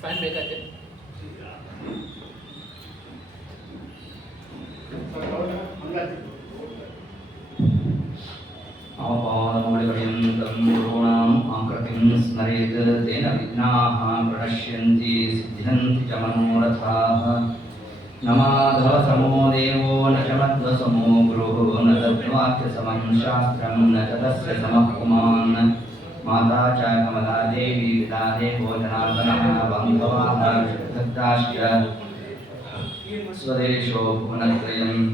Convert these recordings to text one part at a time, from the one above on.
Fan ಬೇಕಾದ್ರೆ ಅವಪಾದಮೌಳಿपर्यन्तं गुरूणाम् आकृतिं स्मरेत् तेन विघ्नाः प्रणश्यन्ति सिद्ध्यन्ति च मनोरथाः न माधवसमो देवो न च मध्वसमो गुरुः न तद्वाक्यसमं शास्त्रं न च तस्य समः पुमान् माता च कमला देवी पिता देवो जनार्दनः बान्धवाः भक्ताश्च स्वदेशो भुवनत्रयम्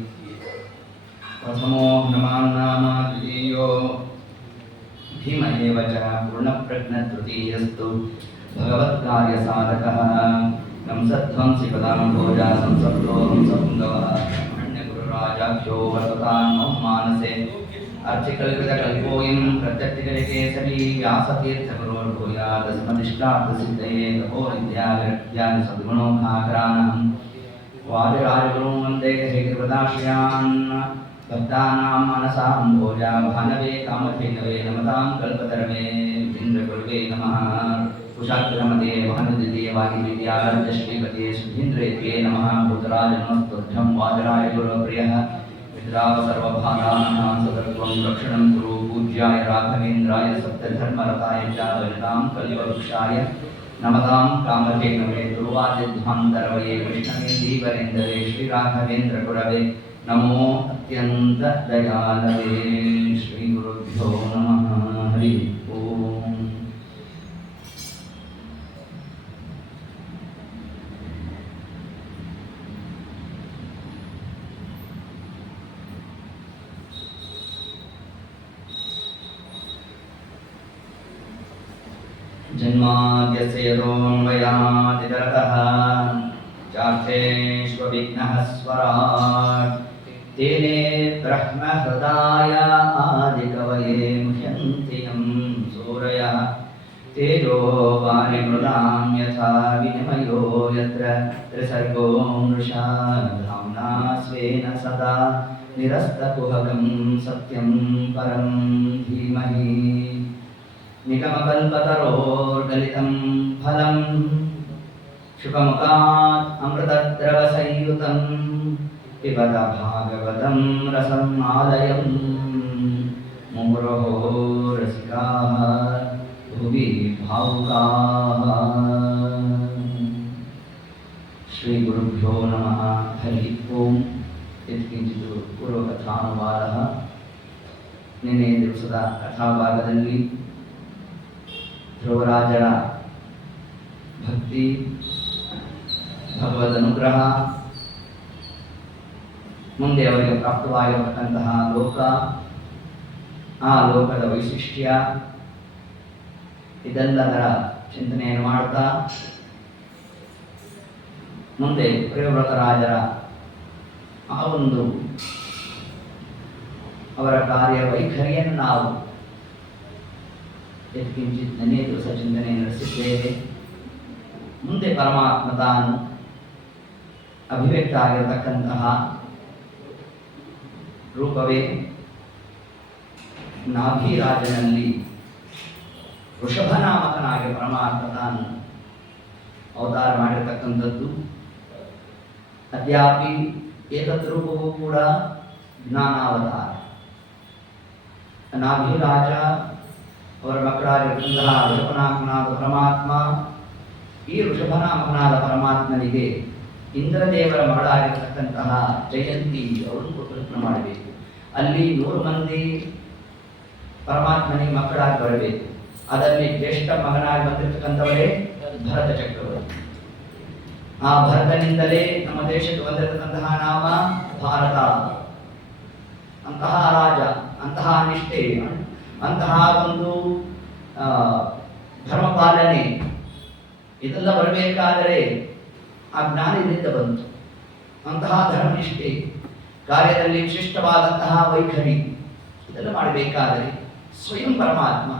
प्रथमो हनुमान् नाम द्वितीयो भीम एव च पूर्णप्रज्ञतृतीयस्तु भगवत्कार्यसाधकः कंसध्वंसि पदाम्भोजा संसप्तो हंसपुङ्गवः ब्रह्मण्यगुरुराजाख्यो वर्ततां मम मानसे अर्चिकल्पितकल्पोऽयं प्रत्यक्षकेसरी व्यासतीर्थगुरोर्भूयादस्मदिष्टार्थसिद्धये तपोविद्याविरक्त्यादिसद्गुणोघाकरानहं वादिराजगुरुं वन्दे हरिकृपदाश्रयान् भक्तानां मानसाम्भोजा भानवे कामधेनवे नमतां कल्पतरवे इन्द्रगुरुवे नमः कुशाग्रमते भानुदिते वागिविद्यालब्ध श्रीपते सुधीन्द्रेत्ये नमः भूतराजनमस्तुभ्यं वादराय गुरुप्रियः विद्राव सर्वभागानां सदर्त्वं रक्षणं कुरु पूज्याय राघवेन्द्राय सत्यधर्मरताय च भजतां कल्पवृक्षाय नमतां कामधेनवे दुर्वादिध्वान्तरवये कृष्णवे धीवरेन्दवे श्रीराघवेन्द्रगुरवे नमो अत्यंत दयालवे श्री गुरुभ्यो नमः हरि ओम। जन्माद्यस्य यतोऽन्वयादितरतः चार्थेष्वविघ्नः स्वराट् तेने ब्रह्महृदाय आदिकवये मुह्यन्ति यं सूरयः तेजो वारिमृदां यथा विनिमयो यत्र त्रिसर्गो मृषा धाम्ना स्वेन सदा निरस्तकुहकं सत्यं परं धीमहि निगमकल्पतरोर्गलितं फलं शुकमुखात् अमृतद्रवसंयुतं पिबत भागवतं रसम् आलयम् मुहुरहो रसिकाः भुवि भावुकाः। श्रीगुरुभ्यो नमः हरि ओम्। यत्किंचित् पूर्वकथानुवादः। ನಿನ್ನೆ ದಿವಸದ ಕಥಾಭಾಗದಲ್ಲಿ ಧ್ರುವರಾಜರ ಭಕ್ತಿ, ಭಗವದ್ ಅನುಗ್ರಹ, ಮುಂದೆ ಅವರಿಗೆ ಪ್ರಾಪ್ತವಾಗಿರತಕ್ಕಂತಹ ಲೋಕ, ಆ ಲೋಕದ ವೈಶಿಷ್ಟ್ಯ ಇದೆಲ್ಲದರ ಚಿಂತನೆಯನ್ನು ಮಾಡ್ತಾ ಮುಂದೆ ಪ್ರಿಯವ್ರತರಾಜರ ಆ ಒಂದು ಅವರ ಕಾರ್ಯ ವೈಖರಿಯನ್ನು ನಾವು ಯತ್ಕಿಂಚಿತ್ ನೆನೆ ದಿವಸ ಚಿಂತನೆ ನಡೆಸಿದ್ದೇವೆ. ಮುಂದೆ ಪರಮಾತ್ಮ ತಾನು ಅಭಿವ್ಯಕ್ತ ಆಗಿರತಕ್ಕಂತಹ ರೂಪವೇ ನಾಭಿರಾಜನಲ್ಲಿ ವೃಷಭನಾಮಕನಾಗಿ ಪರಮಾತ್ಮ ತಾನು ಅವತಾರ ಮಾಡಿರತಕ್ಕಂಥದ್ದು. ಅದ್ಯಾಪಿ ಏತದ್ ರೂಪವೂ ಕೂಡ ಜ್ಞಾನಾವತಾರ. ನಾಭಿರಾಜ ಅವರ ಮಕ್ಕಳಾಗಿರ್ತಕ್ಕಂತಹ ವೃಷಭನಾಮಕನಾದ ಪರಮಾತ್ಮ, ಈ ವೃಷಭನಾಮಕನಾದ ಪರಮಾತ್ಮನಿಗೆ ಇಂದ್ರದೇವರ ಮಗಳಾಗಿರ್ತಕ್ಕಂತಹ ಜಯಂತಿ ಅವರನ್ನು ಕಲ್ಪನೆ ಮಾಡಬೇಕು. ಅಲ್ಲಿ 100 ಮಂದಿ ಪರಮಾತ್ಮನಿಗೆ ಮಕ್ಕಳಾಗಿ ಬರಬೇಕು. ಅದರಲ್ಲಿ ಜ್ಯೇಷ್ಠ ಮಗನಾಗಿ ಬಂದಿರತಕ್ಕಂಥವರೇ ಭರತ ಚಕ್ರವರ್ತಿ. ಆ ಭರತನಿಂದಲೇ ನಮ್ಮ ದೇಶಕ್ಕೆ ಬಂದಿರತಕ್ಕಂತಹ ನಾಮ ಭಾರತ. ಅಂತಹ ರಾಜ, ಅಂತಹ ನಿಷ್ಠೆ, ಅಂತಹ ಒಂದು ಧರ್ಮಪಾಲನೆ ಇದೆಲ್ಲ ಬರಬೇಕಾದರೆ ಆ ಜ್ಞಾನದಿಂದ ಬಂತು. ಅಂತಹ ಧರ್ಮನಿಷ್ಠೆ, ಕಾರ್ಯದಲ್ಲಿ ವಿಶಿಷ್ಟವಾದಂತಹ ವೈಖರಿ ಇದೆಲ್ಲ ಮಾಡಬೇಕಾದರೆ ಸ್ವಯಂ ಪರಮಾತ್ಮ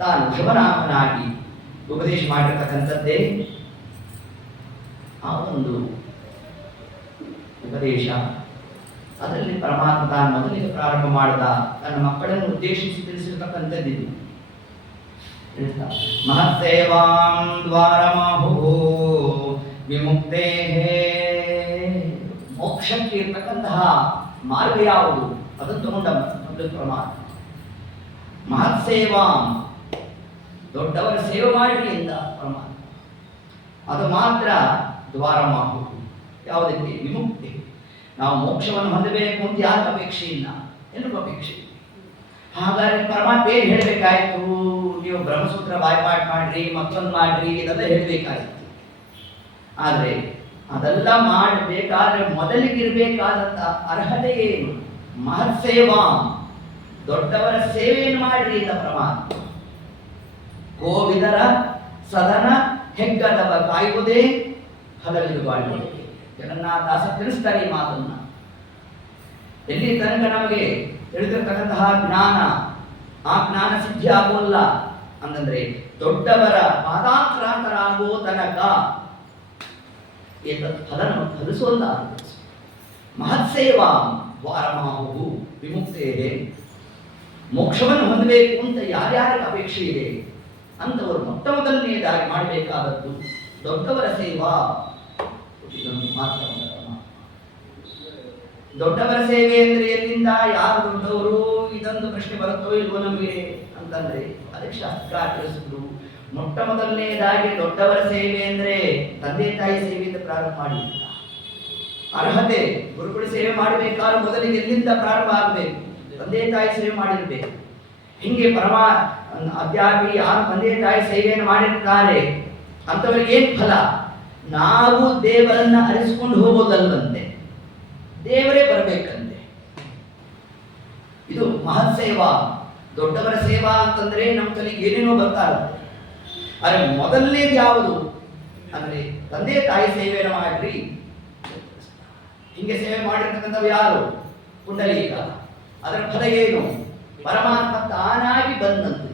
ತಾನು ಶುಭನಾಮನಾಗಿ ಉಪದೇಶ ಮಾಡಿರ್ತಕ್ಕಂಥದ್ದೇ ಆ ಒಂದು ಉಪದೇಶ. ಅದರಲ್ಲಿ ಪರಮಾತ್ಮ ತಾನು ಮೊದಲಿಗೆ ಪ್ರಾರಂಭ ಮಾಡಿದ ತನ್ನ ಮಕ್ಕಳನ್ನು ಉದ್ದೇಶಿಸಿ ತಿಳಿಸಿರ್ತಕ್ಕಂಥದ್ದು. ಮಹತ್ಸೇವಾಂ ದ್ವಾರಮಾಹು ವಿಮುಕ್ತೇ, ಮೋಕ್ಷಕ್ಕೆ ಇರ್ತಕ್ಕಂತಹ ಮಾರ್ಗ ಯಾವುದು ಅದನ್ನು ತಗೊಂಡ ಪರಮಾತ್ಮ. ಮಹತ್ಸೇವಾಂ, ದೊಡ್ಡವರ ಸೇವೆ ಮಾಡಿ ಎಂದ ಪರಮಾತ್ಮ. ಅದು ಮಾತ್ರ ದ್ವಾರಮಾಹು, ಯಾವುದಕ್ಕೆ? ವಿಮುಕ್ತಿ. ನಾವು ಮೋಕ್ಷವನ್ನು ಹೊಂದಬೇಕು ಅಂತ ಯಾಕೆ ಅಪೇಕ್ಷೆ ಇಲ್ಲ, ಎಲ್ಲರಿಗೂ ಅಪೇಕ್ಷೆ ಇಲ್ಲ. ಹಾಗಾದ್ರೆ ಪರಮಾತ್ಮ ಏನು ಹೇಳಬೇಕಾಯ್ತು? ನೀವು ಬ್ರಹ್ಮಸೂತ್ರ ಬಾಯ್ಪಾಠ ಮಾಡ್ರಿ, ಮತ್ತೊಂದು ಮಾಡ್ರಿ, ಇದೆಲ್ಲ ಹೇಳಬೇಕಾಯ್ತು. ಆದರೆ ಅದೆಲ್ಲ ಮಾಡಬೇಕಾದ್ರೆ ಮೊದಲಿಗಿರಬೇಕಾದಂಥ ಅರ್ಹತೆ ಏನು? ಮಹತ್ಸೇವಾ, ದೊಡ್ಡವರ ಸೇವೆಯನ್ನು ಮಾಡ್ರಿ ಅಂತ ಪರಮಾತ್ಮ. ಗೋವಿದರ ಸದನ ಹೆಗ್ಗದವ ಕಾಯುವುದೇ ಫಲವಿದು ಬಾಳುವುದೇ. ಜಗನ್ನಾಥದಾಸ ತಿಳಿಸ್ತಾರೆ ಈ ಮಾತನ್ನ. ಎಲ್ಲಿ ತನಕ ನಮಗೆ ತಿಳಿದಿರ್ತಕ್ಕಂತಹ ಜ್ಞಾನ, ಆ ಜ್ಞಾನ ಸಿದ್ಧಿ ಆಗೋಲ್ಲ ಅಂತಂದ್ರೆ ದೊಡ್ಡವರ ಪಾದಾಕ್ರಾಂತರಾಗೋ ತನಕ ಫಲ ಫಲಿಸೋಲ್ಲ. ಮಹತ್ಸೇವಾ ದ್ವಾರಮಾಹು ವಿಮುಕ್ತೇ, ಮೋಕ್ಷವನ್ನು ಹೊಂದಬೇಕು ಅಂತ ಯಾರ್ಯಾರಿಗೆ ಅಪೇಕ್ಷೆ ಇದೆ ಅಂತವರು ಮೊಟ್ಟ ಮೊದಲನೆಯದಾಗಿ ಮಾಡಬೇಕಾದದ್ದು ದೊಡ್ಡವರ ಸೇವಾ. ಇದನ್ನು ಮಾತ್ರ ದೊಡ್ಡವರ ಸೇವೆ ಅಂದ್ರೆ ಎಲ್ಲಿಂದ, ಯಾರು ದೊಡ್ಡವರು, ಇದೊಂದು ಪ್ರಶ್ನೆ ಬರುತ್ತೋ ಇಲ್ವೋ ನಮಗೆ ಅಂತಂದ್ರೆ ಅದಕ್ಕೆ ಶಾಸ್ತ್ರ ತಿಳಿಸಿದ್ರು. ಮೊಟ್ಟ ಮೊದಲನೆಯದಾಗಿ ದೊಡ್ಡವರ ಸೇವೆ ಅಂದ್ರೆ ತಂದೆ ತಾಯಿ ಸೇವೆಯಿಂದ ಪ್ರಾರಂಭ ಮಾಡಲಿಲ್ಲ. ಅರ್ಹತೆ ಗುರುಗಳ ಸೇವೆ ಮಾಡಬೇಕಾದ್ರೆ ಮೊದಲಿಗೆ ಎಲ್ಲಿಂದ ಪ್ರಾರಂಭ ಆಗಬೇಕು? ತಂದೆ ತಾಯಿ ಸೇವೆ ಮಾಡಿರ್ಬೇಕು. ಹಿಂಗೆ ಅಧ್ಯಾಪಿ ಯಾರು ತಂದೆ ತಾಯಿ ಸೇವೆಯನ್ನು ಮಾಡಿರ್ತಾರೆ ಅಂತವರಿಗೆ ಏನ್ ಫಲ? ನಾವು ದೇವರನ್ನ ಅರಿಸಿಕೊಂಡು ಹೋಗೋದಲ್ಲಂತೆ, ದೇವರೇ ಬರಬೇಕಂತೆ. ಇದು ಮಹತ್ ಸೇವಾ. ದೊಡ್ಡವರ ಸೇವಾ ಅಂತಂದ್ರೆ ನಮ್ಮ ತಲೆಗೆ ಏನೇನೋ ಬರ್ತಾ ಇರುತ್ತೆ. ಆದರೆ ಮೊದಲನೇದು ಯಾವುದು ಅಂದ್ರೆ ತಂದೆ ತಾಯಿ ಸೇವೆಯನ್ನು ಮಾಡ್ರಿ. ಹಿಂಗೆ ಸೇವೆ ಮಾಡಿರ್ತಕ್ಕಂಥವು ಯಾರು? ಪುಂಡಲೀಕ. ಅದರ ಫಲ ಏನು? ಪರಮಾತ್ಮ ತಾನಾಗಿ ಬಂದಂತೆ.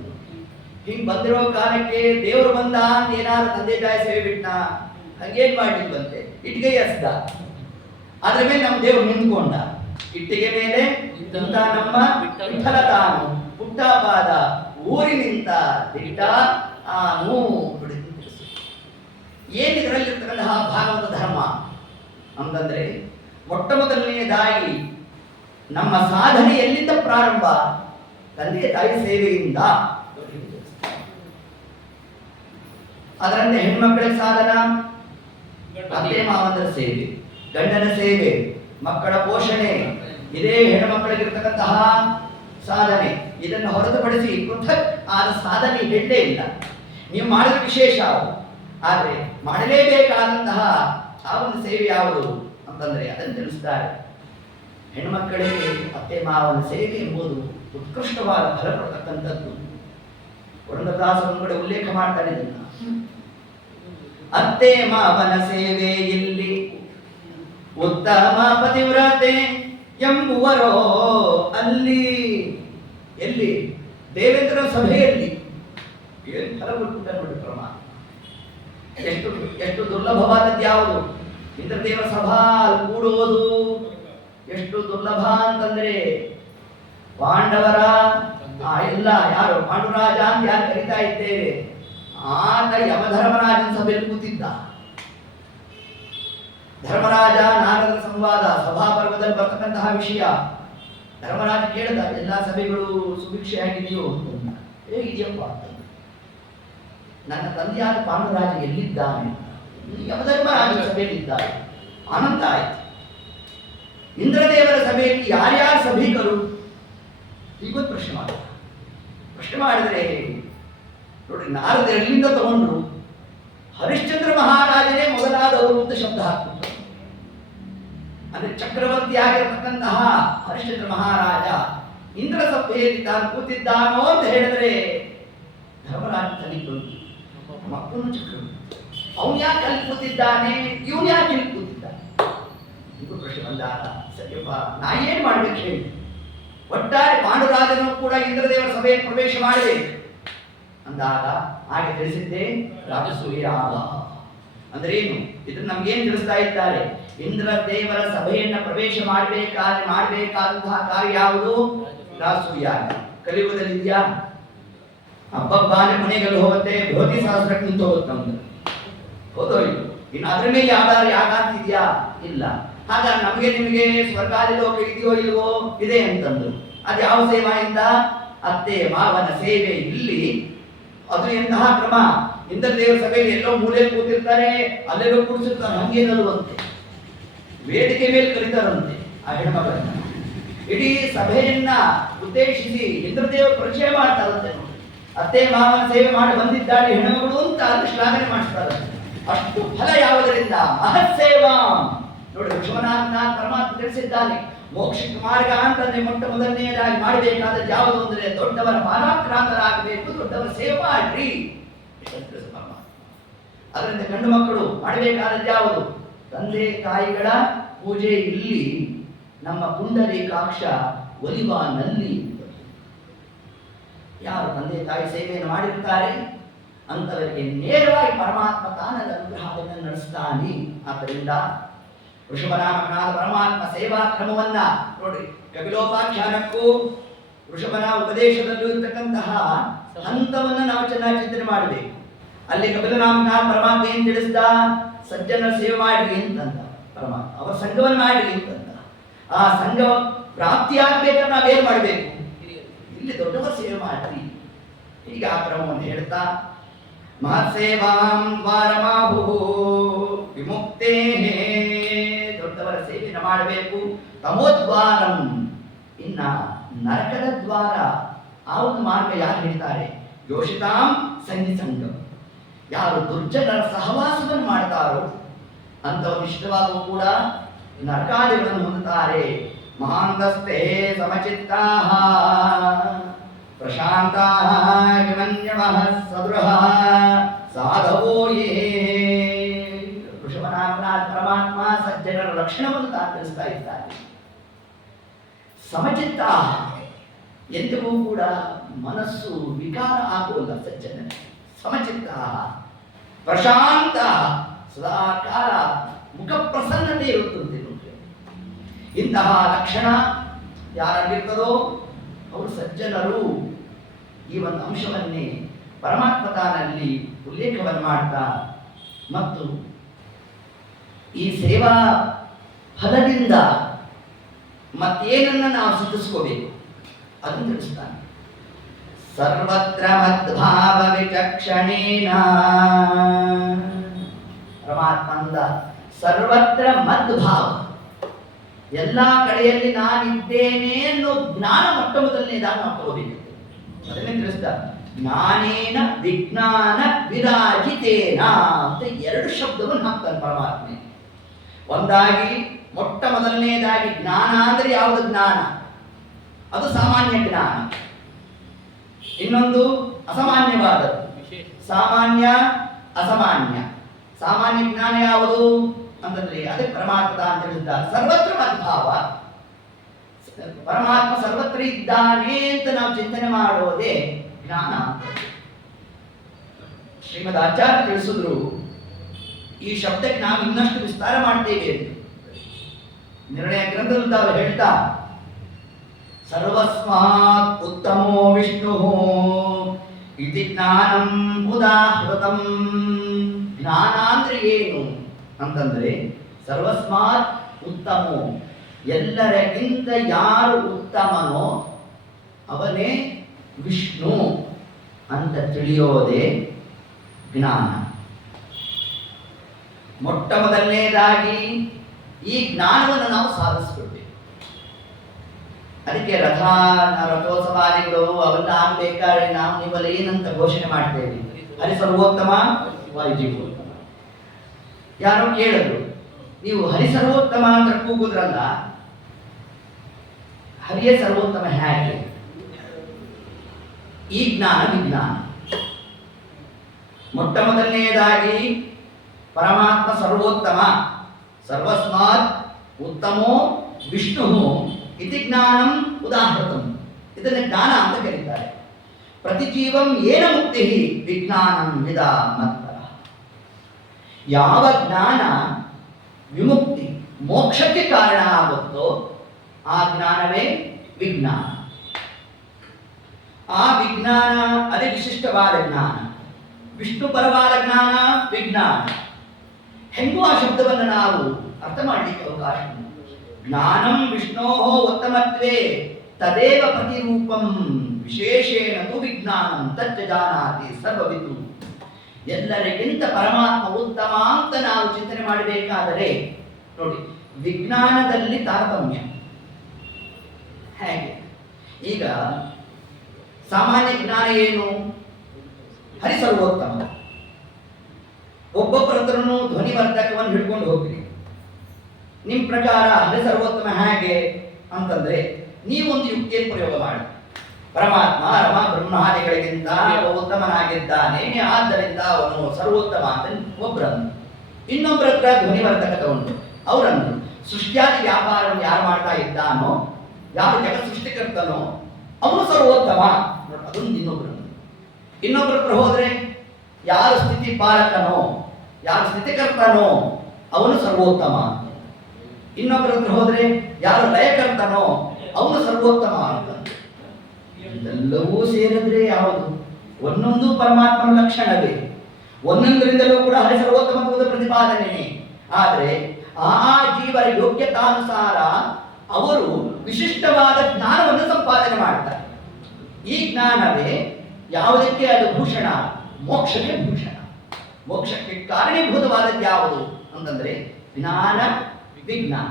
ಹಿಂಗೆ ಬಂದಿರೋ ಕಾಲಕ್ಕೆ ದೇವರು ಬಂದ ಅಂತ ಏನಾದ್ರು ತಂದೆ ತಾಯಿ ಸೇವೆ ಬಿಟ್ಟ ಹಂಗೇನ್ ಮಾಡ್ಲಿಲ್ವಂತೆ, ಇಟ್ಟಿಗೆ ಎಸ್ದ. ಅದ್ರ ಮೇಲೆ ನಮ್ಮ ದೇವರು ನಿಂತ್ಕೊಂಡ. ಇಟ್ಟಿಗೆ ಮೇಲೆ ನಮ್ಮ ವಿಠಲ ತಾನು ಪುಟ್ಟಪಾದ ಊರಿನಿಂದ ದಿಟ್ಟ ಆನು. ಏನಿದ್ರಲ್ಲಿರ್ತಕ್ಕಂತಹ ಭಾಗವತ ಧರ್ಮ ಅಂತಂದ್ರೆ ಮೊಟ್ಟ ಮೊದಲನೆಯದಾಗಿ ನಮ್ಮ ಸಾಧನೆ ಎಲ್ಲಿಂದ ಪ್ರಾರಂಭ? ತಂದೆ ತಾಯಿ ಸೇವೆಯಿಂದ. ಅದರಂತೆ ಹೆಣ್ಮಕ್ಕಳ ಸಾಧನ ಅತ್ತೆ ಮಾವಂದರ ಸೇವೆ, ಗಂಡನ ಸೇವೆ, ಮಕ್ಕಳ ಪೋಷಣೆ, ಇದೇ ಹೆಣ್ಣುಮಕ್ಕಳಿಗಿರ್ತಕ್ಕಂತಹ ಸಾಧನೆ. ಇದನ್ನು ಹೊರತುಪಡಿಸಿ ಪೃಥಕ್ ಆದ ಸಾಧನೆ ಎಲ್ಲೇ ಇಲ್ಲ. ನೀವು ಮಾಡಿದ ವಿಶೇಷ, ಆದರೆ ಮಾಡಲೇಬೇಕಾದಂತಹ ಆ ಒಂದು ಸೇವೆ ಯಾವುದು ಅಂತಂದ್ರೆ ಅದನ್ನು ತಿಳಿಸ್ತಾರೆ. ಹೆಣ್ಮಕ್ಕಳಿಗೆ ಅತ್ತೆ ಮಾವನ ಸೇವೆ ಎಂಬುದು ಉತ್ಕೃಷ್ಟವಾದ ಫಲ ಕೊಡ್ತಕ್ಕಂಥದ್ದು. ಪುರಂದರದಾಸರು ಕಡೆ ಉಲ್ಲೇಖ ಮಾಡ್ತಾರೆ ಇದನ್ನ. ಅತ್ತೆ ಮಾವನ ಸೇವೆ ಇಲ್ಲಿ ಉತ್ತಮ ಪತಿವ್ರತೆ ಎಂಬುವರೋ ಅಲ್ಲಿ. ಎಲ್ಲಿ? ದೇವೇಂದ್ರ ಸಭೆಯಲ್ಲಿ. ಏನು ಫಲ ಕೊಟ್ಟ ನೋಡಿ ಪರಮಾತ್ಮ. ಎಷ್ಟು ಎಷ್ಟು ದುರ್ಲಭವಾದದ್ದು ಯಾವುದು? ಇಂದ್ರದೇವರ ಸಭಾ ಕೂಡುವುದು ಎಷ್ಟು ದುರ್ಲಭ ಅಂತಂದ್ರೆ ಪಾಂಡವರ ಎಲ್ಲ ಯಾರು ಪಾಂಡುರಾಜ ಅಂತ ಯಾರು ಕರೀತಾ ಇದ್ದೇವೆ, ಆತ ಯಮಧರ್ಮರಾಜನ ಸಭೆಯಲ್ಲಿ ಕೂತಿದ್ದ. ಧರ್ಮರಾಜ ನಾರದರ ಸಂವಾದ ಸಭಾಪರ್ವದಲ್ಲಿ ಬರ್ತಕ್ಕಂತಹ ವಿಷಯ. ಧರ್ಮರಾಜ ಕೇಳಿದ, ಎಲ್ಲ ಸಭೆಗಳು ಸುಭಿಕ್ಷೆಯಾಗಿದೆಯೋ? ಹೇಗಿದೆಯಪ್ಪ? ನನ್ನ ತಂದೆಯಾದ ಪಾಂಡುರಾಜ ಎಲ್ಲಿದ್ದಾನೆ? ಯಮಧರ್ಮರಾಜನ ಸಭೆಯಲ್ಲಿದ್ದಾರೆ. ಆನಂದ ಆಯ್ತು. ಇಂದ್ರದೇವರ ಸಭೆಯಲ್ಲಿ ಯಾರ್ಯಾರು ಸಭಿಕರು? ಹೀಗೊಂದು ಪ್ರಶ್ನೆ ಮಾಡಿದ. ಪ್ರಶ್ನೆ ಮಾಡಿದ್ರೆ ನೋಡಿ, ನಾರದ ಎಲ್ಲಿಂದ ತಗೊಂಡ್ರು? ಹರಿಶ್ಚಂದ್ರ ಮಹಾರಾಜನೇ ಮೊದಲಾದವರು ಅಂತ ಶಬ್ದ ಹಾಕ್ಬಿಟ್ರು. ಅಂದ್ರೆ ಚಕ್ರವರ್ತಿ ಆಗಿರತಕ್ಕಂತಹ ಹರಿಶ್ಚಂದ್ರ ಮಹಾರಾಜ ಇಂದ್ರ ಸಭೆಯಲ್ಲಿ ತಾನು ಕೂತಿದ್ದಾನೋ ಅಂತ ಹೇಳಿದ್ರೆ ಧರ್ಮರಾಜ ತನಿಗಳು ಮಕ್ಕಳು ಚಕ್ರವರ್ತಿ, ಅವನು ಯಾಕೆ ಅಲ್ಲಿ ಕೂತಿದ್ದಾನೆ, ಇವನು ಯಾಕೆ ಇಲ್ಲಿ ಕೂತಿದ್ದಾನೆ? ಇದು ಪ್ರಶ್ನೆ ಬಂದಾಗ ಸರಿಯಪ್ಪ, ನಾ ಏನ್ ಮಾಡ್ಬೇಕು ಹೇಳಿ? ಒಟ್ಟಾರೆ ಪಾಂಡುರಾಜನು ಕೂಡ ಇಂದ್ರದೇವರ ಸಭೆಯನ್ನು ಪ್ರವೇಶ ಮಾಡಬೇಕು ಅಂದಾಗ ಹಾಗೆ ತಿಳಿಸಿದ್ದೆ ರಾಜಸೂಯಾಗ. ಅಂದ್ರೆ ಏನು? ಇದನ್ನು ನಮ್ಗೇನು ತಿಳಿಸ್ತಾ ಇದ್ದಾರೆ? ಇಂದ್ರ ದೇವರ ಸಭೆಯನ್ನ ಪ್ರವೇಶ ಮಾಡಬೇಕಾದಂತಹ ಕಾರ್ಯ ಯಾವುದು? ರಾಸೂಯಾಗ. ಕಲಿಯುಗದಲ್ಲಿದೆಯಾ? ಹಬ್ಬಬ್ಬಾನೆ ಮನೆಗಳು ಹೋಗುತ್ತೆ, ಭೌತಿ ಸಹಸ್ರಕ್ಕೆ ನಿಂತು ಹೋಗುತ್ತೆ ನಮ್ದು. ಹೌದೋ ಇಲ್ಲ? ಇನ್ನು ಅದ್ರ ಮೇಲೆ ಯಾವ್ದಾದ್ರು ಯಾಗ ಅಂತಿದ್ಯಾ? ಇಲ್ಲ. ಹಾಗಾದ್ರೆ ನಮಗೆ ನಿಮಗೆ ಸ್ವರ್ಗಾದಿ ಲೋಕ ಇದೆಯೋ ಇಲ್ವೋ? ಇದೆ ಅಂತಂದ್ರು. ಅದು ಯಾವ ಸೇವೆಯಿಂದ? ಅತ್ತೆ ಮಾವನ ಸೇವೆ. ಇಲ್ಲಿ ಅದು ಎಂತಹ ಕ್ರಮ? ಇಂದ್ರ ದೇವರ ಸಭೆಯಲ್ಲಿ ಎಲ್ಲೋ ಮೂಲೆಯಲ್ಲಿ ಕೂತಿರ್ತಾರೆ, ಅಲ್ಲೆಲ್ಲೋ ಕೂಡಿಸಿರ್ತಾರೆ, ಹಂಗೇನಲ್ವಂತೆ. ವೇದಿಕೆ ಮೇಲೆ ಕರೀತಾರಂತೆ ಆ ಹೆಣ್ಮಗಳನ್ನ. ಇಡೀ ಸಭೆಯನ್ನ ಉದ್ದೇಶಿಸಿ ಇಂದ್ರದೇವರು ಪರಿಚಯ ಮಾಡ್ತಾರಂತೆ. ಅತ್ತೆ ಮಾವನ ಸೇವೆ ಮಾಡಿ ಬಂದಿದ್ದಾಳೆ ಹೆಣ್ಮಗಳು ಅಂತ ಅಲ್ಲಿ ಶ್ಲಾಘನೆ ಮಾಡಿಸ್ತಾರಂತೆ. ಅಷ್ಟು ಫಲ ಯಾವುದರಿಂದ? ಮಹತ್ಸೇವಾ. ನೋಡಿ, ಲಕ್ಷ್ಮಣನ ಪರಮಾತ್ಮ ತಿಳಿಸಿದ್ದಾನೆ, ಮೋಕ್ಷಕ್ಕೆ ಮಾರ್ಗ ಅಂತಂದ್ರೆ ಮೊಟ್ಟ ಮೊದಲನೆಯದಾಗಿ ಮಾಡಬೇಕಾದದ್ದು ಯಾವುದು ಅಂದ್ರೆ ದೊಡ್ಡವರ ಪಾದಾಕ್ರಾಂತರಾಗಬೇಕು, ದೊಡ್ಡವರ ಸೇವೆ ಮಾಡ್ರಿ. ಅದರಿಂದ ಗಂಡು ಮಕ್ಕಳು ಮಾಡಬೇಕಾದದ್ದು ಯಾವುದು? ತಂದೆ ತಾಯಿಗಳ ಪೂಜೆ. ಇಲ್ಲಿ ನಮ್ಮ ಪುಂಡರೀಕಾಕ್ಷ ಒಲಿವಾನಲ್ಲಿ ಯಾರು ತಂದೆ ತಾಯಿ ಸೇವೆಯನ್ನು ಮಾಡಿರ್ತಾರೆ ಅಂತವರಿಗೆ ನೇರವಾಗಿ ಪರಮಾತ್ಮ ತಾನದ ಅನುಗ್ರಹವನ್ನು ನಡೆಸ್ತಾನೆ. ಆದ್ದರಿಂದ ವೃಷಭನಾಮಕನಾದ ಪರಮಾತ್ಮ ಸೇವಾ ಕ್ರಮವನ್ನ ನೋಡಿ, ಕಪಿಲೋಪಾಖ್ಯಾನಕ್ಕೂ ವೃಷಭನ ಉಪದೇಶದಲ್ಲೂ ಇರ್ತಕ್ಕಂತಹ ಹಂತವನ್ನ ನಾವು ಚೆನ್ನಾಗಿ ಚಿಂತನೆ ಮಾಡಬೇಕು. ಅಲ್ಲಿ ಕಪಿಲನಾಮಕನಾದ ಪರಮಾತ್ಮ ಏನ್ ತಿಳಿಸ್ದ? ಸಜ್ಜನ ಸೇವೆ ಮಾಡಿ ಅಂತಂದ ಪರಮಾತ್ಮ. ಅವರ ಸಂಘವನ್ನು ಮಾಡಿ ಅಂತಂದ. ಆ ಸಂಘ ಪ್ರಾಪ್ತಿಯಾಗಬೇಕಾದ್ರೆ ನಾವೇನ್ ಮಾಡಬೇಕು? ಇಲ್ಲಿ ದೊಡ್ಡವರ ಸೇವೆ ಮಾಡ್ರಿ. ಈಗ ಆ ಕ್ರಮವನ್ನು ಹೇಳ್ತಾ, ಮಹತ್ಸೇವಾಂ ದ್ವಾರಮಾಹು ವಿಮುಕ್ತೇ, ದೊಡ್ಡವರ ಸೇವೆಯನ್ನು ಮಾಡಬೇಕು. ತಮೋದ್ವಾರಂ, ಇನ್ನ ನರಕದ ದ್ವಾರ. ಆ ಒಂದು ಮಾರ್ಗ ಯಾರು ಹೇಳ್ತಾರೆ? ಯೋಷಿತಾಂ ಸಂಗಿ ಸಂಘಂ, ಯಾರು ದುರ್ಜನರ ಸಹವಾಸವನ್ನು ಮಾಡ್ತಾರೋ ಅಂತವರು ಇಷ್ಟವಾಗೂ ಕೂಡ ನರಕಾದಿಗಳನ್ನು ಹೊಂದುತ್ತಾರೆ. ಮಹಾಂತಸ್ಥೇ ಸಮಚಿತ್ತಾಃ ಪ್ರಶಾಂತಾಃ ವಿಮನ್ಯವಃ ಸದೃಹ ಸಾಧವೋ ಯೇ. ವೃಷಭನಾಮಕನಾದ ಪರಮಾತ್ಮ ಸಜ್ಜನರ ಲಕ್ಷಣವನ್ನು ತಿಳಿಸ್ತಾ ಇದ್ದಾರೆ. ಸಮಚಿತ್ತ, ಎಂದಿಗೂ ಕೂಡ ಮನಸ್ಸು ವಿಕಾರ ಆಗುವುದಿಲ್ಲ ಸಜ್ಜನ. ಸಮಚಿತ್ತ ಪ್ರಶಾಂತ, ಸದಾಕಾಲ ಮುಖ ಪ್ರಸನ್ನತೆ ಇರುತ್ತದೆ. ಇಂತಹ ಲಕ್ಷಣ ಯಾರಾಗಿರ್ತದೋ ಅವರು ಸಜ್ಜನರು. ಈ ಒಂದು ಅಂಶವನ್ನೇ ಪರಮಾತ್ಮ ತಾನಲ್ಲಿ ಉಲ್ಲೇಖವನ್ನು ಮಾಡ್ತಾ, ಮತ್ತು ಈ ಸೇವಾ ಫಲದಿಂದ ಮತ್ತೇನನ್ನ ನಾವು ಸಿದ್ಧಿಸ್ಕೋಬೇಕು ಅದನ್ನು ತಿಳಿಸ್ತಾನೆ. ಸರ್ವತ್ರ ಮದ್ಭಾವ ವಿಚಕ್ಷಣೇನ, ಪರಮಾತ್ಮ ಅಂದ ಸರ್ವತ್ರ ಮದ್ಭಾವ, ಎಲ್ಲ ಕಡೆಯಲ್ಲಿ ನಾನಿದ್ದೇನೆ ಅನ್ನೋ ಜ್ಞಾನ ಮೊಟ್ಟ ಮೊದಲನೇದಾಗಿ ನಾವು ತಗೋಬೇಕು. ಅದನ್ನೇ ತಿಳಿಸ್ತಾ, ಜ್ಞಾನೇನ ವಿಜ್ಞಾನ ವಿರಾಜಿತೇನ ಅಂತ ಎರಡು ಶಬ್ದವನ್ನು ಹಾಕ್ತಾನೆ ಪರಮಾತ್ಮ. ಒಂದಾಗಿ ಮೊಟ್ಟ ಮೊದಲನೇದಾಗಿ ಜ್ಞಾನ ಅಂದ್ರೆ ಯಾವುದು ಜ್ಞಾನ? ಅದು ಸಾಮಾನ್ಯ ಜ್ಞಾನ. ಇನ್ನೊಂದು ಅಸಾಮಾನ್ಯವಾದದ್ದು. ಸಾಮಾನ್ಯ ಅಸಾಮಾನ್ಯ. ಸಾಮಾನ್ಯ ಜ್ಞಾನ ಯಾವುದು ಅಂತಂದ್ರೆ ಅದಕ್ಕೆ ಪರಮಾತ್ಮ ಅಂತ ಹೇಳಿದ್ದಾರೆ. ಸರ್ವತ್ರ ಮದ್ಭಾವ, ಪರಮಾತ್ಮ ಸರ್ವತ್ರ ಇದ್ದಾನೆ ಅಂತ ನಾವು ಚಿಂತನೆ ಮಾಡೋದೇ ಜ್ಞಾನ. ಶ್ರೀಮದ್ ಆಚಾರ್ಯ ತಿಳಿಸಿದ್ರು, ಈ ಶಬ್ದಕ್ಕೆ ನಾವು ಇನ್ನಷ್ಟು ವಿಸ್ತಾರ ಮಾಡ್ತೇವೆ. ನಿರ್ಣಯ ಗ್ರಂಥದಲ್ಲಿ ತಾವು ಹೇಳ್ತಾ, ಸರ್ವಸ್ಮಾತ್ ಉತ್ತಮೋ ವಿಷ್ಣು ಇತಿ ಜ್ಞಾನಂ ಉದಾಹೃತಂ. ಜ್ಞಾನ ಅಂದ್ರೆ ಏನು ಅಂತಂದ್ರೆ ಸರ್ವಸ್ಮಾತ್ ಉತ್ತಮೋ, ಎಲ್ಲರಿಗಿಂತ ಯಾರು ಉತ್ತಮನೋ ಅವನೇ ವಿಷ್ಣು ಅಂತ ತಿಳಿಯೋದೇ ಜ್ಞಾನ. ಮೊಟ್ಟ ಮೊದಲನೇದಾಗಿ ಈ ಜ್ಞಾನವನ್ನು ನಾವು ಸಾಧಿಸ್ಕೊಳ್ಬೇಕು. ಅದಕ್ಕೆ ರಥೋತ್ಸವಾದಿಗಳು ಅವೆಲ್ಲ ಆಗ್ಬೇಕಾದ್ರೆ ನಾವು ನೀವೆಲ್ಲ ಏನಂತ ಘೋಷಣೆ ಮಾಡ್ತೇವೆ? ಹರಿ ಸರ್ವೋತ್ತಮ ವಾಯುಜೀವೋತ್ತಮ. ಯಾರೋ ಕೇಳಿದ್ರು, ನೀವು ಹರಿ ಸರ್ವೋತ್ತಮ ಅಂತ ಕೂಗುದ್ರಲ್ಲ, ಹರಿಯೇ ಸರ್ವೋತ್ತಮ ಹೇಗೆ? ಈ ಜ್ಞಾನ ವಿಜ್ಞಾನ. ಮೊಟ್ಟ ಮೊದಲನೆಯದಾಗಿ ಪರಮಾತ್ಮ ಸರ್ವೋತ್ತಮ, ಸರ್ವಸ್ಮಾತ್ ಉತ್ತಮೋ ವಿಷ್ಣು ಇತಿ ಜ್ಞಾನಂ ಉದಾಹೃತಂ. ಇದನ್ನು ಜ್ಞಾನ ಅಂತ ಕರೀತಾರೆ. ಪ್ರತಿಜೀವಂ ಏನ ಮುಕ್ತಿ ವಿಜ್ಞಾನಂ ವಿದ ಮತ್ತರ. ಯಾವ ಜ್ಞಾನ ವಿಮುಕ್ತಿ ಮೋಕ್ಷಕ್ಕೆ ಕಾರಣ ಆಗುತ್ತೋ ಆ ಜ್ಞಾನವೇ ವಿಜ್ಞಾನ. ಆ ವಿಜ್ಞಾನ ಅದೇ ವಿಶಿಷ್ಟವಾದ ಜ್ಞಾನ, ವಿಷ್ಣು ಪರವಾದ ಜ್ಞಾನ ವಿಜ್ಞಾನ. ಹೆಂಗೂ ಆ ಶಬ್ದವನ್ನು ನಾವು ಅರ್ಥ ಮಾಡಲಿಕ್ಕೆ ಅವಕಾಶ ಉಂಟು. ಜ್ಞಾನಂ ವಿಷ್ಣೋ ಉತ್ತಮತ್ವೇ ತದೇವ ಪ್ರತಿರೂಪಂ ವಿಶೇಷೇಣ ತು ವಿಜ್ಞಾನಂ ತಚ್ಚ ಜಾನಾತಿ ಸರ್ವವಿದು. ಎಲ್ಲರಿಗಿಂತ ಪರಮಾತ್ಮ ಉತ್ತಮ ಅಂತ ನಾವು ಚಿಂತನೆ ಮಾಡಬೇಕಾದರೆ ನೋಡಿ, ವಿಜ್ಞಾನದಲ್ಲಿ ತಾರತಮ್ಯ ಹೇಗೆ? ಈಗ ಸಾಮಾನ್ಯ ಜ್ಞಾನ ಏನು? ಹರಿ ಸರ್ವೋತ್ತಮ. ಒಬ್ಬೊಬ್ಬರ ಹತ್ರನೂ ಧ್ವನಿವರ್ಧಕವನ್ನು ಹಿಡ್ಕೊಂಡು ಹೋಗ್ರಿ. ನಿಮ್ಮ ಪ್ರಕಾರ ಹರಿ ಸರ್ವೋತ್ತಮ ಹೇಗೆ ಅಂತಂದ್ರೆ, ನೀವೊಂದು ಯುಕ್ತಿಯನ್ನು ಪ್ರಯೋಗ ಮಾಡಿ. ಪರಮಾತ್ಮ ರಮ ಬ್ರಹ್ಮಾದಿಗಳಿಗಿಂತ ಉತ್ತಮನಾಗಿದ್ದಾನೆ, ಆದ್ದರಿಂದ ಅವನು ಸರ್ವೋತ್ತಮ ಅಂತ ಒಬ್ಬರನ್ನು. ಇನ್ನೊಬ್ಬರ ಹತ್ರ ಧ್ವನಿವರ್ಧಕ ತಗೊಂಡು ಅವರನ್ನು ಸೃಷ್ಟಿಯಾದಿ ವ್ಯಾಪಾರವನ್ನು ಯಾರು ಮಾಡ್ತಾ ಇದ್ದಾನೋ, ಯಾರು ಜಗ ಸೃಷ್ಟಿಕರ್ತನೋ ಅವನು ಸರ್ವೋತ್ತಮ, ಅದೊಂದು ಇನ್ನೊಬ್ಬರನ್ನು. ಇನ್ನೊಬ್ಬರ ಹತ್ರ ಹೋದ್ರೆ ಯಾರು ಸ್ಥಿತಿ ಪಾಲಕನೋ, ಯಾರು ಸ್ಥಿತಿಕರ್ತನೋ ಅವನು ಸರ್ವೋತ್ತಮ. ಇನ್ನೊಬ್ಬರ ಹತ್ರ ಹೋದ್ರೆ ಯಾರು ಲಯಕರ್ತನೋ ಅವನು ಸರ್ವೋತ್ತಮ ಅಂತ. ಇದೆಲ್ಲವೂ ಸೇರಿದ್ರೆ ಯಾವುದು? ಒಂದೊಂದು ಪರಮಾತ್ಮನ ಲಕ್ಷಣವೇ, ಒಂದೊಂದರಿಂದಲೂ ಕೂಡ ಹರಿ ಸರ್ವೋತ್ತಮತ್ವದ ಪ್ರತಿಪಾದನೆ. ಆದರೆ ಆ ಜೀವರ ಯೋಗ್ಯತಾನುಸಾರ ಅವರು ವಿಶಿಷ್ಟವಾದ ಜ್ಞಾನವನ್ನು ಸಂಪಾದನೆ ಮಾಡ್ತಾರೆ. ಈ ಜ್ಞಾನವೇ ಯಾವುದಕ್ಕೆ ಅದು ಭೂಷಣ? ಮೋಕ್ಷಕ್ಕೆ ಭೂಷಣ. ಮೋಕ್ಷಕ್ಕೆ ಕಾರಣೀಭೂತವಾದದ್ದು ಯಾವುದು ಅಂತಂದ್ರೆ ಜ್ಞಾನ ವಿಜ್ಞಾನ.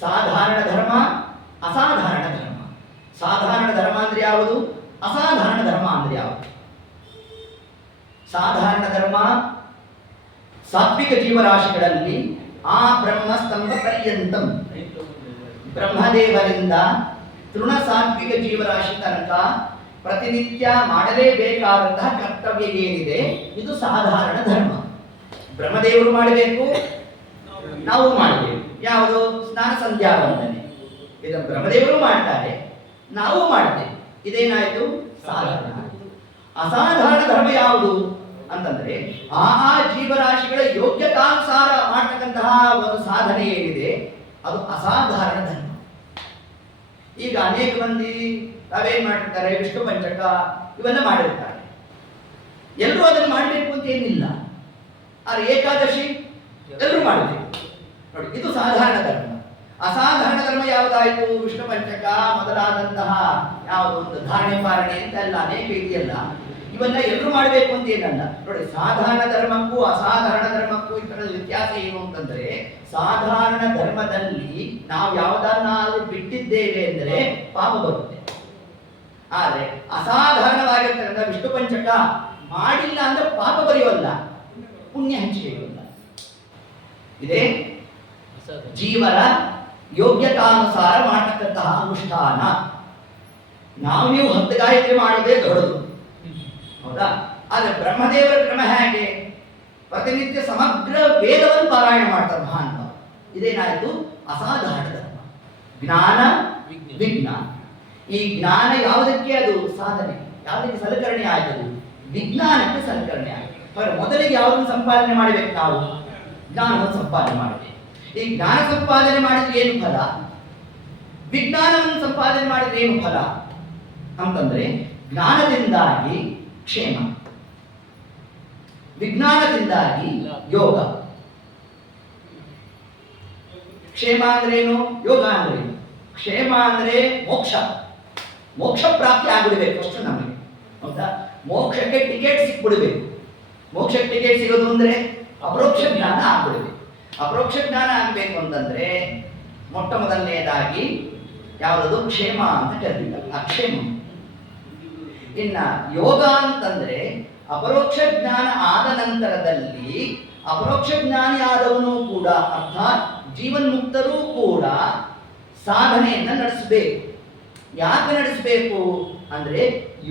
ಸಾಧಾರಣ ಧರ್ಮ ಅಸಾಧಾರಣ ಧರ್ಮ. ಸಾಧಾರಣ ಧರ್ಮ ಅಂದ್ರೆ ಯಾವುದು? ಅಸಾಧಾರಣ ಧರ್ಮ ಅಂದ್ರೆ ಯಾವುದು? ಸಾಧಾರಣ ಧರ್ಮ ಸಾತ್ವಿಕ ಜೀವರಾಶಿಗಳಲ್ಲಿ ಆ ಬ್ರಹ್ಮಸ್ತಂಭ ಪರ್ಯಂತಂ, ಬ್ರಹ್ಮದೇವರಿಂದ ತೃಣ ಸಾತ್ವಿಕ ಜೀವರಾಶಿ ತನಕ ಪ್ರತಿನಿತ್ಯ ಮಾಡಲೇಬೇಕಾದಂತಹ ಕರ್ತವ್ಯ ಏನಿದೆ ಇದು ಸಾಧಾರಣ ಧರ್ಮ. ಬ್ರಹ್ಮದೇವರು ಮಾಡಬೇಕು, ನಾವು ಮಾಡಬೇಕು. ಯಾವುದು? ಸ್ನಾನ ಸಂಧ್ಯಾ ವಂದನೆ. ಇದನ್ನು ಬ್ರಹ್ಮದೇವರು ಮಾಡ್ತಾರೆ, ನಾವು ಮಾಡ್ತೇವೆ. ಇದೇನಾಯಿತು? ಸಾಧಾರಣ. ಅಸಾಧಾರಣ ಧರ್ಮ ಯಾವುದು ಅಂತಂದ್ರೆ ಆ ಜೀವರಾಶಿಗಳ ಯೋಗ್ಯತಾನುಸಾರ ಮಾಡ್ತಕ್ಕಂತಹ ಒಂದು ಸಾಧನೆ ಏನಿದೆ ಅದು ಅಸಾಧಾರಣ ಧರ್ಮ. ಈಗ ಅನೇಕ ಮಂದಿ ತಾವೇನ್ ಮಾಡಿರ್ತಾರೆ, ವಿಷ್ಣು ಪಂಚಕ ಇವೆಲ್ಲ ಮಾಡಿರ್ತಾರೆ. ಎಲ್ಲರೂ ಅದನ್ನು ಮಾಡಬೇಕು ಅಂತ ಏನಿಲ್ಲ. ಆದರೆ ಏಕಾದಶಿ ಎಲ್ಲರೂ ಮಾಡಬೇಕು. ನೋಡಿ, ಇದು ಸಾಧಾರಣ ಧರ್ಮ. ಅಸಾಧಾರಣ ಧರ್ಮ ಯಾವುದಾಯಿತು? ವಿಷ್ಣು ಪಂಚಕ ಮೊದಲಾದಂತಹ ಯಾವುದೊಂದು ಧಾರಣೆ ಪಾರಣೆ ಅಂತೆಲ್ಲ ಅನೇಕ ಇದೆಯಲ್ಲ, ಇವೆಲ್ಲ ಎಲ್ಲರೂ ಮಾಡಬೇಕು ಅಂತ ಏನಲ್ಲ. ನೋಡಿ, ಸಾಧಾರಣ ಧರ್ಮಕ್ಕೂ ಅಸಾಧಾರಣ ಧರ್ಮಕ್ಕೂ ಇದರ ವ್ಯತ್ಯಾಸ ಏನು ಅಂತಂದ್ರೆ, ಸಾಧಾರಣ ಧರ್ಮದಲ್ಲಿ ನಾವು ಯಾವುದನ್ನಾದ್ರೂ ಬಿಟ್ಟಿದ್ದೇವೆ ಅಂದರೆ ಪಾಪ ಬರುತ್ತೆ. ಆದರೆ ಅಸಾಧಾರಣವಾಗಿರ್ತಕ್ಕಂಥ ವಿಷ್ಣು ಪಂಚಕ ಮಾಡಿಲ್ಲ ಅಂದ್ರೆ ಪಾಪ ಬರೆಯೋಲ್ಲ, ಪುಣ್ಯ ಹಂಚಿಕೆಯೋಲ್ಲ. ಇದೇ ಜೀವರ ಯೋಗ್ಯತಾನುಸಾರ ಮಾಡತಕ್ಕಂತಹ ಅನುಷ್ಠಾನ. ನೀವು 10 ಗಾಯತ್ರಿ ಮಾಡೋದೇ ದೊಡ್ಡದು, ಹೌದಾ? ಆದರೆ ಬ್ರಹ್ಮದೇವರ ಕ್ರಮ ಹೇಗೆ? ಪ್ರತಿನಿತ್ಯ ಸಮಗ್ರ ವೇದವನ್ನು ಪಾರಾಯಣ ಮಾಡ್ತಾರೆ ಮಹಾನುಭಾವ. ಇದೇನಾಯಿತು? ಅಸಾಧಾರಣ ಧರ್ಮ. ಜ್ಞಾನ ವಿಜ್ಞಾನ. ಈ ಜ್ಞಾನ ಯಾವುದಕ್ಕೆ ಅದು ಸಾಧನೆ, ಯಾವುದಕ್ಕೆ ಸಲಕರಣೆ ಆಯ್ತದು? ವಿಜ್ಞಾನಕ್ಕೆ ಸಲಕರಣೆ ಆಯ್ತು. ಮೊದಲಿಗೆ ಯಾವುದನ್ನು ಸಂಪಾದನೆ ಮಾಡಬೇಕು? ನಾವು ಜ್ಞಾನವನ್ನು ಸಂಪಾದನೆ ಮಾಡಬೇಕು. ಈ ಜ್ಞಾನ ಸಂಪಾದನೆ ಮಾಡಿದ್ರೆ ಏನು ಫಲ? ವಿಜ್ಞಾನವನ್ನು ಸಂಪಾದನೆ ಮಾಡಿದ್ರೆ ಏನು ಫಲ ಅಂತಂದ್ರೆ ಜ್ಞಾನದಿಂದಾಗಿ ಕ್ಷೇಮ, ವಿಜ್ಞಾನದಿಂದಾಗಿ ಯೋಗ. ಕ್ಷೇಮ ಅಂದ್ರೇನು? ಯೋಗ ಅಂದ್ರೇನು? ಕ್ಷೇಮ ಅಂದ್ರೆ ಮೋಕ್ಷ. ಮೋಕ್ಷ ಪ್ರಾಪ್ತಿ ಆಗಿಬಿಡ್ಬೇಕು ಅಷ್ಟು ನಮಗೆ, ಹೌದಾ? ಮೋಕ್ಷಕ್ಕೆ ಟಿಕೆಟ್ ಸಿಕ್ಬಿಡ್ಬೇಕು. ಮೋಕ್ಷಕ್ಕೆ ಟಿಕೆಟ್ ಸಿಗೋದು ಅಂದ್ರೆ ಅಪರೋಕ್ಷ ಜ್ಞಾನ ಆಗ್ಬಿಡ್ಬೇಕು. ಅಪರೋಕ್ಷ ಜ್ಞಾನ ಆಗಬೇಕು ಅಂತಂದ್ರೆ ಮೊಟ್ಟ ಮೊದಲನೆಯದಾಗಿ ಯಾವುದದು? ಕ್ಷೇಮ ಅಂತ ಕರೀತಾರೆ, ಅಕ್ಷೇಮ. ಇನ್ನ ಯೋಗ ಅಂತಂದ್ರೆ ಅಪರೋಕ್ಷ ಜ್ಞಾನ ಆದ ನಂತರದಲ್ಲಿ ಅಪರೋಕ್ಷ ಜ್ಞಾನಿ ಆದವನು ಕೂಡ, ಅರ್ಥಾತ್ ಜೀವನ್ಮುಕ್ತರೂ ಕೂಡ ಸಾಧನೆಯನ್ನ ನಡೆಸಬೇಕು. ಯಾಕೆ ನಡೆಸಬೇಕು ಅಂದ್ರೆ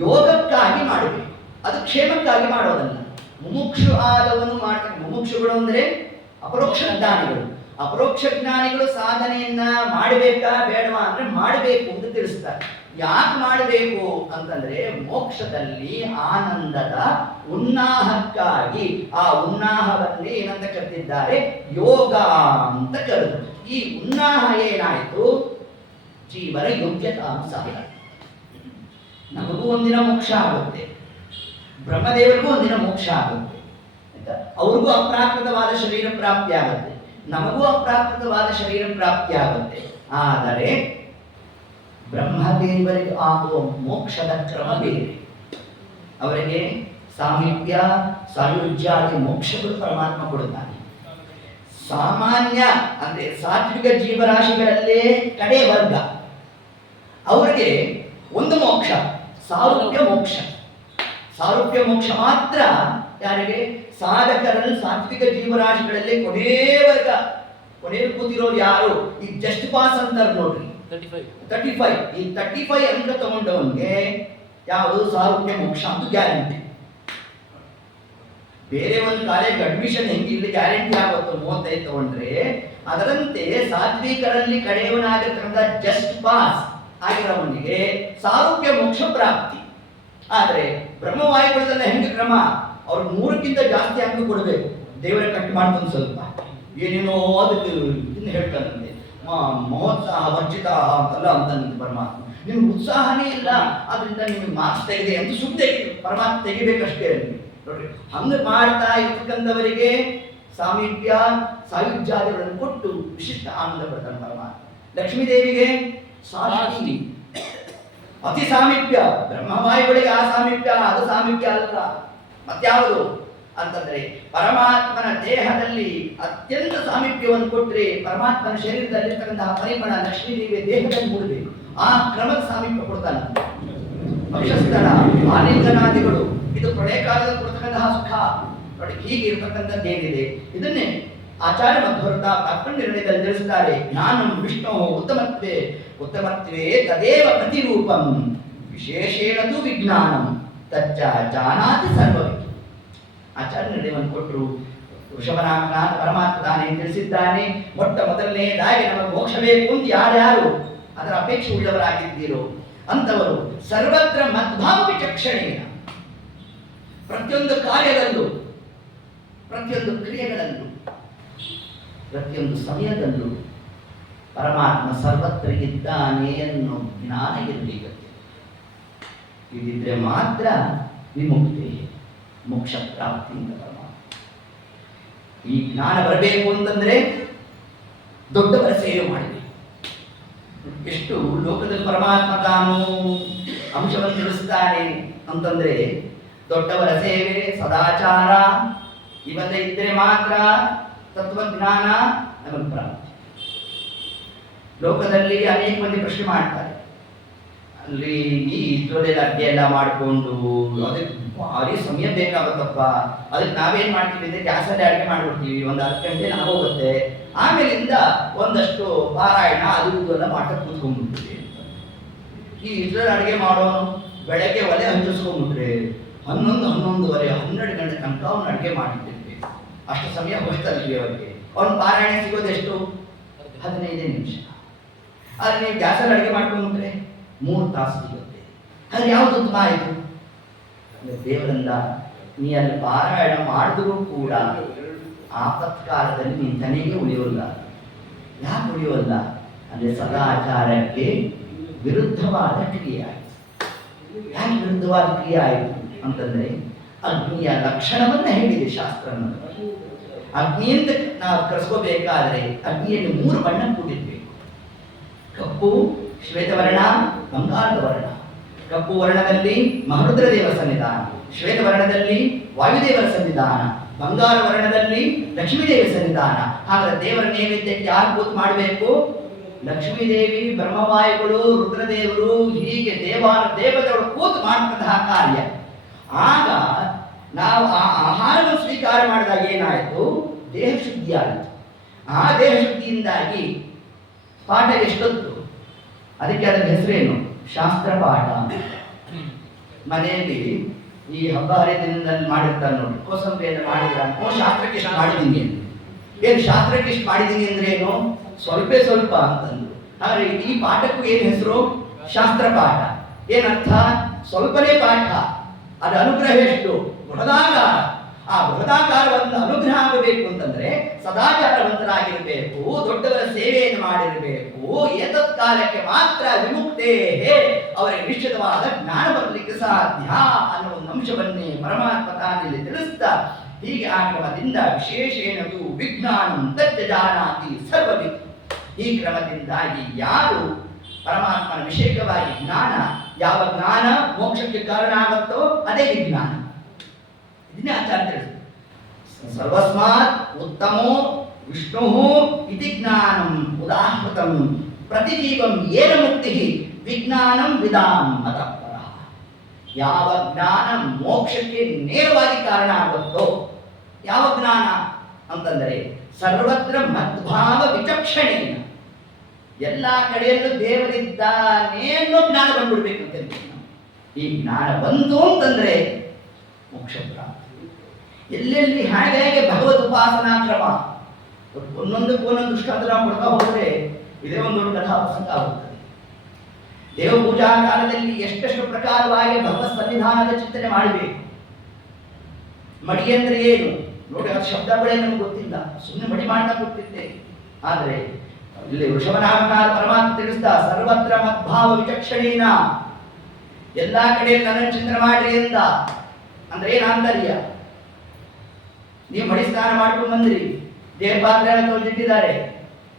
ಯೋಗಕ್ಕಾಗಿ ಮಾಡಬೇಕು, ಅದು ಕ್ಷೇಮಕ್ಕಾಗಿ ಮಾಡೋದಲ್ಲ. ಮುಮುಕ್ಷು ಆದವನು ಮಾಡ್ತಾರೆ. ಮುಮುಕ್ಷುಗಳು ಅಂದ್ರೆ ಅಪರೋಕ್ಷ ಜ್ಞಾನಿಗಳು. ಅಪರೋಕ್ಷ ಜ್ಞಾನಿಗಳು ಸಾಧನೆಯನ್ನ ಮಾಡಬೇಕಾ ಬೇಡವಾ ಅಂದ್ರೆ ಮಾಡಬೇಕು ಅಂತ ತಿಳಿಸ್ತಾರೆ. ಯಾಕೆ ಮಾಡಬೇಕು ಅಂತಂದ್ರೆ ಮೋಕ್ಷದಲ್ಲಿ ಆನಂದದ ಉನ್ನಾಹಕ್ಕಾಗಿ. ಆ ಉನ್ನಾಹವನ್ನೇ ಏನಂತ ಕರೆದಿದ್ದಾರೆ? ಯೋಗ ಅಂತ ಕರೆದು. ಈ ಉನ್ನಾಹ ಏನಾಯಿತು? ಜೀವನ ಯೋಗ್ಯತಾನುಸಾರ ನಮಗೂ ಒಂದಿನ ಮೋಕ್ಷ ಆಗುತ್ತೆ, ಬ್ರಹ್ಮದೇವರಿಗೂ ಒಂದಿನ ಮೋಕ್ಷ ಆಗುತ್ತೆ. ಅವ್ರಿಗೂ ಅಪ್ರಾಕೃತವಾದ ಶರೀರ ಪ್ರಾಪ್ತಿ ಆಗುತ್ತೆ, ನಮಗೂ ಅಪ್ರಾಕೃತವಾದ ಶರೀರ ಪ್ರಾಪ್ತಿ ಆಗುತ್ತೆ. ಆದರೆ ಬ್ರಹ್ಮದೇವರಿಗೆ ಆಗುವ ಮೋಕ್ಷದ ಕ್ರಮ ಬೇರೆ. ಅವರಿಗೆ ಸಾಮೀಪ್ಯ ಸಾಯುಜ್ಯಾದಿ ಮೋಕ್ಷಗಳು ಪರಮಾತ್ಮ ಕೊಡುತ್ತಾನೆ. ಸಾಮಾನ್ಯ ಅಂದ್ರೆ ಸಾತ್ವಿಕ ಜೀವರಾಶಿಗಳಲ್ಲೇ ಕಡೆ ವರ್ಗ, ಅವರಿಗೆ ಒಂದು ಮೋಕ್ಷ, ಸಾರೂಪ್ಯ ಮೋಕ್ಷ. ಸಾರೂಪ್ಯ ಮೋಕ್ಷ ಮಾತ್ರ ಯಾರಿಗೆ? ಸಾಧಕರಲ್ಲಿ ಸಾತ್ವಿಕ ಜೀವರಾಶಿಗಳಲ್ಲಿ ಕೊನೇ ವರ್ಗ. ಕೊನೆಯಲ್ಲಿ ಕೂತಿರೋರು ಯಾರು? ಈ ಜಸ್ಟ್ ಪಾಸ್ ಅಂತಾರೆ ನೋಡ್ರಿ, 35. ಈ 35 ಅಂಕ ತಗೊಂಡವನ್ಗೆ ಯಾವುದು? ಸಾರೂಪ್ಯ ಮೋಕ್ಷ ಅಂತ ಗ್ಯಾರಂಟಿ. ಬೇರೆ ಒಂದು ಕಾಲೇಜ್ ಅಡ್ಮಿಷನ್ ಹೆಂಗೆ ಇಲ್ಲಿ ಗ್ಯಾರಂಟಿ ಆಗುತ್ತೋ 35 ತಗೊಂಡ್ರೆ, ಅದರಂತೆ ಸಾತ್ವಿಕರಲ್ಲಿ ಕಡೆಯವನಾಗಿರ್ತಕ್ಕಂಥ ಜಸ್ಟ್ ಪಾಸ್ ಆಗಿರೋವನಿಗೆ ಸಾರೂಪ್ಯ ಮೋಕ್ಷ ಪ್ರಾಪ್ತಿ. ಆದರೆ ಬ್ರಹ್ಮವಾಯುಗಳದೆಲ್ಲ ಹೆಂಗೆ ಕ್ರಮ? ಅವ್ರು 3ಕ್ಕಿಂತ ಜಾಸ್ತಿ ಅಂಕ ಕೊಡಬೇಕು. ದೇವರ ಕಟ್ಟಿ ಮಾಡ್ತಾನೆ ಸ್ವಲ್ಪ ಏನೇನೋ ಅದಕ್ಕೆ ಹೇಳ್ತಾನಂತೆ, ಮಹೋತ್ಸಾಹ ವರ್ಜಿತ ಅಂತಲ್ಲ ಅಂತಂದು ಪರಮಾತ್ಮ. ನಿಮ್ಗೆ ಉತ್ಸಾಹನೇ ಇಲ್ಲ, ಅದರಿಂದ ನಿಮ್ಗೆ ಮಾರ್ಕ್ಸ್ ತೆಗೆದೆ ಅಂತ ಸುಮ್ಮನೆ ಪರಮಾತ್ಮ ತೆಗಿಬೇಕಷ್ಟೇ ನೋಡ್ರಿ. ಹಂಗೆ ಮಾಡ್ತಾ ಇರ್ತಕ್ಕಂಥವರಿಗೆ ಸಾಮೀಪ್ಯ ಸಾಯುಜ್ಯಾದಿಗಳನ್ನು ಕೊಟ್ಟು ವಿಶಿಷ್ಟ ಆನಂದ ಪಡ್ತಾನೆ ಪರಮಾತ್ಮ. ಲಕ್ಷ್ಮೀದೇವಿಗೆ ಸಾಕ್ಷಿ ಅತಿ ಸಾಮೀಪ್ಯ, ಬ್ರಹ್ಮವಾಯುಗಳಿಗೆ ಆ ಸಾಮೀಪ್ಯ, ಅದು ಸಾಮೀಪ್ಯ ಅಲ್ಲ. ಮತ್ಯಾವುದು ಅಂತಂದ್ರೆ ಪರಮಾತ್ಮನ ದೇಹದಲ್ಲಿ ಅತ್ಯಂತ ಸಾಮೀಪ್ಯವನ್ನು ಕೊಟ್ಟರೆ ಪರಮಾತ್ಮನ ಶರೀರದಲ್ಲಿರ್ತಕ್ಕಂತಹ ಪರಿಮಳ ಲಕ್ಷ್ಮೀದೇವಿಯ ದೇಹದಲ್ಲಿ ಮೂಡಬೇಕು. ಆ ಕ್ರಮದ ಸಾಮೀಪ್ಯ ಕೊಡ್ತಾನೆ. ಪಕ್ಷಸ್ಥಳ ಆಲಿಂಗನಾದಿಗಳು ಇದು ಪ್ರಳಯ ಕಾಲದಲ್ಲಿ ಕೊಡ್ತಕ್ಕಂತಹ ಸುಖ ನೋಡಿ. ಹೀಗೆ ಇರ್ತಕ್ಕಂಥದ್ದೇನಿದೆ ಇದನ್ನೇ ಆಚಾರ್ಯ ಮಧ್ವರ್ತ ತಾತ್ಪರ್ಯ ನಿರ್ಣಯದಲ್ಲಿ ತಿಳಿಸುತ್ತಾರೆ. ನಾನು ವಿಷ್ಣು ಉತ್ತಮತ್ವೇ ತದೇವ ಪ್ರತಿರೂಪಂ ವಿಶೇಷೇಣ ತು ವಿಜ್ಞಾನಂ ತಚ್ಚ ಜಾನಾತಿ ಸರ್ವವಿತ್. ಆಚಾರ್ಯ ನಿರ್ಣಯವನ್ನು ಕೊಟ್ಟರು. ವೃಷಭನಾಮನಾಥ ಪರಮಾತ್ಮ ತಾನೇ ತಿಳಿಸಿದ್ದಾನೆ. ಮೊಟ್ಟ ಮೊದಲನೇದಾಗಿ ನಮಗೆ ಮೋಕ್ಷ ಬೇಕು ಅಂತ ಯಾರ್ಯಾರು ಅದರ ಅಪೇಕ್ಷೆ ಉಳ್ಳವರಾಗಿದ್ದೀರೋ ಅಂತವರು ಸರ್ವತ್ರ ಮದ್ಭಾವ ವಿಚಕ್ಷಣೆಯ ಪ್ರತಿಯೊಂದು ಕಾರ್ಯದಲ್ಲೂ, ಪ್ರತಿಯೊಂದು ಕ್ರಿಯೆಗಳಲ್ಲೂ, ಪ್ರತಿಯೊಂದು ಸಮಯದಲ್ಲೂ ಪರಮಾತ್ಮ ಸರ್ವತ್ರ ಇದ್ದಾನೆ ಅನ್ನೋ ಜ್ಞಾನ ಇರಬೇಕು. ಇದಿದ್ರೆ ಮಾತ್ರ ವಿಮುಕ್ತಿ, ಮೋಕ್ಷ ಪ್ರಾಪ್ತಿಯಿಂದ ಪರಮಾತ್ಮ. ಈ ಜ್ಞಾನ ಬರಬೇಕು ಅಂತಂದ್ರೆ ದೊಡ್ಡವರ ಸೇವೆ ಮಾಡಬೇಕು. ಎಷ್ಟು ಲೋಕದಲ್ಲಿ ಪರಮಾತ್ಮ ತಾನು ಅಂಶವನ್ನು ತಿಳಿಸ್ತಾನೆ ಅಂತಂದ್ರೆ ದೊಡ್ಡವರ ಸೇವೆ, ಸದಾಚಾರ ಇವೆಲ್ಲ ಇದ್ರೆ ಮಾತ್ರ ತತ್ವಜ್ಞಾನ ನಮಗೆ ಪ್ರಾಪ್ತಿ. ಲೋಕದಲ್ಲಿ ಅನೇಕ ಮಂದಿ ಪ್ರಶ್ನೆ ಮಾಡ್ತಾರೆ, ಅಲ್ಲಿ ಈ ಇದ್ರೊಳಗೆ ಅಡ್ಗೆ ಎಲ್ಲ ಮಾಡಿಕೊಂಡು ಅದಕ್ಕೆ ಭಾರಿ ಸಮಯ ಬೇಕಾಗುತ್ತಪ್ಪ, ಅದಕ್ಕೆ ನಾವೇನು ಮಾಡ್ತೀವಿ ಅಂದರೆ ಗ್ಯಾಸಲ್ಲಿ ಅಡುಗೆ ಮಾಡಿಬಿಡ್ತೀವಿ, ಒಂದು 10 ಗಂಟೆ ನಾವು ಹೋಗುತ್ತೆ, ಆಮೇಲಿಂದ ಒಂದಷ್ಟು ಪಾರಾಯಣ ಅದು ಇದು ಎಲ್ಲ ಮಾಡ್ತಾ ಕೂತ್ಕೊಂಡ್ಬಿಡ್ತೀವಿ. ಈ ಇದ್ರಲ್ಲಿ ಅಡುಗೆ ಮಾಡೋನು ಬೆಳಗ್ಗೆ ಒಲೆ ಹಂಚಿಸ್ಕೊಂಡ್ಬಿಟ್ರೆ 11:30 12 ಗಂಟೆ ತನಕ ಅವ್ನು ಅಡುಗೆ ಮಾಡಿಟ್ಟಿರ್ತೀವಿ. ಅಷ್ಟು ಸಮಯ ಹೋಯ್ತಲ್ರಿ ಅವರಿಗೆ. ಅವ್ನು ಪಾರಾಯಣ ಸಿಗೋದೆಷ್ಟು? 15 ನಿಮಿಷ. ಆದರೆ ನೀವು ಗ್ಯಾಸಲ್ಲಿ ಅಡುಗೆ ಮಾಡ್ಕೊಂಡ್ಬಿಟ್ರೆ 3 ತಾಸು ಸಿಗುತ್ತೆ. ಆದರೆ ಯಾವುದು ಉತ್ತಮ ಆಯಿತು? ದೇವರಿಂದ ನೀ ಅಲ್ಲಿ ಪಾರಾಯಣ ಮಾಡಿದ್ರೂ ಕೂಡ ಆಪತ್ಕಾಲದಲ್ಲಿ ನೀನು ತನಿಗೆ ಉಳಿಯೋಲ್ಲ. ಯಾಕೆ ಉಳಿಯೋಲ್ಲ ಅಂದರೆ ಸದಾಚಾರಕ್ಕೆ ವಿರುದ್ಧವಾದ ಕ್ರಿಯೆ ಆಯಿತು. ಯಾಕೆ ವಿರುದ್ಧವಾದ ಕ್ರಿಯೆ ಆಯಿತು ಅಂತಂದರೆ ಅಗ್ನಿಯ ಲಕ್ಷಣವನ್ನು ಹೇಳಿದೆ ಶಾಸ್ತ್ರ. ಅಗ್ನಿಯಿಂದ ನಾವು ಕರೆಸ್ಕೋಬೇಕಾದ್ರೆ ಅಗ್ನಿಯಲ್ಲಿ 3 ಬಣ್ಣ ಕೂಡಿರ್ಬೇಕು. ಕಪ್ಪು, ಶ್ವೇತವರ್ಣ, ಬಂಗಾರದ ವರ್ಣ. ಕಪ್ಪು ವರ್ಣದಲ್ಲಿ ಮಹರುದ್ರ ದೇವರ ಸನ್ನಿಧಾನ, ಶ್ವೇತವರ್ಣದಲ್ಲಿ ವಾಯುದೇವರ ಸನ್ನಿಧಾನ, ಬಂಗಾರ ವರ್ಣದಲ್ಲಿ ಲಕ್ಷ್ಮೀದೇವಿ ಸನ್ನಿಧಾನ. ಹಾಗಾದ್ರೆ ದೇವರ ನೈವೇದ್ಯಕ್ಕೆ ಯಾರು ಕೂತು ಮಾಡಬೇಕು? ಲಕ್ಷ್ಮೀದೇವಿ, ಬ್ರಹ್ಮವಾಯುಗಳು, ರುದ್ರದೇವರು, ಹೀಗೆ ದೇವತೆಗಳು ಕೂತು ಮಾಡತಕ್ಕಂತಹ ಕಾರ್ಯ. ಆಗ ನಾವು ಆ ಆಹಾರವನ್ನು ಸ್ವೀಕಾರ ಮಾಡಿದಾಗ ಏನಾಯಿತು? ದೇಹ ಶುದ್ಧಿ ಆಯಿತು. ಆ ದೇಹ ಶುದ್ಧಿಯಿಂದಾಗಿ ಪಾಠ ಎಷ್ಟೊತ್ತು? ಅದಕ್ಕೆ ಅದರ ಹೆಸರೇನು? ಶಾಸ್ತ್ರ ಪಾಠ. ಮನೆಯಲ್ಲಿ ಈ ಹಬ್ಬ ಹರಿದಿನದಲ್ಲಿ ಮಾಡಿರ್ತಾರೆ ನೋಡಿ, ಕೋಸಂಬರಿಯನ್ನು ಮಾಡಿದ್ರ ಶಾಸ್ತ್ರಕ್ಕೆ ಇಷ್ಟು ಮಾಡಿದ್ದೀನಿ. ಏನು ಶಾಸ್ತ್ರಕ್ಕೆ ಇಷ್ಟು ಮಾಡಿದ್ದೀನಿ ಅಂದ್ರೆ ಏನು? ಸ್ವಲ್ಪ ಅಂತಂದು. ಆದರೆ ಈ ಪಾಠಕ್ಕೂ ಏನು ಹೆಸರು? ಶಾಸ್ತ್ರ ಪಾಠ. ಏನರ್ಥ? ಸ್ವಲ್ಪನೇ ಪಾಠ, ಅದು ಅನುಗ್ರಹ ಎಷ್ಟು? ಬೃಹದಾಕಾರ. ಆ ಬೃಹದಾಕಾರವನ್ನು ಅನುಗ್ರಹ ಆಗಬೇಕು ಅಂತಂದ್ರೆ ಸದಾಚಾರವಂತರಾಗಿರಬೇಕು, ದೊಡ್ಡವರ ಸೇವೆಯನ್ನು ಮಾಡಿರಬೇಕು. ಏತತ್ ಕಾಲಕ್ಕೆ ಮಾತ್ರ ವಿಮುಕ್ತೇ, ಅವರಿಗೆ ನಿಶ್ಚಿತವಾದ ಜ್ಞಾನ ಬರಲಿಕ್ಕೆ ಸಾಧ್ಯ ಅನ್ನೋ ಒಂದು ಅಂಶವನ್ನೇ ಪರಮಾತ್ಮ ತಾನಲ್ಲಿ ತಿಳಿಸ್ತಾ ಹೀಗೆ ಆ ಕ್ರಮದಿಂದ ವಿಶೇಷೇನದು ವಿಜ್ಞಾನಂ ತಜ್ಜಾನಾತಿ ಸರ್ವವಿದ್. ಈ ಕ್ರಮದಿಂದಾಗಿ ಯಾರು ಪರಮಾತ್ಮನ ವಿಷಯಕವಾಗಿ ಜ್ಞಾನ, ಯಾವ ಜ್ಞಾನ ಮೋಕ್ಷಕ್ಕೆ ಕಾರಣ ಆಗುತ್ತೋ ಅದೇ ವಿಜ್ಞಾನ. ಇದನ್ನೇ ಆಚಾರ್ಯ ತಿಳಿಸಿದರು. ಸರ್ವಸ್ಮಾತ್ ಉತ್ತಮೋ ವಿಷ್ಣು ಇತಿ ಜ್ಞಾನಂ ಉದಾಹೃತಂ ಪ್ರತಿಜೀವಂ ಏನ ಮುಕ್ತಿ ವಿಜ್ಞಾನಂ ವಿದಾಂ ಮತಃಪರ. ಯಾವ ಜ್ಞಾನ ಮೋಕ್ಷಕ್ಕೆ ನೇರವಾಗಿ ಕಾರಣ ಆಗುತ್ತೋ, ಯಾವ ಜ್ಞಾನ ಅಂತಂದರೆ ಸರ್ವತ್ರ ಮದ್ಭಾವ ವಿಚಕ್ಷಣೆಯ, ಎಲ್ಲ ಕಡೆಯಲ್ಲೂ ದೇವರಿದ್ದಾನೆ ಅನ್ನೋ ಜ್ಞಾನ ಬಂದ್ಬಿಡ್ಬೇಕು ಅಂತ. ಈ ಜ್ಞಾನ ಬಂತು ಅಂತಂದ್ರೆ ಮೋಕ್ಷ ಪ್ರಾಪ್ತಿ. ಎಲ್ಲೆಲ್ಲಿ ಹೇಗೆ ಹೇಗೆ ಭಗವದ್ ಉಪಾಸನಾ ಕ್ರಮ ಒಂದೊಂದು ದೃಷ್ಟಾಂತ ನಾವು ಕೊಡ್ತಾ ಹೋದರೆ ಇದೇ ಒಂದು ದೊಡ್ಡ ಕಥಾ ಪ್ರಸಂಗ ಆಗುತ್ತದೆ. ದೇವಪೂಜಾ ಕಾಲದಲ್ಲಿ ಎಷ್ಟೆಷ್ಟು ಪ್ರಕಾರವಾಗಿ ಭಗವತ್ ಸನ್ನಿಧಾನದ ಚಿಂತನೆ ಮಾಡಬೇಕು. ಮಡಿ ಅಂದ್ರೆ ಏನು ನೋಡಿ, ಆ ಶಬ್ದಗಳೇ ನಮ್ಗೆ ಗೊತ್ತಿಲ್ಲ, ಸುಮ್ಮನೆ ಮಡಿ ಮಾಡ್ತಾ ಗೊತ್ತಿದ್ದೆ. ಆದರೆ ಇಲ್ಲಿ ವೃಷಭನಾಮಕಾರ ಪರಮಾತ್ಮ ತಿಳಿಸ್ತಾ ಸರ್ವತ್ರ ಮದ್ಭಾವ ವಿಚಕ್ಷಣೇನ, ಎಲ್ಲಾ ಕಡೆ ನನ್ನ ಚಿಂತನೆ ಮಾಡ್ರಿ ಎಂದ. ಅಂದ್ರೆ ಏನ್ ಆಂತರ್ಯ? ನೀವು ಮಡಿ ಸ್ನಾನ ಮಾಡ್ಕೊಂಡು ಬಂದ್ರಿ, ದೇವ್ರ ಪಾತ್ರೆ ತೊಳೆದಿಟ್ಟಿದ್ದಾರೆ,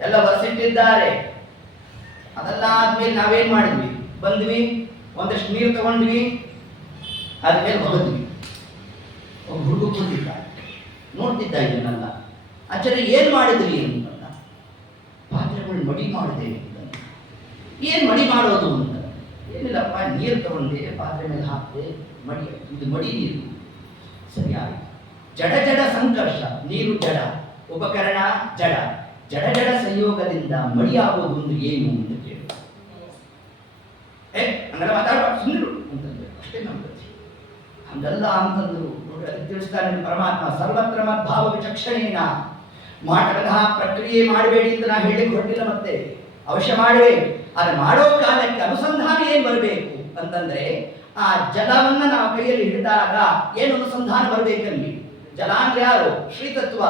ಎಲ್ಲ ಒರೆಸಿಟ್ಟಿದ್ದಾರೆ. ಅದೆಲ್ಲ ಆದ್ಮೇಲೆ ನಾವೇನ್ ಮಾಡಿದ್ವಿ? ಬಂದ್ವಿ, ಒಂದಷ್ಟು ನೀರು ತಗೊಂಡ್ವಿ, ಆದ್ಮೇಲೆ ಹೋದ್ವಿ. ಒಬ್ಬ ಹುಡುಗ ಕೂತಿದ್ದ, ನೋಡ್ತಿದ್ದ ಇದನ್ನೆಲ್ಲ. ಆಚಾರ್ಯ ಏನ್ ಮಾಡಿದ್ರಿ ಅಂತಂದ. ಪಾತ್ರೆಗಳು ಮಡಿ ಮಾಡಿದೆ ಅಂತ. ಏನ್ ಮಡಿ ಮಾಡೋದು ಅಂತ? ಏನಿಲ್ಲಪ್ಪ, ನೀರು ತಗೊಂಡೆ, ಪಾತ್ರೆ ಮೇಲೆ ಹಾಕಿದೆ, ಮಡಿ, ಇದು ಮಡಿ ನೀರು. ಸರಿಯಾಗಿ ಜಡ ಜಡ ಸಂಕರ್ಷ, ನೀರು ಜಡ, ಉಪಕರಣ ಜಡ, ಜಡ ಜಡ ಸಂಯೋಗದಿಂದ ಮಡಿಯಾಗೋದು ಅಂದ್ರೆ ಏನು ಅಂತ ಕೇಳಿ ಹಂಗೆಲ್ಲ ಮಾತಾಡ್ಬಾರ್ದು, ಸುಂದರು ಅಂತಂದ್ರೆ ಅಷ್ಟೇ ನಮ್ಮ ಗತಿ. ಹಂಗಲ್ಲ ಅಂತಂದ್ರು ನೋಡಿ. ಅದಕ್ಕೆ ತಿಳಿಸ್ತಾನೆ ಪರಮಾತ್ಮ ಸರ್ವತ್ರ ಮದ್ಭಾವ ವಿಚಕ್ಷಣೇನ. ಮಾಡದಂತಹ ಪ್ರಕ್ರಿಯೆ ಮಾಡಬೇಡಿ ಅಂತ ನಾ ಹೇಳಿಕ್ಕೆ ಹೊರಟಿಲ್ಲ, ಮತ್ತೆ ಅವಶ್ಯ ಮಾಡಬೇಕು. ಆದರೆ ಮಾಡೋ ಕಾಲಕ್ಕೆ ಅನುಸಂಧಾನ ಏನ್ ಬರಬೇಕು ಅಂತಂದ್ರೆ, ಆ ಜಲವನ್ನ ನಾವು ಕೈಯಲ್ಲಿ ಹಿಡಿದಾಗ ಏನು ಅನುಸಂಧಾನ ಬರಬೇಕಲ್ಲಿ? ಜಲ ಅಂದ್ರೆ ಯಾರು? ಶ್ರೀತತ್ವ.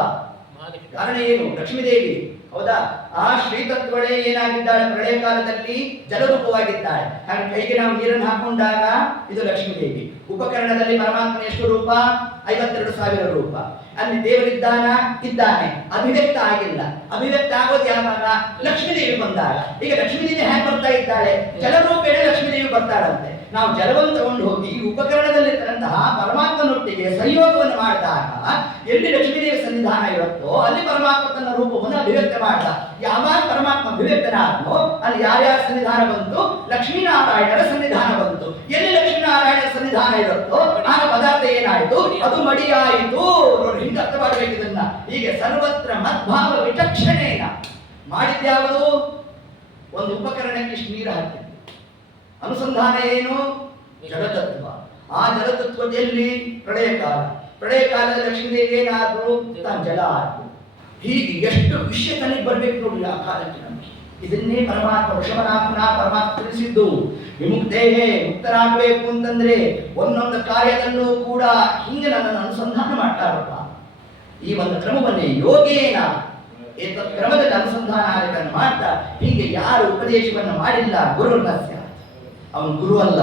ಕಾರಣ ಏನು? ಲಕ್ಷ್ಮೀದೇವಿ. ಹೌದಾ? ಆ ಶ್ರೀತತ್ವಳೇ ಏನಾಗಿದ್ದಾಳೆ? ಪ್ರಳಯ ಕಾಲದಲ್ಲಿ ಜಲರೂಪವಾಗಿದ್ದಾಳೆ. ಹಾಗೆ ಕೈಗೆ ನಾವು ನೀರನ್ನು ಹಾಕೊಂಡಾಗ ಇದು ಲಕ್ಷ್ಮೀದೇವಿ. ಉಪಕರಣದಲ್ಲಿ ಪರಮಾತ್ಮನ ಎಷ್ಟು ರೂಪ? 52,000 ರೂಪ. ಅಲ್ಲಿ ದೇವರಿದ್ದಾನ, ಇದ್ದಾನೆ, ಅಭಿವ್ಯಕ್ತ ಆಗಿಲ್ಲ. ಅಭಿವ್ಯಕ್ತ ಆಗೋದು ಯಾವಾಗ? ಲಕ್ಷ್ಮೀದೇವಿ ಬಂದಾಗ. ಈಗ ಲಕ್ಷ್ಮೀದೇವಿ ಹೇಗೆ ಬರ್ತಾ ಇದ್ದಾಳೆ? ಜಲರೂಪೇಣ ಲಕ್ಷ್ಮೀದೇವಿ ಬರ್ತಾಳಂತೆ. ನಾವು ಜಲವನ್ನು ತಗೊಂಡು ಹೋಗಿ ಉಪಕರಣದಲ್ಲಿರ್ತಕ್ಕಂತಹ ಪರಮಾತ್ಮನೊಟ್ಟಿಗೆ ಸಂಯೋಗವನ್ನು ಮಾಡಿದಾಗ ಎಲ್ಲಿ ಲಕ್ಷ್ಮೀದೇವಿ ಸನ್ನಿಧಾನ ಇರುತ್ತೋ ಅಲ್ಲಿ ಪರಮಾತ್ಮ ತನ್ನ ರೂಪವನ್ನು ಅಭಿವ್ಯಕ್ತ ಮಾಡ್ದ. ಯಾವಾಗ ಪರಮಾತ್ಮ ಅಭಿವ್ಯಕ್ತನಾದನೋ ಅಲ್ಲಿ ಯಾರ್ಯಾರ ಸನ್ನಿಧಾನ ಬಂತು? ಲಕ್ಷ್ಮೀನಾರಾಯಣರ ಸನ್ನಿಧಾನ ಬಂತು. ಎಲ್ಲಿ ಲಕ್ಷ್ಮೀನಾರಾಯಣರ ಸನ್ನಿಧಾನ ಇರುತ್ತೋ ಆಗ ಪದಾರ್ಥ ಏನಾಯಿತು? ಅದು ಮಡಿಯಾಯಿತು. ನೋಡಿ, ಹಿಂಗೆ ಅರ್ಥ ಮಾಡಬೇಕು ಇದನ್ನ. ಹೀಗೆ ಸರ್ವತ್ರ ಮದ್ಭಾವ ವಿಚಕ್ಷಣೇನ ಮಾಡಿದ್ಯಾವುದು? ಒಂದು ಉಪಕರಣಕ್ಕೆ ಇಷ್ಟು ನೀರು ಹಾಕಿದ್ದು. ಅನುಸಂಧಾನ ಏನು? ಜಲತತ್ವ. ಆ ಜಲತತ್ವದಲ್ಲಿ ಪ್ರಳಯ ಕಾಲ. ಪ್ರಳಯ ಕಾಲದ ಲಕ್ಷ್ಮೀದೇವಿ ಏನಾದ್ರು? ಜಲ ಆದ್ರು. ಹೀಗೆ ಎಷ್ಟು ವಿಷಯ ತನಗೆ ಬರ್ಬೇಕು ನೋಡಿ ಆ ಕಾಲಕ್ಕೆ ನಮಗೆ. ಇದನ್ನೇ ಪರಮಾತ್ಮ ವೃಷಭನಾಮನ ಪರಮಾತ್ಮ ತಿಳಿಸಿದ್ದು. ವಿಮುಕ್ತೇಹೇ, ಮುಕ್ತರಾಗಬೇಕು ಅಂತಂದ್ರೆ ಒಂದೊಂದು ಕಾರ್ಯದಲ್ಲೂ ಕೂಡ ಹಿಂಗೆ ನನ್ನನ್ನು ಅನುಸಂಧಾನ ಮಾಡ್ತಾರಪ್ಪ. ಈ ಒಂದು ಕ್ರಮವನ್ನೇ ಯೋಗೇನ ಏತತ್ ಕ್ರಮದಲ್ಲಿ ಅನುಸಂಧಾನ ಆಗೋದನ್ನು ಮಾಡ್ತಾ ಹೀಗೆ ಯಾರು ಉಪದೇಶವನ್ನು ಮಾಡಿಲ್ಲ ಗುರುರ್ನಸ್ಯ, ಅವನು ಗುರು ಅಲ್ಲ.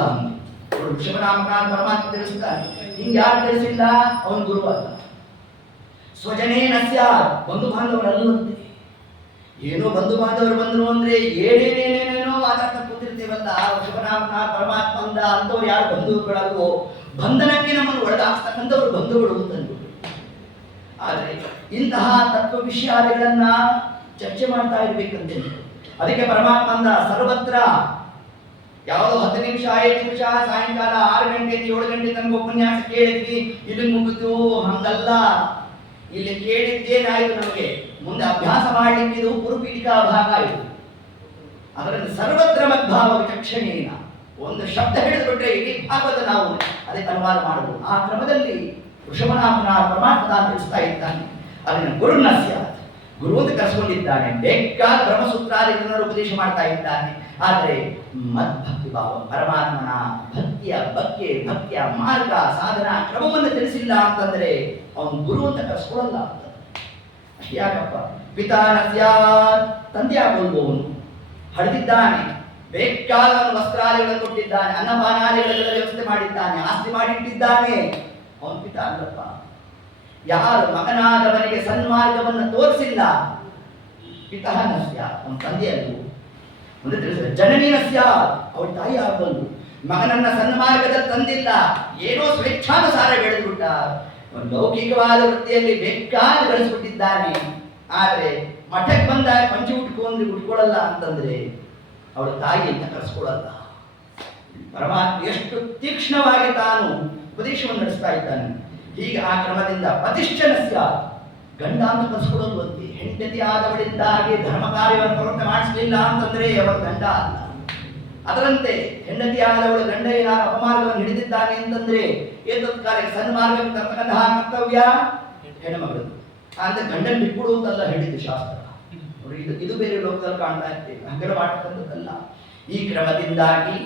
ವೃಷಭನಾಮನ ಪರಮಾತ್ಮ ತಿಳಿಸ್ತಾನೆ. ಹಿಂಗೆ ಯಾರು ತಿಳಿಸಿಲ್ಲ ಅವನು ಗುರು ಅಲ್ಲ. ಸ್ವಜನೇನಸ್ಯ, ಬಂಧು ಬಾಂಧವರಲ್ಲಂತೆ. ಏನೋ ಬಂಧು ಬಾಂಧವರು ಬಂದರು ಅಂದ್ರೆ ಏನೇನೇನೇನೇನೋ ಮಾತಾಡ್ತಾ ಕೂತಿರ್ತೇವಲ್ಲ. ವೃಷಭನಾಮನ ಪರಮಾತ್ಮ ಅಂದ ಅಂತವ್ರು ಯಾರು ಬಂಧುಗಳಲ್ವೋ, ಬಂಧನಕ್ಕೆ ನಮ್ಮನ್ನು ಒಳಗಾಗ್ತಕ್ಕಂಥವ್ರು ಬಂಧುಗಳು ಅಂತಂದ್ರು. ಆದರೆ ಇಂತಹ ತತ್ವ ವಿಷಯಾದಿಗಳನ್ನ ಚರ್ಚೆ ಮಾಡ್ತಾ ಇರ್ಬೇಕಂತೆ. ಅದಕ್ಕೆ ಪರಮಾತ್ಮ ಅಂದ ಸರ್ವತ್ರ ಯಾವುದೋ 10 ನಿಮಿಷ 5 ನಿಮಿಷ ಸಾಯಂಕಾಲ 6 ಗಂಟೆ 7 ಗಂಟೆ ತನಕ ಉಪನ್ಯಾಸ ಕೇಳಿದ್ವಿ, ಇಲ್ಲಿ ಮುಗಿತು. ಹಂಗಲ್ಲ. ಇಲ್ಲಿ ಕೇಳಿದ್ದೇನಾಯ್ತು? ನಮಗೆ ಮುಂದೆ ಅಭ್ಯಾಸ ಮಾಡಲಿಕ್ಕೆ ಇದು ಪುರುಪೀಠಿಕಾ ಭಾಗ ಇದು. ಅದರಲ್ಲಿ ಸರ್ವತ್ರ ಮದ್ಭಾವ ವಿಚಕ್ಷಣೇನ ಒಂದು ಶಬ್ದ ಹಿಡಿದುಬಿಟ್ರೆ ಇಡೀ ಭಾಗದ ನಾವು ಅದಕ್ಕೆ ಅನುವಾದ ಮಾಡಬಹುದು. ಆ ಕ್ರಮದಲ್ಲಿ ವೃಷಭನಾಮನ ಪರಮಾತ್ಮ ತಿಳಿಸ್ತಾ ಇದ್ದಾನೆ. ಅದನ್ನು ಗುರುನಸ್ಯ, ಗುರು ಅಂತ ಕರೆಸ್ಕೊಂಡಿದ್ದಾನೆ. ಬೇಕಾದ ಬ್ರಹ್ಮಸೂತ್ರಾದಿಗಳನ್ನು ಉಪದೇಶ ಮಾಡ್ತಾ ಇದ್ದಾನೆ. ಆದರೆ ಮದ್ಭಕ್ತಿ ಭಾವ, ಪರಮಾತ್ಮನ ಭಕ್ತಿಯ ಮಾರ್ಗ ಸಾಧನ ಕ್ರಮವನ್ನು ತಿಳಿಸಿಲ್ಲ ಅಂತಂದ್ರೆ ಅವನು ಗುರು ಅಂತ ಕರ್ಸ್ಕೊಳ್ಳಲ್ಲ ಅಂತ. ಯಾಕಪ್ಪ? ಪಿತಾನಸ್ಯ, ತಂದೆ ಆಗೋಲ್ವವನು ಹಡೆದಿದ್ದಾನೆ, ಬೇಕಾದ ವಸ್ತ್ರಾದಿಗಳನ್ನು ಕೊಟ್ಟಿದ್ದಾನೆ, ಅನ್ನಪಾನಾದಿಗಳೆಲ್ಲ ವ್ಯವಸ್ಥೆ ಮಾಡಿದ್ದಾನೆ, ಆಸ್ತಿ ಮಾಡಿಟ್ಟಿದ್ದಾನೆ, ಅವನು ಪಿತ ಅಲ್ಲಪ್ಪ. ಯಾರು ಮಗನಾದವನಿಗೆ ಸನ್ಮಾರ್ಗವನ್ನು ತೋರಿಸಿಲ್ಲ, ಪಿತಃ ನಸ್ಯ, ಅವನ ತಂದೆಯಲ್ಲೂ ಒಂದು ತಿಳಿಸಿದ. ಜನನಿ ನಸ್ಯ, ಅವಳ ತಾಯಿ ಆಗಬಲ್ಲು. ಮಗನನ್ನ ಸನ್ಮಾರ್ಗದಲ್ಲಿ ತಂದಿಲ್ಲ, ಏನೋ ಸ್ವೇಚ್ಛಾನುಸಾರ ಬೆಳೆದ್ಬಿಟ್ಟ, ಲೌಕಿಕವಾದ ವೃತ್ತಿಯಲ್ಲಿ ಬೇಕಾದ ಗಳಿಸ್ಬಿಟ್ಟಿದ್ದಾನೆ. ಆದರೆ ಮಠಕ್ಕೆ ಬಂದಾಗ ಪಂಚಿ ಉಟ್ಕೊಳ್ಳಲ್ಲ ಅಂತಂದ್ರೆ ಅವಳ ತಾಯಿ ಅಂತ ಕರೆಸ್ಕೊಳ್ಳಲ್ಲ. ಪರಮಾತ್ಮ ಎಷ್ಟು ತೀಕ್ಷ್ಣವಾಗಿ ತಾನು ಉಪದೇಶವನ್ನು ನಡೆಸ್ತಾ ಇದ್ದಾನೆ. ಹೀಗೆ ಆ ಕ್ರಮದಿಂದ ಪ್ರತಿಷ್ಠನಸ್ಯ, ಗಂಡ ಅಂತ ಕರೆಸ್ಕೊಳ್ಳೋದು ಅಂತೆ. ಹೆಂಡತಿ ಆದವಳಿಂದಾಗಿ ಧರ್ಮ ಕಾರ್ಯವನ್ನು ಪ್ರವೃತ್ತ ಮಾಡಿಸಲಿಲ್ಲ ಅಂತಂದ್ರೆ ಅವಳ ಗಂಡ ಅಲ್ಲ. ಅದರಂತೆ ಹೆಂಡತಿ ಆದವಳು ಗಂಡ ಏನಾರು ಅಪಮಾರ್ಗವನ್ನು ಹಿಡಿದಿದ್ದಾನೆ ಅಂತಂದ್ರೆ ಏತತ್ ಕಾಲಕ್ಕೆ ಸನ್ಮಾರ್ಗಕ್ಕೆ ತರ್ತಕ್ಕಂತಹ ಕರ್ತವ್ಯ ಹೆಣ್ಣುಮಗಳದ್ದು. ಅಂತ ಗಂಡನ ಬಿಟ್ಬಿಡುವುದಲ್ಲ ಹೇಳಿದ್ದು ಶಾಸ್ತ್ರ. ಇದು ಬೇರೆ ಲೋಕದಲ್ಲಿ ಕಾಣ್ತಾ ಇರ್ತೇವೆ, ಹಗರ ಮಾಡ್ತಕ್ಕಂಥದ್ದಲ್ಲ. ಈ ಕ್ರಮದಿಂದಾಗಿ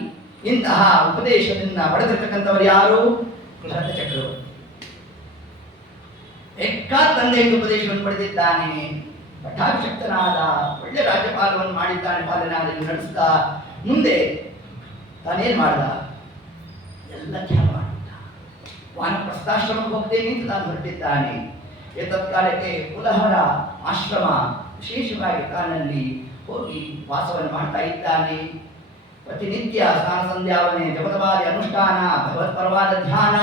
ಇಂತಹ ಉಪದೇಶದಿಂದ ಪಡೆದಿರ್ತಕ್ಕಂಥವರು ಯಾರು? ಭರತ ಚಕ್ರವರ್ತಿ. ತಂದೆಯಿಂದ ಉಪದೇಶವನ್ನು ಪಡೆದಿದ್ದಾನೆ, ಪಟ್ಟಾಭಿಷಕ್ತನಾದ, ಒಳ್ಳೆ ರಾಜ್ಯಪಾಲವನ್ನು ಮಾಡಿದ್ದಾನೆ, ಪಾಲನೆ ನಡೆಸ್ತಾ ಮುಂದೆ ತಾನೇನ್ ಮಾಡ್ದ? ಎಲ್ಲ ತ್ಯಾಗ ಮಾಡಿದ್ದ. ವಾನಪ್ರಸ್ಥಾಶ್ರಮಕ್ಕೆ ಹೋಗ್ತೇನೆ ಅಂತ ತಾನು ಹೊರಟಿದ್ದಾನೆ. ತತ್ಕಾಲಕ್ಕೆ ಕುಲಹರ ಆಶ್ರಮ ವಿಶೇಷವಾಗಿ ತಾನಲ್ಲಿ ಹೋಗಿ ವಾಸವನ್ನು ಮಾಡ್ತಾ ಇದ್ದಾನೆ. ಪ್ರತಿನಿತ್ಯ ಸ್ನಾನ ಸಂಧ್ಯಾವನೆ, ಜಪದವಾದಿ ಅನುಷ್ಠಾನ, ಭಗವತ್ಪರವಾದ ಧ್ಯಾನ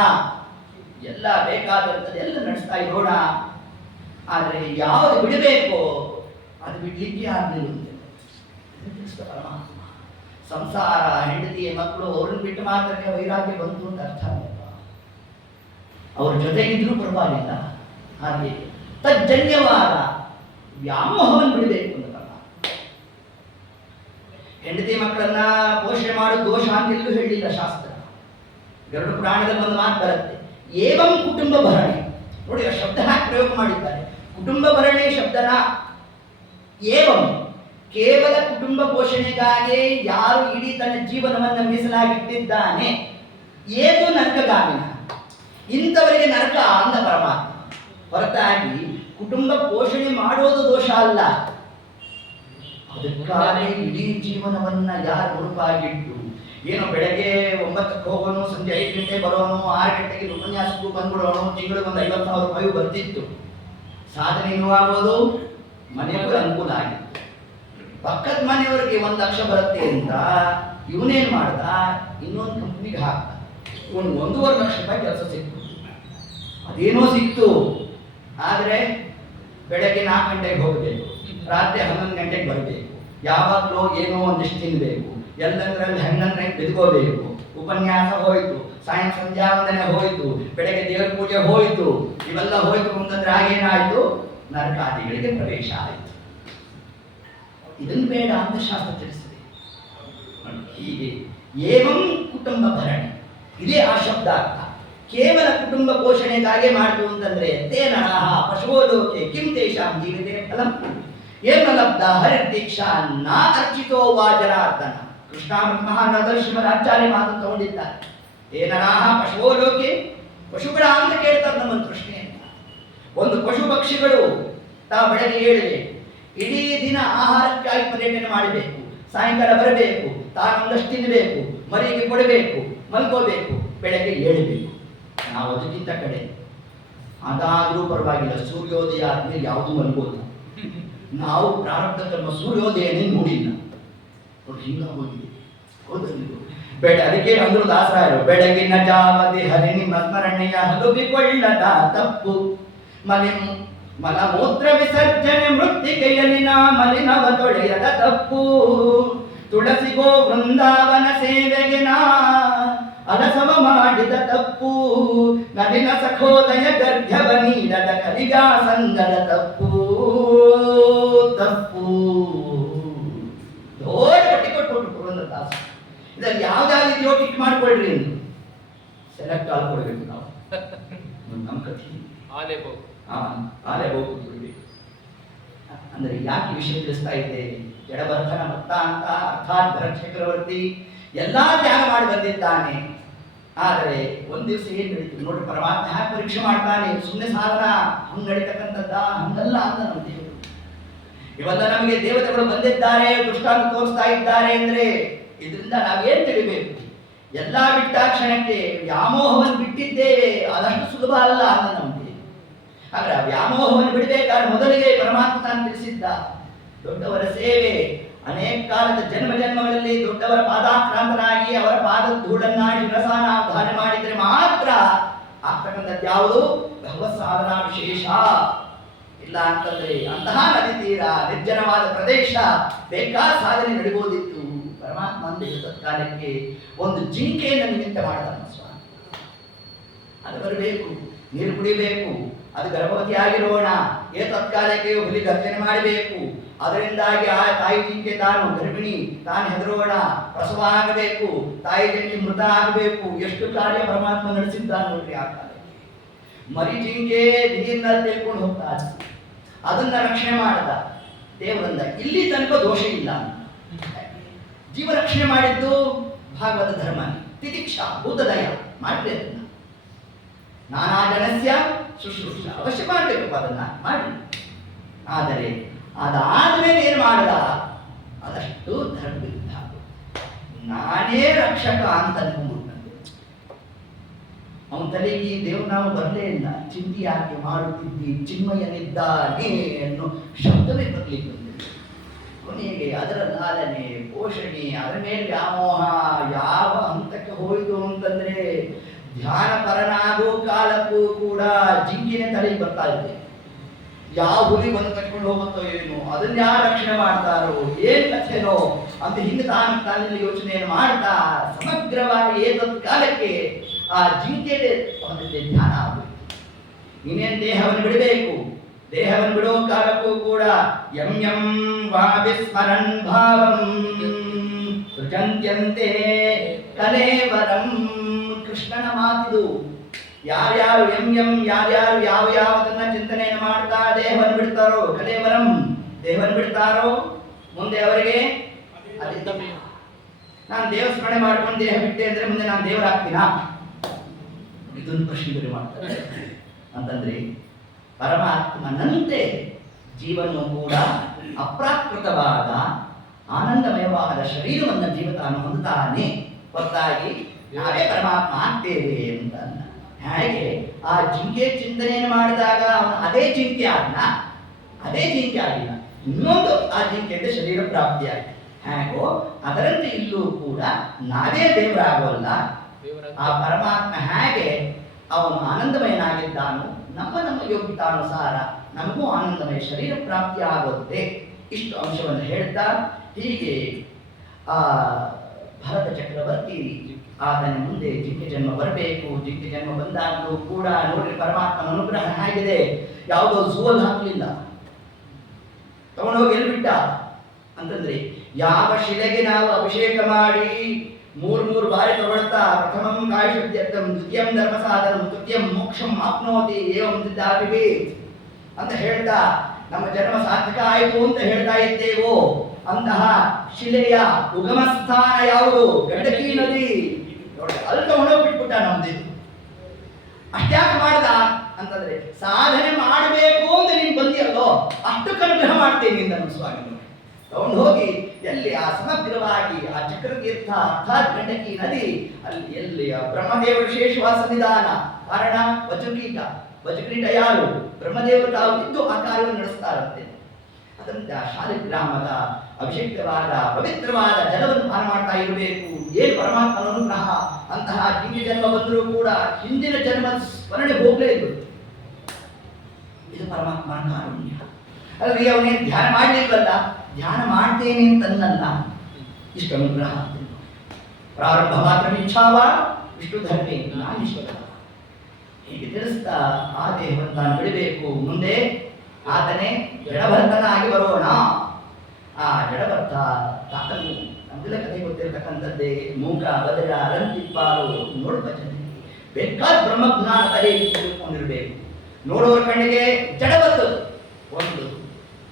ಎಲ್ಲ ಬೇಕಾದಂಥದ್ದು ಎಲ್ಲ ನಡೆಸ್ತಾ ಇರೋಣ. ಆದರೆ ಯಾವುದು ಬಿಡಬೇಕೋ ಅದು ಬಿಡ್ಲಿಕ್ಕೆ ಆಗಲಿಲ್ಲ. ಪರಮಾತ್ಮ ಸಂಸಾರ, ಹೆಂಡತಿ, ಮಕ್ಕಳು ಅವ್ರನ್ನ ಬಿಟ್ಟು ಮಾತ್ರಕ್ಕೆ ವೈರಾಗ್ಯ ಬಂತು ಅಂತ ಅರ್ಥ ಇಲ್ಲ. ಅವ್ರ ಜೊತೆಗಿದ್ರೂ ಪರವಾಗಿಲ್ಲ. ಹಾಗೆ ತಜ್ಜನ್ಯವಾದ ವ್ಯಾಮೋಹವನ್ನು ಬಿಡಬೇಕು ಅಂತ. ಹೆಂಡತಿ ಮಕ್ಕಳನ್ನ ಪೋಷಣೆ ಮಾಡೋದು ದೋಷ ಅಂತ ಎಲ್ಲೂ ಹೇಳಿಲ್ಲ ಶಾಸ್ತ್ರ. ಗರುಡ ಪುರಾಣದಲ್ಲಿ ಒಂದು ಮಾತು ಬರುತ್ತೆ, ಏವಂ ಕುಟುಂಬ ಭರಣೆ. ನೋಡಿ ಆ ಶಬ್ದ ಹಾಕಿ ಪ್ರಯೋಗ ಮಾಡಿದ್ದಾರೆ. ಕುಟುಂಬ ಭರಣೆ ಶಬ್ದನ ಏವಂ, ಕೇವಲ ಕುಟುಂಬ ಪೋಷಣೆಗಾಗಿ ಯಾರು ಇಡೀ ತನ್ನ ಜೀವನವನ್ನು ಮೀಸಲಾಗಿಟ್ಟಿದ್ದಾನೆ, ಏತು ನರಕಗಾಮಿನ, ಇಂಥವರಿಗೆ ನರಕ ಅಂದ ಪರಮಾತ್ಮ. ಹೊರತಾಗಿ ಕುಟುಂಬ ಪೋಷಣೆ ಮಾಡೋದು ದೋಷ ಅಲ್ಲ. ಅದಕ್ಕಾಗಿ ಇಡೀ ಜೀವನವನ್ನ ಯಾರು ಗುರುಪಾಗಿಟ್ಟು ಏನೋ ಬೆಳಗ್ಗೆ 9ಕ್ಕೆ ಹೋಗೋನು, ಸಂಜೆ 5 ಗಂಟೆ ಬರೋನು, 6 ಗಂಟೆಗೆ ಉಪನ್ಯಾಸಕ್ಕೂ ಬಂದ್ಬಿಡೋನು, ತಿಂಗಳಿಗೆ ಒಂದು 50,000 ರೂಪಾಯಿ ಬರ್ತಿತ್ತು. ಸಾಧನೆಯೂ ಆಗೋದು, ಮನೆಗೂ ಅನುಕೂಲ ಆಗಿತ್ತು. ಪಕ್ಕದ ಮನೆಯವರಿಗೆ 1 ಲಕ್ಷ ಬರುತ್ತೆ ಅಂತ ಇವನೇನ್ ಮಾಡ್ದ, ಇನ್ನೊಂದು ಕಂಪ್ನಿಗೆ ಹಾಕ್ದ. ಒಂದು 1.5 ಲಕ್ಷ ರೂಪಾಯಿ ಕೆಲಸ ಸಿಕ್ತು. ಅದೇನೋ ಸಿಕ್ತು, ಆದರೆ ಬೆಳಗ್ಗೆ 4 ಗಂಟೆಗೆ ಹೋಗಬೇಕು, ರಾತ್ರಿ 11 ಗಂಟೆಗೆ ಬರಬೇಕು, ಯಾವಾಗಲೂ ಏನೋ ಒಂದಿಷ್ಟು ತಿನ್ನಬೇಕು, ಎಲ್ಲಂದ್ರಲ್ಲಿ ಹೆಣ್ಣಂದ್ರೆ ಬೆದ್ಕೋಬೇಕು. ಉಪನ್ಯಾಸ ಹೋಯ್ತು, ಸಾಯಂ ಸಂಧ್ಯಾ ವಂದನೆ ಹೋಯ್ತು, ಬೆಳಗ್ಗೆ ದೇವರ ಪೂಜೆ ಹೋಯ್ತು, ಇವೆಲ್ಲ ಹೋಯ್ತು ಅಂತಂದ್ರೆ ಆಗೇನಾಯ್ತು? ನರಕಾದಿಗಳಿಗೆ ಪ್ರವೇಶ ಆಯಿತು. ಇದನ್ನು ಬೇಡ ಅಂತ ಶಾಸ್ತ್ರ ತಿಳಿಸಿದೆ. ಹೀಗೆ ಏವಂ ಕುಟುಂಬ ಭರಣೆ, ಇದೇ ಆ ಶಬ್ದ ಅರ್ಥ. ಕೇವಲ ಕುಟುಂಬ ಪೋಷಣೆಗಾಗಿ ಮಾಡ್ತು ಅಂತಂದ್ರೆ ತೇನರಹ ಪಶುವೋ ಲೋಕೆ ಕಿಂ ತೇಷಾಂ ಜೀವಿತೆ ಫಲಂ ಏನ ಲಬ್ಧ ಹರಿದೀಕ್ಷಾ ನಾ ಅರ್ಚಿತೋ ವಾಜರಾರ್ದನ. ಕೃಷ್ಣಾಮೃತ ಮಹಾನದರ್ಶಿಮ ರಾಜ್ಯಾಲಿ ಮಾತು ತಗೊಂಡಿದ್ದಾರೆ. ತೇನರಹ ಪಶುವೋ ಲೋಕೆ, ಪಶುಗಳ ಅಂತ ಕೇಳ್ತಾರೆ ನಮ್ಮನ್ನು ಪ್ರಶ್ನೆಯನ್ನ. ಒಂದು ಪಶು ಪಕ್ಷಿಗಳು ತಾವು ಬೆಳಗ್ಗೆ ಏಳಬೇಕು, ಇಡೀ ದಿನ ಆಹಾರಕ್ಕಾಗಿ ಪರ್ಯಟನೆ ಮಾಡಬೇಕು, ಸಾಯಂಕಾಲ ಬರಬೇಕು, ತಾನೊಂದಷ್ಟು ತಿನ್ನಬೇಕು, ಮರಿಗೆ ಕೊಡಬೇಕು, ಮಲ್ಕೋಬೇಕು, ಬೆಳಗ್ಗೆ ಏಳಬೇಕು. ನಾವು ಅದಕ್ಕಿಂತ ಕಡೆ. ಅದಾದರೂ ಪರವಾಗಿಲ್ಲ, ಸೂರ್ಯೋದಯ ಆದ್ಮೇಲೆ ಯಾವುದು ಮಲ್ಕೋದು. ನಾವು ಪ್ರಾರಬ್ಧ ಕರ್ಮ ಸೂರ್ಯೋದಯನೇ ನೋಡಿಲ್ಲ. ಹಿಂಗಾಗೋಗಿದೆ. ಅದಕ್ಕೆ ಅಂದ್ರು ದಾಸರಾಯರು, ಬೆಳಗಿನ ಜಾವದಿ ಹರಿಣಿ ಮಸ್ಮರಣೆಯ ಹಲುಬಿಕೊಳ್ಳದ ತಪ್ಪು, ಮಲಮೂತ್ರ ವಿಸರ್ಜನೆ ಮೃತ್ತಿಕೆಯಲಿನ ಮಲಿನವ ತೊಳೆಯದ ತಪ್ಪು, ತುಳಸಿಗೋ ವೃಂದಾವನ ಸೇವೆಗೆ ನಾ ಅಲಸವ ಮಾಡಿದ ತಪ್ಪು, ನದಿನ ಸಖೋದಯ ಗರ್ಭವ ನೀಡದ ಕಲಿಗಾ ಸಂಗದ ತಪ್ಪು. ತಪ್ಪು ದೊಡ್ಡ ಪಟ್ಟಿ ಕೊಟ್ಬಿಟ್ಟು ಪುರಂದರದಾಸ. ಇದರಲ್ಲಿ ಯಾವ್ದಾಗಿದೆಯೋ ಟಿಕ್ ಮಾಡ್ಕೊಳ್ರಿ ಎಂದು ಸೆಲೆಕ್ಟ್ ಆಡ್ಕೊಳ್ಬೇಕು ನಾವು. ನಮ್ಮ ಕಥೆ ಆಲೆ ಬಹುದು ಅಂದ್ರೆ ಯಾಕೆ ವಿಷಯ ತಿಳಿಸ್ತಾ ಇದ್ದೇವೆ? ಜಡಭರತನ ಭಕ್ತ ಅಂತ, ಅರ್ಥಾತ್ ಭರತ ಚಕ್ರವರ್ತಿ ಎಲ್ಲಾ ತ್ಯಾಗ ಮಾಡಿ ಬಂದಿದ್ದಾನೆ. ಆದರೆ ಒಂದ್ ದಿವಸ ಏನ್ ನಡೀತು ನೋಡಿ, ಪರಮಾತ್ಮ ಹ್ಯಾಕ್ ಪರೀಕ್ಷೆ ಮಾಡ್ತಾನೆ. ಸುಮ್ಮನೆ ಸಾಧನ ಹಂಗ್ ನಡೀತಕ್ಕಂಥದ್ದ? ಹಂಗಲ್ಲ ಅಂದ ನಮ್ಮ ದೇವರು. ಇವೆಲ್ಲ ನಮಗೆ ದೇವತೆಗಳು ಬಂದಿದ್ದಾರೆ, ದೃಷ್ಟಾಂತ ತೋರಿಸ್ತಾ ಇದ್ದಾರೆ ಅಂದ್ರೆ ಇದರಿಂದ ನಾವೇನ್ ತಿಳಿಬೇಕು? ಎಲ್ಲಾ ಬಿಟ್ಟಾಕ್ಷಣಕ್ಕೆ ವ್ಯಾಮೋಹವನ್ನು ಬಿಟ್ಟಿದ್ದೇವೆ, ಅದಷ್ಟು ಸುಲಭ ಅಲ್ಲ ಅಂದ ನಮಗೆ. ಆದ್ರೆ ವ್ಯಾಮೋಹವನ್ನು ಬಿಡಬೇಕಾದ್ರೆ ಮೊದಲಿಗೆ ಪರಮಾತ್ಮ ತಾನು ತಿಳಿಸಿದ್ದ ದೊಡ್ಡವರ ಸೇವೆ. ಅನೇಕ ಕಾಲದ ಜನ್ಮಗಳಲ್ಲಿ ದೊಡ್ಡವರ ಪಾದಾಕ್ರಾಂತನಾಗಿ ಅವರ ಪಾದ ಧೂಳನ್ನ ಶಿರಸ ನಾವು ಧಾರಣೆ ಮಾಡಿದ್ರೆ ಮಾತ್ರ ಆಗ್ತಕ್ಕಂಥದ್ದು ಯಾವುದು? ಭಗವತ್ ಸಾಧನಾ ವಿಶೇಷ. ಇಲ್ಲ ಅಂತಂದ್ರೆ ಅಂತಹ ನದಿ ತೀರ, ನಿರ್ಜನವಾದ ಪ್ರದೇಶ, ಬೇಕಾದ ಸಾಧನೆ ನಡೆಯುವುದಿತ್ತು. ಪರಮಾತ್ಮ ಅಂದ್ರೆ ತತ್ಕಾಲಕ್ಕೆ ಒಂದು ಜಿಂಕೆಯನ್ನು ನಿಮಿತ್ತ ಮಾಡಿದ ಸ್ವಾಮಿ. ಅದು ಬರಬೇಕು, ನೀರು ಕುಡಿಬೇಕು, ಅದು ಗರ್ಭವತಿ ಆಗಿರೋಣ, ತತ್ಕಾಲಕ್ಕೆ ಹುಲಿ ಗರ್ಜನೆ ಮಾಡಬೇಕು. ಅದರಿಂದಾಗಿ ಆ ತಾಯಿ ಜಿಂಕೆ ತಾನು ಗರ್ಭಿಣಿ, ತಾನು ಹೆದರೋಣ, ಪ್ರಸವ ಆಗಬೇಕು, ತಾಯಿ ಜಿಂಕೆ ಮೃತ ಆಗಬೇಕು. ಎಷ್ಟು ಕಾರ್ಯ ಪರಮಾತ್ಮ ನಡೆಸಿದ್ದಾನೆ ನೋಡ್ರಿ. ಆ ಕಾಲಕ್ಕೆ ಮರಿ ಜಿಂಕೆ ನೀರಿನಲ್ಲಿ ತೆಗೆದುಕೊಂಡು ಹೋಗ್ತಾ ಅದನ್ನ ರಕ್ಷಣೆ ಮಾಡದ ದೇವರಿಂದ. ಇಲ್ಲಿ ತನಕ ದೋಷ ಇಲ್ಲ. ಜೀವ ರಕ್ಷಣೆ ಮಾಡಿದ್ದು ಭಾಗವತ ಧರ್ಮ, ತಿತಿಕ್ಷಾ, ಭೂತದಯ ಮಾಡ್ರಿ. ಅದನ್ನ ನಾನಾ ಜನಸ್ಯ ಶುಶ್ರೂಷ ಅವಶ್ಯ ಮಾಡಬೇಕು, ಅದನ್ನ ಮಾಡಿ. ಆದರೆ ಅದಾದ್ಮೇಲೆ ಏನು ಮಾಡದ? ಅದಷ್ಟು ಧರ್ಮ ವಿರುದ್ಧ. ನಾನೇ ರಕ್ಷಕ ಅಂತ ಅನ್ಕೊಂಡ್ಬಿಟ್ಟಂತೆ ಅವನ ತಲೆಗೆ ಈ ದೇವ್ರ ನಾವು ಬರಲೇ ಇಲ್ಲ. ಚಿಂತೆಯಾಗಿ ಮಾಡುತ್ತಿದ್ದಿ ಚಿನ್ಮಯನಿದ್ದಾನೆ ಅನ್ನೋ ಶಬ್ದವೇ ಬರಲಿಕ್ಕೆ ಬಂದಿದೆ. ಕೊನೆಗೆ ಅದರ ಲಾಲನೆ, ಪೋಷಣೆ, ಅದರ ಮೇಲೆ ವ್ಯಾಮೋಹ ಯಾವ ಹಂತಕ್ಕೆ ಹೋಯಿತು ಅಂತಂದ್ರೆ ಧ್ಯಾನ ಪರನಾಗೋ ಕಾಲಕ್ಕೂ ಕೂಡ ಜಿಂಗಿನ ತಲೆಗೆ ಬರ್ತಾ ಇದೆ. ಯಾವ ಹುಲಿ ಬಂದು ಕಟ್ಕೊಂಡು ಹೋಗುತ್ತೋ ಏನೋ, ಅದನ್ನ ಯಾರು ರಕ್ಷಣೆ ಮಾಡ್ತಾರೋ, ಏನ್ ಕಥೆನೋ ಅಂತ ಹಿಂದೆ ತಾನಲ್ಲಿ ಯೋಚನೆಯನ್ನು ಮಾಡ್ತಾ ಸಮಗ್ರವಾಗಿ ಕಾಲಕ್ಕೆ ಆ ಜಿಂಕೆ ಧ್ಯಾನ ಆಗಬೇಕು. ಇನ್ನೇನು ದೇಹವನ್ನು ಬಿಡಬೇಕು. ದೇಹವನ್ನು ಬಿಡೋ ಕಾಲಕ್ಕೂ ಕೂಡ ಯಂ ಯಂ ವಾವಿಸ್ಮರನ್ ಭಾವಂ ಸೃಜಂತ್ಯಂತೆ ಕಲೇವರಂ. ಕೃಷ್ಣನ ಮಾತಿದು. ಯಾರ್ಯಾರು ಯಾರ್ಯಾರು ಯಾವ ಯಾವದನ್ನ ಚಿಂತನೆಯನ್ನು ಮಾಡ್ತಾ ದೇಹವನ್ನು ಬಿಡ್ತಾರೋ, ಕಲೇವರಂ ದೇಹವನ್ನು ಬಿಡ್ತಾರೋ, ಮುಂದೆ ಅವರಿಗೆ ನಾನು ದೇವ ಸ್ಮರಣೆ ಮಾಡ್ಕೊಂಡು ದೇಹ ಬಿಟ್ಟೆ ಅಂದ್ರೆ ಮುಂದೆ ನಾನು ದೇವರಾಗ್ತೀನಾ? ಇದೊಂದು ಪ್ರಶ್ನೆ ಮಾಡ್ತಾರೆ. ಅಂತಂದ್ರೆ ಪರಮಾತ್ಮನಂತೆ ಜೀವನವು ಕೂಡ ಅಪ್ರಾಕೃತವಾದ ಆನಂದಮಯವಾದ ಶರೀರವನ್ನು ಜೀವ ತಾನು ಹೊಂದುತ್ತಾನೆ, ಹೊರತಾಗಿ ನಾವೇ ಪರಮಾತ್ಮ ಆಗ್ತೇವೆ ಅಂತ. ಹೇಗೆ ಆ ಜಿಂಕೆ ಚಿಂತನೆಯನ್ನು ಮಾಡಿದಾಗ ಅವನು ಅದೇ ಜಿಂಕೆ ಆದ್ನ, ಅದೇ ಜಿಂಕೆ ಆಗಿಲ್ಲ, ಇನ್ನೊಂದು ಆ ಜಿಂಕೆಯಿಂದ ಶರೀರ ಪ್ರಾಪ್ತಿಯಾಗಿ ಹೇಗೋ ಅದರಂತೆ ಇಲ್ಲೂ ಕೂಡ ನಾವೇ ದೇವರಾಗೋಲ್ಲ. ಆ ಪರಮಾತ್ಮ ಹೇಗೆ ಅವನು ಆನಂದಮಯನಾಗಿದ್ದಾನು, ನಮ್ಮ ಯೋಗ್ಯತಾನುಸಾರ ನಮಗೂ ಆನಂದಮಯ ಶರೀರ ಪ್ರಾಪ್ತಿ ಆಗುತ್ತೆ. ಇಷ್ಟು ಅಂಶವನ್ನು ಹೇಳ್ತಾ ಹೀಗೆ ಆ ಭರತ ಚಕ್ರವರ್ತಿ ಆತನ ಮುಂದೆ ಜಿಂಕೆ ಜನ್ಮ ಬರಬೇಕು. ಜಿಂಕೆ ಜನ್ಮ ಬಂದಾಗಲೂ ಕೂಡ ನೋಡ್ರಿ ಪರಮಾತ್ಮನ ಅನುಗ್ರಹ ಹೇಗಿದೆ. ಯಾವುದೋ ಝೂಲ್ ಹಾಕಲಿಲ್ಲ, ತಗೊಂಡೋಗಿ ಎಲ್ಲಿ ಬಿಟ್ಟ ಅಂತಂದ್ರೆ ಯಾವ ಶಿಲೆಗೆ ನಾವು ಅಭಿಷೇಕ ಮಾಡಿ ಮೂರು ಬಾರಿ ತಗೊಳ್ತಾ ಪ್ರಥಮಂ ಕಾಯಶುದ್ಧ್ಯರ್ಥಂ, ದ್ವಿತೀಯಂ ಧರ್ಮ ಸಾಧನಂ, ತೃತೀಯಂ ಮೋಕ್ಷಂ ಆಪ್ನೋತಿ ಏವಂ ಸಿದ್ಧಾಭಿವೇ ಅಂತ ಹೇಳ್ತಾ ನಮ್ಮ ಜನ್ಮ ಸಾರ್ಥಕ ಆಯಿತು ಅಂತ ಹೇಳ್ತಾ ಇದ್ದೇವೋ ಅಂತಹ ಶಿಲೆಯ ಉಗಮ ಸ್ಥಾನ ಯಾವುದು? ಗಂಡಕಿ ನದಿ. ಅಲ್ಲಿ ತಗೊಂಡೋಗ್ಬಿಟ್ಬಿಟ್ಟ ನಮ್ದು. ಅಷ್ಟ್ಯಾಕೆ ಮಾಡ್ದ ಅಂತಂದ್ರೆ ಸಾಧನೆ ಮಾಡಬೇಕು ಅಂತ ನೀನು ಬಂದಿಯಲ್ಲೋ ಅಷ್ಟಕ್ಕೆ ಅನುಗ್ರಹ ಮಾಡ್ತೇನೆ ಅಂತ ನಮ್ಮ ಸ್ವಾಮಿ ತಗೊಂಡು ಹೋಗಿ ಎಲ್ಲಿ ಆ ಸಮಗ್ರವಾಗಿ ಆ ಚಕ್ರತೀರ್ಥ ಅರ್ಥಾತ್ ಗಂಡಕಿ ನದಿ ಅಲ್ಲಿ ಎಲ್ಲಿ ಬ್ರಹ್ಮದೇವರ ವಿಶೇಷವಾದ ಸನ್ನಿಧಾನ. ಕಾರಣ ವಜ್ರಕೀಟ ಯಾರು? ಬ್ರಹ್ಮದೇವರು ತಾವು ಇದ್ದು ಆ ಕಾರ್ಯವನ್ನು ನಡೆಸ್ತಾರಂತೆ. ಅದಂತ ಶಾಲಿಗ್ರಾಮದ ಅಭಿಷೇಕವಾದ ಪವಿತ್ರವಾದ ಜಲವನ್ನು ಪಾನ ಮಾಡ್ತಾ ಇರಬೇಕು. ಏನು ಪರಮಾತ್ಮನ ಅನುಗ್ರಹ. ಅಂತಹ ಜಿಂಕೆ ಜನ್ಮ ಬಂದರೂ ಕೂಡ ಹಿಂದಿನ ಜನ್ಮ ಸ್ಮರಣೆ ಹೋಗ್ಲೇ ಇರುತ್ತೆ. ಇದು ಪರಮಾತ್ಮನ ಕಾರುಣ್ಯ ಅಲ್ರಿ. ಅವನೇನು ಧ್ಯಾನ ಮಾಡಲಿಲ್ವಲ್ಲ, ಧ್ಯಾನ ಮಾಡ್ತೇನೆ ಅಂತನ್ನಲ್ಲ, ಇಷ್ಟು ಅನುಗ್ರಹ. ಪ್ರಾರಂಭ ಮಾತ್ರ ಇಚ್ಛಾವ ವಿಷ್ಣು ಧರ್ಮೇ ನಾನಿಶ್ವರ. ಹೀಗೆ ತಿಳಿಸ್ತಾ ಆ ದೇಹವನ್ನು ತಾನು ಬಿಡಬೇಕು. ಮುಂದೆ ಆತನೇ ಜಡಭರ್ತನಾಗಿ ಬರೋಣ. ಆ ಜಡಭರ್ತ ತಾತನು ನಮ್ಗೆಲ್ಲ ಕಥೆ ಗೊತ್ತಿರತಕ್ಕಂಥದ್ದೇ. ಮೂಕ, ಬದರ, ರಂತಿಪ್ಪಾರು ನೋಡು ಭಜನೆ ಬೇಕಾದ ಬ್ರಹ್ಮಜ್ಞಾನ ತಲೆಯಲ್ಲಿ ತಿಳ್ಕೊಂಡಿರ್ಬೇಕು. ನೋಡುವವರ ಕಣ್ಣಿಗೆ ಜಡವತ್ತು ಒಂದು,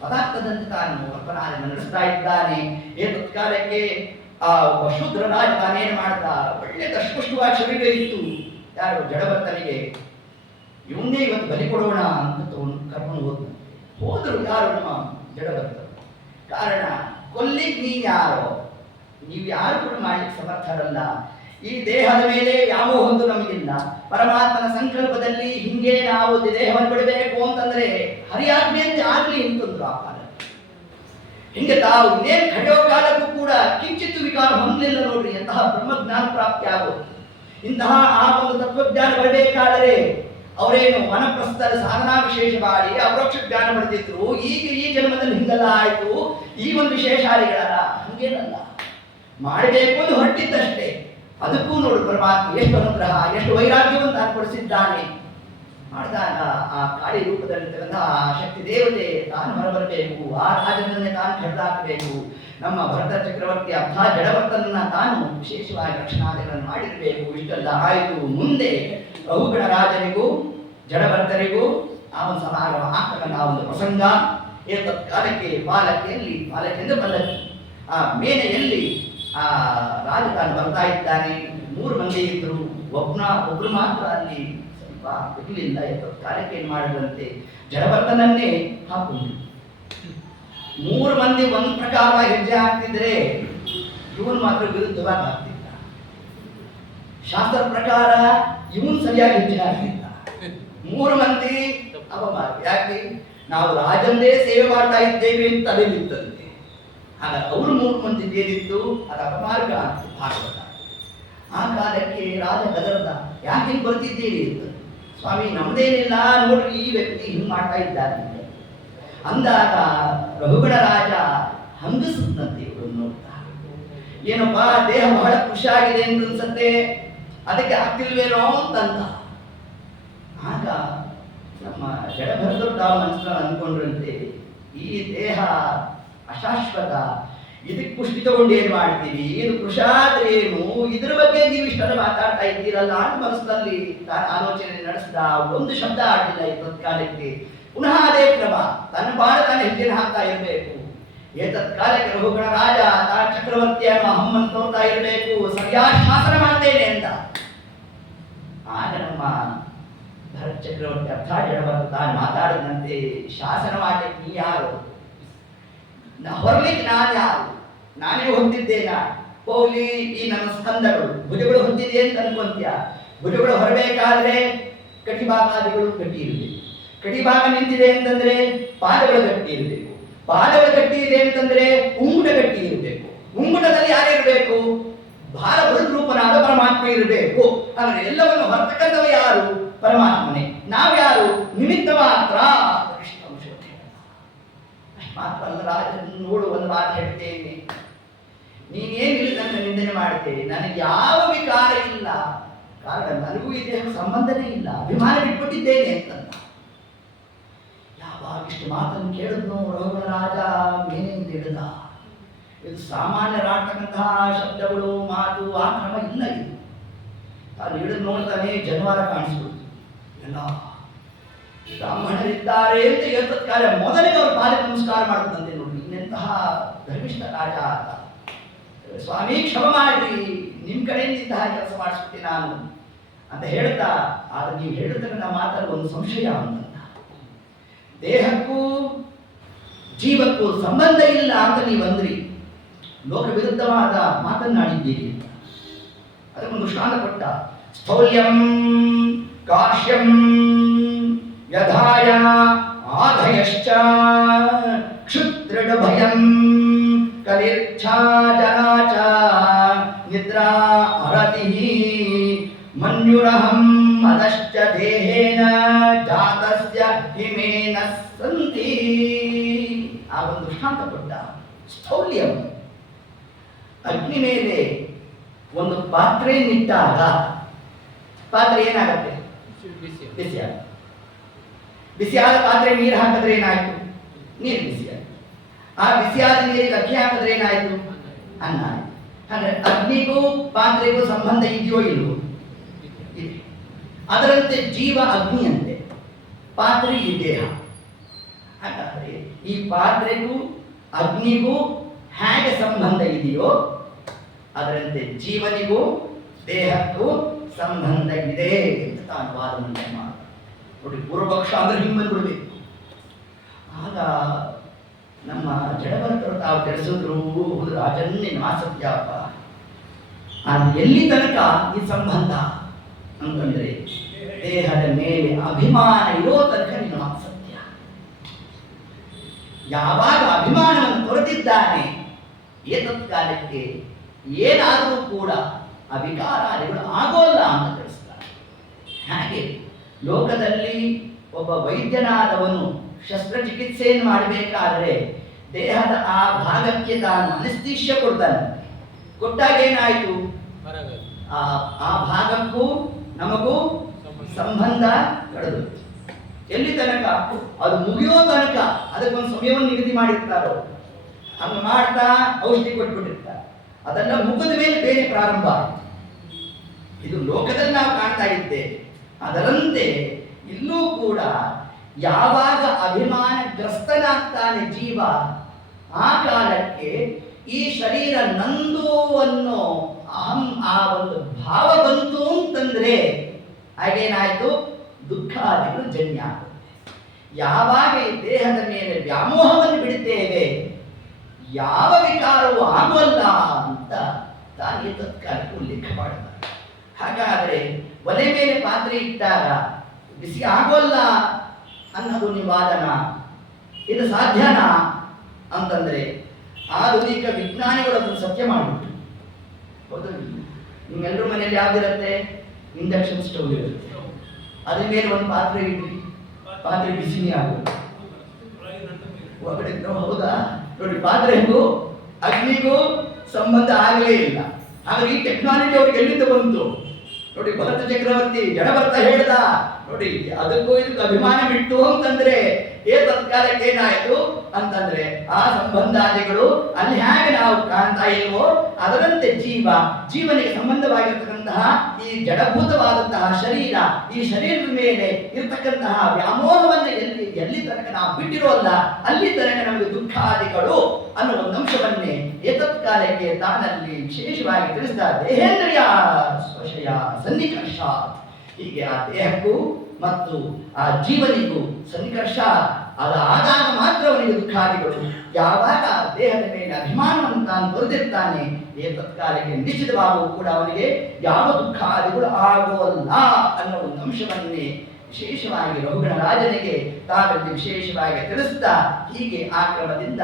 ಪದಾರ್ಥದಂತೆ ತಾನು ವರ್ತನಾದಿಯನ್ನು ನಡೆಸ್ತಾ ಇದ್ದಾನೆ. ತತ್ಕಾಲಕ್ಕೆ ಆ ಒಬ್ಬ ಶೂದ್ರ ರಾಜ ತಾನೇನು ಮಾಡ್ತಾ, ಒಳ್ಳೆ ದಷ್ಟಪುಷ್ಟವಾಗಿ ಶರೀರ ಇತ್ತು ಯಾರು ಜಡಭರ್ತನಿಗೆ, ಇವನ್ನೇ ಇವತ್ತು ಬಲಿ ಕೊಡೋಣ ಅಂತ ಕರ್ಕೊಂಡು ಹೋದ್ರು ಯಾರು ನಮ್ಮ ಜಡಭರ್ತರು. ಕಾರಣ ಕೊಲ್ಲಿಕ್ ನೀವು ಯಾರು ಕೂಡ ಮಾಡ್ಲಿಕ್ಕೆ ಸಮರ್ಥರಲ್ಲ. ಈ ದೇಹದ ಮೇಲೆ ಯಾವ ಒಂದು ನಮಗಿಲ್ಲ. ಪರಮಾತ್ಮನ ಸಂಕಲ್ಪದಲ್ಲಿ ಹಿಂಗೆ ನಾವು ದೇಹವನ್ನು ಬಿಡಬೇಕು ಅಂತಂದ್ರೆ ಹರಿಯಾಜ್ಞೆಯಂತೆ ಆಗ್ಲಿ ಅಂತಂದ್ರು ಆ ಕಾಲ. ಹಿಂಗೆ ತಾವು ಇನ್ನೇನು ಕಡೆಯೋ ಕಾಲಕ್ಕೂ ಕೂಡ ಕಿಂಚಿತ್ತು ವಿಕಾರ ಹೊಂದಲಿಲ್ಲ ನೋಡ್ರಿ. ಅಂತಹ ಬ್ರಹ್ಮಜ್ಞಾನ ಪ್ರಾಪ್ತಿ ಆಗೋದು. ಇಂತಹ ಆ ಒಂದು ತತ್ವಜ್ಞಾನ ಬರಬೇಕಾದರೆ ಅವರೇನು ವನಪ್ರಸ್ಥರ ಸಾಧನಾ ವಿಶೇಷ ಮಾಡಿ ಅಪರೋಕ್ಷ ಜ್ಞಾನ ಪಡೆದಿದ್ರು. ಈಗ ಈ ಜನ್ಮದಲ್ಲಿ ಹಿಂಗೆಲ್ಲ ಆಯ್ತು. ಈ ಒಂದು ವಿಶೇಷಾಲಿಗಳಲ್ಲ, ಹಂಗೇನಲ್ಲ, ಮಾಡಬೇಕು ಅಂತ ಹೊರಟಿದ್ದಷ್ಟೇ. ಅದಕ್ಕೂ ನೋಡು ಪರಮಾತ್ಮ ಎಷ್ಟು ಅನುಗ್ರಹ, ಎಷ್ಟು ವೈರಾಗ್ಯವಂತ ಕೊಡಿಸಿದ್ದಾನೆ. ಮಾಡಿದಾಗ ಆ ಕಾಳಿ ರೂಪದಲ್ಲಿರ್ತಕ್ಕಂಥ ಆ ಶಕ್ತಿ ದೇವತೆ ತಾನು ಹೊರಬರಬೇಕು, ಆ ರಾಜನನ್ನೇ ತಾನು ಕಡ್ದಾಕಬೇಕು. ನಮ್ಮ ಭರತ ಚಕ್ರವರ್ತಿ ಅರ್ಥ ಜಡಭರ್ತನನ್ನ ತಾನು ವಿಶೇಷವಾಗಿ ರಕ್ಷಣಾದಿಗಳನ್ನು ಮಾಡಿರಬೇಕು. ಇಷ್ಟೆಲ್ಲ ಆಯಿತು. ಮುಂದೆ ಬಹುಗಣ ರಾಜನಿಗೂ ಜಡಭರ್ತರಿಗೂ ಆ ಒಂದು ಸಮಾಗಮ ಆಗ್ತಕ್ಕಂಥ ಒಂದು ಪ್ರಸಂಗ. ತತ್ಕಾಲಕ್ಕೆ ಪಾಲಕಿಯಿಂದ ಪಲ್ಲಕ್ಕಿ ಆ ಮೇನೆಯಲ್ಲಿ ಆ ರಾಜ ತಾನು ಬರ್ತಾ ಇದ್ದಾನೆ. 3 ಮಂದಿ ಇದ್ರು, ಒಬ್ರು ಮಾತ್ರ ಅಲ್ಲಿ ಸ್ವಲ್ಪ ಇರಲಿಲ್ಲ. ತತ್ಕಾಲಕ್ಕೆ ಏನು ಮಾಡಿದಂತೆ ಜಡಭರ್ತನನ್ನೇ ಹಾಕೊಂಡು 3 ಮಂದಿ ಒಂದು ಪ್ರಕಾರವಾಗಿ ಹೆಜ್ಜೆ ಹಾಕ್ತಿದ್ರೆ ಇವನು ಮಾತ್ರ ವಿರುದ್ಧವಾಗಿ ಹಾಕ್ತಿದ್ದ. ಶಾಸ್ತ್ರ ಪ್ರಕಾರ ಇವನು ಸರಿಯಾಗಿ ಹೆಜ್ಜೆ ಹಾಕ್ತಿದ್ದ. 3 ಮಂದಿ ಅಪಮಾನ. ಯಾಕೆ? ನಾವು ರಾಜಂದೇ ಸೇವೆ ಮಾಡ್ತಾ ಇದ್ದೇವೆ ಅಂತ ತಲೆಲಿತ್ತಂತೆ. ಹಾಗಾದ್ರೆ ಅವರು 3 ಮಂದಿ ಏನಿತ್ತು ಅದು ಅಪಮಾರ್ಗ ಅಂತ ಭಾಗವತ. ಆ ಕಾಲಕ್ಕೆ ರಾಜ ಗದರ್ದ, ಯಾಕೆ ಹಿಂಗೆ ಬರ್ತಿದ್ದೀರಿ ಅಂತ. ಸ್ವಾಮಿ ನಮ್ದೇನಿಲ್ಲ ನೋಡ್ರಿ, ಈ ವ್ಯಕ್ತಿ ಹಿಂಗೆ ಮಾಡ್ತಾ ಇದ್ದಾರೆ ಅಂದಾಗ ರಘುಗಣ ರಾಜ ಹಂಗಸುತ್ತಂತೆ. ಇವರು ನೋಡ್ತಾ, ಏನಪ್ಪ ದೇಹ ಬಹಳ ಖುಷಿಯಾಗಿದೆ ಅಂತ ಅನ್ಸತ್ತೆ, ಅದಕ್ಕೆ ಆಗ್ತಿಲ್ವೇನೋ ಅಂತಂದ. ಆಗ ನಮ್ಮ ಜಡಭರ್ತರು ತಾವು ಮನಸ್ಸನ್ನು ಅಂದ್ಕೊಂಡ್ರಂತೆ, ಈ ದೇಹ ಅಶಾಶ್ವತ, ಇದಕ್ಕೆ ಪುಷ್ಟಿ ತಗೊಂಡು ಏನು ಮಾಡ್ತೀರಿ, ಇದು ಕೃಷಾದ್ರೆ ಏನು, ಇದ್ರ ಬಗ್ಗೆ ನೀವು ಇಷ್ಟೆಲ್ಲ ಮಾತಾಡ್ತಾ ಇದ್ದೀರಲ್ಲ ಅಂತ ಮನಸ್ಸಿನಲ್ಲಿ ತಾನು ಆಲೋಚನೆ ನಡೆಸಿದ. ಒಂದು ಶಬ್ದ ಆಡಲಿಲ್ಲ ಈ ತತ್ಕಾಲಕ್ಕೆ. ಪುನಃ ಅದೇ ಕ್ರಮ, ತನ್ನ ಬಾಳ ತಾನು ಹೆಜ್ಜೆ ಹಾಕ್ತಾ ಇರಬೇಕು. ತತ್ಕಾಲಕ್ಕೆ ರಘುಗಣ ರಾಜ ತಾನು ಚಕ್ರವರ್ತಿಯನ್ನು ಹಮ್ಮನ್ನು ತೋರ್ತಾ ಇರಬೇಕು, ಸರಿಯಾದ ಶಾಸನ ಮಾಡ್ತೇನೆ ಅಂತ. ಆಗ ನಮ್ಮ ಭರತ ಚಕ್ರವರ್ತಿ ಅರ್ಥ ಜಡಭರ್ತ ತಾನು ಮಾತಾಡಿದಂತೆ, ಶಾಸನ ಮಾಡ್ಲಿಕ್ಕೆ ನೀ ಯಾರು, ಹೊರಲಿಕ್ಕೆ ನಾನು ಯಾರು, ನಾನೇ ಹೊಂದಿದ್ದೇನ, ಹೋಗ್ಲಿ ಈ ನನ್ನ ಸ್ಕಂದಗಳು ಭುಜಗಳು ಹೊಂದಿದೆ ಅಂತ ಅನ್ಕೊಂತ್ಯ. ಭುಜಗಳು ಹೊರಬೇಕಾದ್ರೆ ಕಟಿಭಾಗಾದಿಗಳು ಗಟ್ಟಿ ಇರಬೇಕು. ಕಟಿಭಾಗ ನಿಂತಿದೆ ಅಂತಂದ್ರೆ ಪಾದಗಳು ಗಟ್ಟಿ ಇರಬೇಕು. ಪಾದಗಳು ಗಟ್ಟಿ ಇದೆ ಅಂತಂದ್ರೆ ಉಂಗುಟ ಗಟ್ಟಿ ಇರಬೇಕು. ಉಂಗುಟದಲ್ಲಿ ಯಾರಿರಬೇಕು? ಭಾರ ರೂಪನಾದ ಪರಮಾತ್ಮ ಇರಬೇಕು. ಆದರೆ ಎಲ್ಲವನ್ನು ಹೊರತಕ್ಕಂಥವ ಯಾರು? ಪರಮಾತ್ಮನೇ. ನಾವ್ಯಾರು? ನಿಮಿತ್ತ ಮಾತ್ರ. ಮಾತ್ರ ಅಲ್ಲ, ರಾಜನ ನೋಡು ಒಂದು ಮಾತು ಹೇಳ್ತೇನೆ, ನೀನೇನಿಲ್ಲ ನನ್ನ ನಿಂದನೆ ಮಾಡ್ತೇನೆ, ನನಗೆ ಯಾವ ವಿಕಾರ ಇಲ್ಲ. ಕಾರಣ ನನಗೂ ಇದೆ ಸಂಬಂಧನೇ ಇಲ್ಲ, ಅಭಿಮಾನ ಬಿಟ್ಬಿಟ್ಟಿದ್ದೇನೆ ಅಂತಂದ. ಯಾವಾಗ ಇಷ್ಟು ಮಾತನ್ನು ಕೇಳಿದ್ನೋ ರಘುಗಣ ರಾಜ ಮೇನಿಂದ ಹಿಡಿದ. ಇದು ಸಾಮಾನ್ಯರಾಗ್ತಕ್ಕಂತಹ ಶಬ್ದಗಳು, ಮಾತು, ಆ ಕ್ರಮ ಇಲ್ಲ. ಇದು ತಾನು ಹಿಡಿದು ನೋಡ್ತಾನೆ, ಜನವಾರ ಕಾಣಿಸ್ಬಿಡ್ತು. ಎಲ್ಲ ಬ್ರಾಹ್ಮಣರಿದ್ದಾರೆ ಅಂತ ಹೇಳ್ತತ್ಕಾಲ ಮೊದಲಿಗೆ ಅವರು ಪಾದ ನಮಸ್ಕಾರ ಮಾಡುತ್ತಂತೆ. ನೋಡಿ ಇನ್ನೆಂತಹ ಧರ್ಮಿಷ್ಠ ರಾಜ ಅಂತ. ಸ್ವಾಮಿ ಕ್ಷಮ ಮಾಡ್ರಿ, ನಿಮ್ಮ ಕಡೆಯಿಂದ ಇಂತಹ ಕೆಲಸ ಮಾಡಿಸ್ಬಿಟ್ಟೆ ನಾನು ಅಂತ ಹೇಳ್ತಾ, ಆದ್ರೆ ನೀವು ಹೇಳಿರ್ತಕ್ಕಂಥ ಮಾತಲ್ಲಿ ಒಂದು ಸಂಶಯ ಅಂತ, ದೇಹಕ್ಕೂ ಜೀವಕ್ಕೂ ಸಂಬಂಧ ಇಲ್ಲ ಅಂತ ನೀವು ಅಂದ್ರಿ, ಲೋಕ ವಿರುದ್ಧವಾದ ಮಾತನ್ನಾಡಿದ್ದೀರಿ ಅಂತ. ಅದಕ್ಕೊಂದು ದೃಷ್ಟಾಂತ ಕೊಟ್ಟ. ಸ್ಥೌಲ್ಯಂ ಕಾಶ್ಯಂ ಯಥಾಯ ಆಧಯಶ್ಚ ಕ್ಷುದ್ರಡ ಭಯಂ ಕಲಿರ್ಛಾ ಜರಾಚ ನಿದ್ರಾ ಅರತಿಃ ಮನ್ಯುರಹಂ ಅದಶ್ಚ ದೇಹೇನ ಜಾತಸ್ಯ ಹಿಮೇನ ಸಂತಿ. ಆ ಒಂದು ದೃಷ್ಟಾಂತ ಕೊಟ್ಟ. ಸ್ಥೌಲ್ಯಂ, ಅಗ್ನಿ ಮೇಲೆ ಒಂದು ಪಾತ್ರೆಯನ್ನಿಟ್ಟಾಗ ಪಾತ್ರೆ ಏನಾಗತ್ತೆ? ಬಿಸಿಯಾಗ. ಬಿಸಿಯಾದ ಪಾತ್ರೆ ನೀರು ಹಾಕಿದ್ರೆ ಏನಾಯ್ತು? ನೀರು ಬಿಸಿಯಾದ. ಆ ಬಿಸಿಯಾದ ನೀರಿಗೆ ಅಕ್ಕಿ ಹಾಕಿದ್ರೆ ಏನಾಯ್ತು? ಅನ್ನ ಆಯ್ತು. ಹಾಗಾದ್ರೆ ಅಗ್ನಿಗೂ ಪಾತ್ರೆಗೂ ಸಂಬಂಧ ಇದೆಯೋ ಇಲ್ವೋ? ಇದೆ. ಅದರಂತೆ ಜೀವ ಅಗ್ನಿಯಂತೆ, ಪಾತ್ರೆ ಈ ದೇಹ. ಹಾಗಾದರೆ ಈ ಪಾತ್ರೆಗೂ ಅಗ್ನಿಗೂ ಹೇಗೆ ಸಂಬಂಧ ಇದೆಯೋ ಅದರಂತೆ ಜೀವನಿಗೂ ದೇಹಕ್ಕೂ ಸಂಬಂಧ ಇದೆ ಅಂತ ತಾನು ವಾದವನ್ನು ಮಾಡಿ ನೋಡಿ. ಪೂರ್ವಪಕ್ಷ ಅಂದ್ರೆ ಹಿಂಗೆ ಬಂದ್ಬಿಡ್ಬೇಕು. ಆಗ ನಮ್ಮ ಜಡಭರತರು ತಾವು ತಿಳಿಸಿದ್ರು, ಹೌದು ರಾಜನ್ನೇ ನಾಸತ್ಯಪ್ಪ, ಅದು ಎಲ್ಲಿ ತನಕ ಈ ಸಂಬಂಧ ಅಂತಂದ್ರೆ ದೇಹದ ಮೇಲೆ ಅಭಿಮಾನ ಇರೋ ತನಕ ನೀನು ಅಸತ್ಯ. ಯಾವಾಗ ಅಭಿಮಾನವನ್ನು ತೊರೆದಿದ್ದಾನೆ ಏತತ್ಕಾಲಕ್ಕೆ ಏನಾದರೂ ಕೂಡ ಅವಿಕಾರಾದಿಗಳು ಆಗೋಲ್ಲ ಅಂತ ತಿಳಿಸ್ತಾರೆ. ಹಾಗೆ ಲೋಕದಲ್ಲಿ ಒಬ್ಬ ವೈದ್ಯನಾದವನು ಶಸ್ತ್ರಚಿಕಿತ್ಸೆಯನ್ನು ಮಾಡಬೇಕಾದ್ರೆ ದೇಹದ ಆ ಭಾಗಕ್ಕೆ ತಾನು ಅನಸ್ತೇಷ್ಯ ಕೊಡ್ತಾನೆ. ಕೊಟ್ಟಾಗ ಏನಾಯಿತು, ಆ ಭಾಗಕ್ಕೂ ನಮಗೂ ಸಂಬಂಧ ಕಳೆದು ಎಲ್ಲಿ ತನಕ ಅದು ಮುಗಿಯೋ ತನಕ ಅದಕ್ಕೊಂದು ಸಮಯವನ್ನು ನಿಗದಿ ಮಾಡಿರ್ತಾರೋ ಹಂಗೆ ಮಾಡ್ತಾ ಔಷಧಿ ಕೊಟ್ಬಿಟ್ಟಿರ್ತಾರೆ. ಅದೆಲ್ಲ ಮುಗಿದ ಮೇಲೆ ಬೇರೆ ಪ್ರಾರಂಭ. ಇದು ಲೋಕದಲ್ಲಿ ನಾವು ಕಾಣ್ತಾ ಇದ್ದೇವೆ. ಅದರಂತೆ ಇಲ್ಲೂ ಕೂಡ ಯಾವಾಗ ಅಭಿಮಾನಗ್ರಸ್ತನಾಗ್ತಾನೆ ಜೀವ, ಆ ಕಾಲಕ್ಕೆ ಈ ಶರೀರ ನಂದು ಅನ್ನೋ ಅಹಂ ಆ ಒಂದು ಭಾವ ಬಂತು ಅಂತಂದ್ರೆ ಹಾಗೇನಾಯ್ತು, ದುಃಖಾದಿಗಳು ಜನ್ಯ ಆಗುತ್ತೆ. ಯಾವಾಗ ಈ ದೇಹದ ಮೇಲೆ ವ್ಯಾಮೋಹವನ್ನು ಬಿಡುತ್ತೇವೆ ಯಾವ ವಿಕಾರವೂ ಆಗೋಲ್ಲ ಅಂತ ತಾನೇ ತತ್ಕಾಲಕ್ಕೆ ಉಲ್ಲೇಖ ಮಾಡುತ್ತಾರೆ. ಹಾಗಾದರೆ ಒಲೆ ಮೇಲೆ ಪಾತ್ರೆ ಇಟ್ಟಾಗ ಬಿಸಿ ಆಗೋಲ್ಲ ಅನ್ನೋದು ನಿವಾದನ, ಇದು ಸಾಧ್ಯನಾ ಅಂತಂದ್ರೆ ಆಧುನಿಕ ವಿಜ್ಞಾನಿಗಳು ಸತ್ಯ ಮಾಡಿಬಿಟ್ರು. ಹೌದು, ನಿಮ್ಮೆಲ್ಲರ ಮನೆಯಲ್ಲಿ ಯಾವ್ದಿರುತ್ತೆ, ಇಂಡಕ್ಷನ್ ಸ್ಟವ್ ಇರುತ್ತೆ. ಅದ್ರ ಮೇಲೆ ಒಂದು ಪಾತ್ರೆ ಇಡ್ರಿ, ಪಾತ್ರೆ ಬಿಸಿನೇ ಆಗುತ್ತೆ. ಒಳಗಡೆ ಹೌದಾ ನೋಡಿ, ಪಾತ್ರೆಗೂ ಅಗ್ನಿಗೂ ಸಂಬಂಧ ಆಗಲೇ ಇಲ್ಲ. ಆದ್ರೆ ಈ ಟೆಕ್ನಾಲಜಿ ಅವ್ರಿಗೆ ಎಲ್ಲಿಂದ ಬಂತು ನೋಡಿ. ಭರತ ಚಕ್ರವರ್ತಿ ಜಡಭರತ ಹೇಳ್ದ ನೋಡಿ, ಅದಕ್ಕೂ ಇದಕ್ಕೂ ಅಭಿಮಾನ ಬಿಟ್ಟು ಅಂತಂದ್ರೆ ತತ್ಕಾಲಕ್ಕೆ ಏನಾಯ್ತು ಅಂತಂದ್ರೆ ಆ ಸಂಬಂಧಾದಿಗಳು ಅಲ್ಲಿ ಹೇಗೆ ನಾವು ಕಾಣ್ತಾ ಇಲ್ವೋ ಅದರಂತೆ ಜೀವನಿಗೆ ಸಂಬಂಧವಾಗಿರ್ತಕ್ಕಂತಹ ಈ ಜಡಭೂತವಾದಂತಹ ಶರೀರ, ಈ ಶರೀರದ ಮೇಲೆ ಇರ್ತಕ್ಕಂತಹ ವ್ಯಾಮೋಹವನ್ನು ಎಲ್ಲಿ ತನಕ ನಾವು ಬಿಟ್ಟಿರೋಲ್ಲ ಅಲ್ಲಿ ತನಕ ನಮಗೆ ದುಃಖಾದಿಗಳು ಅನ್ನೋ ಒಂದು ಅಂಶವನ್ನೇ ಏತತ್ಕಾಲಕ್ಕೆ ತಾನಲ್ಲಿ ವಿಶೇಷವಾಗಿ ತಿಳಿಸಿದ. ದೇಹೇಂದ್ರಿಯ ಸ್ವಶಯ ಸನ್ನಿಕರ್ಷ, ಹೀಗೆ ಆ ದೇಹಕ್ಕೂ ಮತ್ತು ಆ ಜೀವನಿಗೂ ಸನ್ನಿಕರ್ಷ ಅದಾದಾಗ ಮಾತ್ರ ಅವನಿಗೆ ದುಃಖಾದಿಗಳು. ಯಾವಾಗ ದೇಹದ ಮೇಲೆ ಅಭಿಮಾನವನ್ನು ತಾನು ತೊರೆದಿರ್ತಾನೆ ತತ್ಕಾಲಕ್ಕೆ ನಿಶ್ಚಿತವಾಗೂ ಕೂಡ ಅವನಿಗೆ ಯಾವ ದುಃಖಾದಿಗಳು ಆಗೋಲ್ಲ ಅನ್ನೋ ಒಂದು ಅಂಶವನ್ನೇ ವಿಶೇಷವಾಗಿ ರಘುಗಣರಾಜನಿಗೆ ತಾನಲ್ಲಿ ವಿಶೇಷವಾಗಿ ತಿಳಿಸ್ತಾ, ಹೀಗೆ ಆ ಕ್ರಮದಿಂದ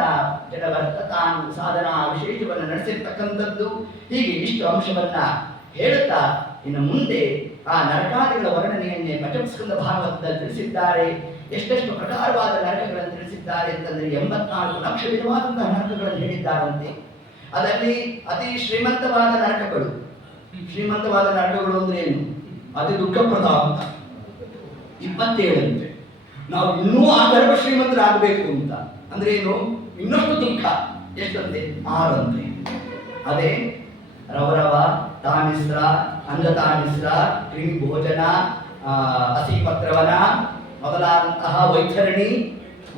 ಜಡಭರತ ತಾನು ಸಾಧನಾ ವಿಶೇಷವನ್ನು ನಡೆಸಿರ್ತಕ್ಕಂಥದ್ದು. ಹೀಗೆ ಇಷ್ಟು ಅಂಶವನ್ನ ಹೇಳುತ್ತಾ ಇನ್ನು ಮುಂದೆ ಆ ನರಕಾದಿಗಳ ವರ್ಣನೆಯನ್ನೇ ಪಂಚಮಸ್ಕಂದ ಭಾಗವತದಲ್ಲಿ ತಿಳಿಸಿದ್ದಾರೆ. ಎಷ್ಟೆಷ್ಟು ಪ್ರಕಾರವಾದ ನರಕಗಳನ್ನು ತಿಳಿಸಿದ್ದಾರೆ ಅಂತಂದ್ರೆ 84 ಲಕ್ಷ ವಿಧವಾದಂತಹ ನರಕಗಳನ್ನು ಹೇಳಿದ್ದಾರಂತೆ. ಅದರಲ್ಲಿ ಅತಿ ಶ್ರೀಮಂತವಾದ ನರಕಗಳು ಅಂದ್ರೆ ಏನು, ಅತಿ ದುಃಖಪ್ರದ ಅಂತ 27 ನಾವು ಇನ್ನೂ ಆ ಗರ್ಭ ಶ್ರೀಮಂತರಾಗಬೇಕು ಅಂತ ಅಂದ್ರೆ ಏನು, ಇನ್ನಷ್ಟು ದುಃಖ ಎಷ್ಟಂತೆ 6 ಅಂತೆ. ಅದೇ ರವರವ, ತಾಮಿಸ್ರ, ಅಂಗತಾಮಿಸ್ರ, ಕ್ರಿಮಿ ಭೋಜನ, ಹಸಿಪತ್ರವನ ಮೊದಲಾದಂತಹ ವೈತರಣಿ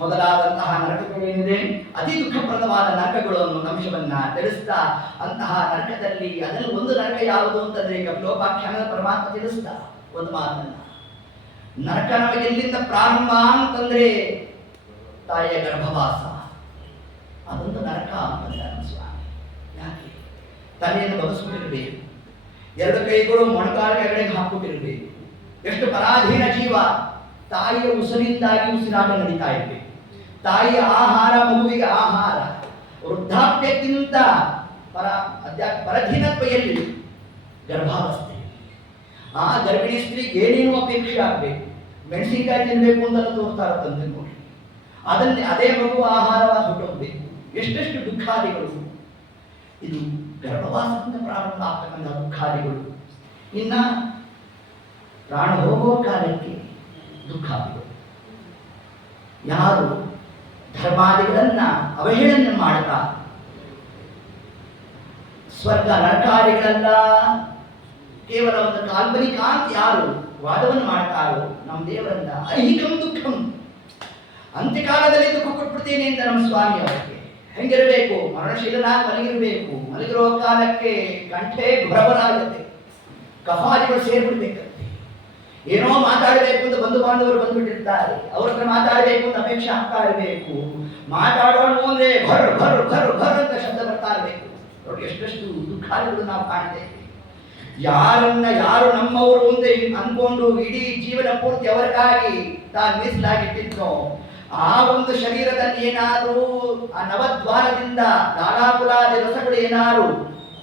ಮೊದಲಾದಂತಹ ನರಕಗಳೇನಿದೆ ಅತಿ ದುಃಖಪ್ರದವಾದ ನರಕಗಳು ಅನ್ನೋ ಅಂಶವನ್ನ ತಿಳಿಸ್ತಾ, ಅಂತಹ ನರಕದಲ್ಲಿ ಅದರಲ್ಲಿ ಒಂದು ನರಕ ಯಾವುದು ಅಂತಂದ್ರೆ ಕಪಿಲೋಪಾಖ್ಯಾನದ ಪರಮಾತ್ಮ ತಿಳಿಸ್ತಾ ಒಂದು ಮಾತನ್ನ, ನರಕ ನಮಗೆ ಎಲ್ಲಿಂದ ಪ್ರಾರಂಭ ಅಂತಂದ್ರೆ ತಾಯಿಯ ಗರ್ಭವಾಸ, ಅದೊಂದು ನರಕ ಅಂತಂದ ಸ್ವಾಮಿ. ಯಾಕೆ ತಲೆಯನ್ನು ಬಗ್ಗಿಸ್ಬಿಟ್ಟಿರ್ಬೇಕು, 2 ಕೈಗಳು ಮೊಣಕಾಲಿಗೆ ಎಗಡೆಗೆ ಹಾಕ್ಬಿಟ್ಟಿರ್ಬೇಕು. ಎಷ್ಟು ಪರಾಧೀನ ಜೀವ, ತಾಯಿಯ ಉಸಿರಿಂದಾಗಿ ಉಸಿರಾಟ ನಡೀತಾ ಇರ್ಬೇಕು. ತಾಯಿಯ ಆಹಾರ ಮಗುವಿಗೆ ಆಹಾರ, ವೃದ್ಧಾಪ್ಯಕ್ಕಿಂತ ಪರಧೀನತ್ವ ಎಲ್ಲಿ, ಗರ್ಭಾವಸ್ಥೆ. ಆ ಗರ್ಭಿಣಿ ಸ್ತ್ರೀಗೆ ಏನೇನು ಅಪೇಕ್ಷೆ ಆಗಬೇಕು, ಮೆಣಸಿನಕಾಯಿ ತಿನ್ಬೇಕು ಅಂತೆಲ್ಲ ತೋರ್ತಾ ಇರ್ತಂತೆ ನೋಡಿ. ಅದನ್ನೇ ಅದೇ ಮಗು ಆಹಾರವಾಗಿ ಹೊಟ್ಟೋಗ್ಬೇಕು. ಎಷ್ಟೆಷ್ಟು ದುಃಖಾದಿಗಳು, ಇದು ಗರ್ಭವಾಸದಿಂದ ಪ್ರಾರಂಭ ಆಗ್ತಕ್ಕಂಥ ದುಃಖಾದಿಗಳು. ಇನ್ನ ಪ್ರಾಣ ಹೋಗುವ ಕಾಲಕ್ಕೆ ದುಃಖಾದಿಗಳು. ಯಾರು ಧರ್ಮಾದಿಗಳನ್ನ ಅವಹೇಳನ ಮಾಡ್ತಾ ಸ್ವರ್ಗ ನರಕಾದಿಗಳೆಲ್ಲ ಕೇವಲ ಒಂದು ಕಾಲ್ಪನಿಕ ಅಂತ ಯಾರು ವಾದವನ್ನು ಮಾಡ್ತಾರೋ ನಮ್ಮ ದೇವರನ್ನ ಐಹಿಕಂ ದುಃಖಂ, ಅಂತ್ಯಕಾಲದಲ್ಲಿ ದುಃಖ ಕೊಟ್ಬಿಡ್ತೀನಿ ಅಂತ ನಮ್ಮ ಸ್ವಾಮಿ ಅವರಿಗೆ. ಹೆಂಗಿರಬೇಕು? ಮರಣಶೀಲನಾಗಿ ಮಲಗಿರಬೇಕು. ಮಲಗಿರೋ ಕಾಲಕ್ಕೆ ಕಂಠೆ ಭ್ರಮರಾಗತ್ತೆ, ಕಫಾದಿಗಳು ಸೇರ್ಬಿಡ್ಬೇಕಂತೆ. ಏನೋ ಮಾತಾಡಬೇಕು ಅಂತ ಬಂಧು ಬಾಂಧವರು ಬಂದ್ಬಿಟ್ಟಿರ್ತಾರೆ, ಅವ್ರ ಹತ್ರ ಮಾತಾಡಬೇಕು ಅಂತ ಅಪೇಕ್ಷೆ ಆಗ್ತಾ ಇರಬೇಕು. ಮಾತಾಡೋಣ ಅಂದ್ರೆ ಭರ್ ಭರ್ ಭರ್ ಭರ್ ಅಂತ ಶಬ್ದ ಬರ್ತಾ ಇರಬೇಕು. ನೋಡಿ ಎಷ್ಟೆಷ್ಟು ದುಃಖಾದಿಗಳು ನಾವು ಕಾಣ್ತೇವೆ. ಯಾರನ್ನ ಯಾರು ನಮ್ಮವರು ಅಂತ ಅನ್ಕೊಂಡು ಇಡೀ ಜೀವನ ಪೂರ್ತಿ ಅವರಿಗಾಗಿ ತಾನು ಮೀಸಲಾಗಿಟ್ಟಿದ್ನೋ ಆ ಒಂದು ಶರೀರದಲ್ಲಿ ಏನಾದರೂ ಆ ನವದ್ವಾರದಿಂದ ನಾನಾಕುಲಾದಿ ರಸಗಳು ಏನಾದ್ರು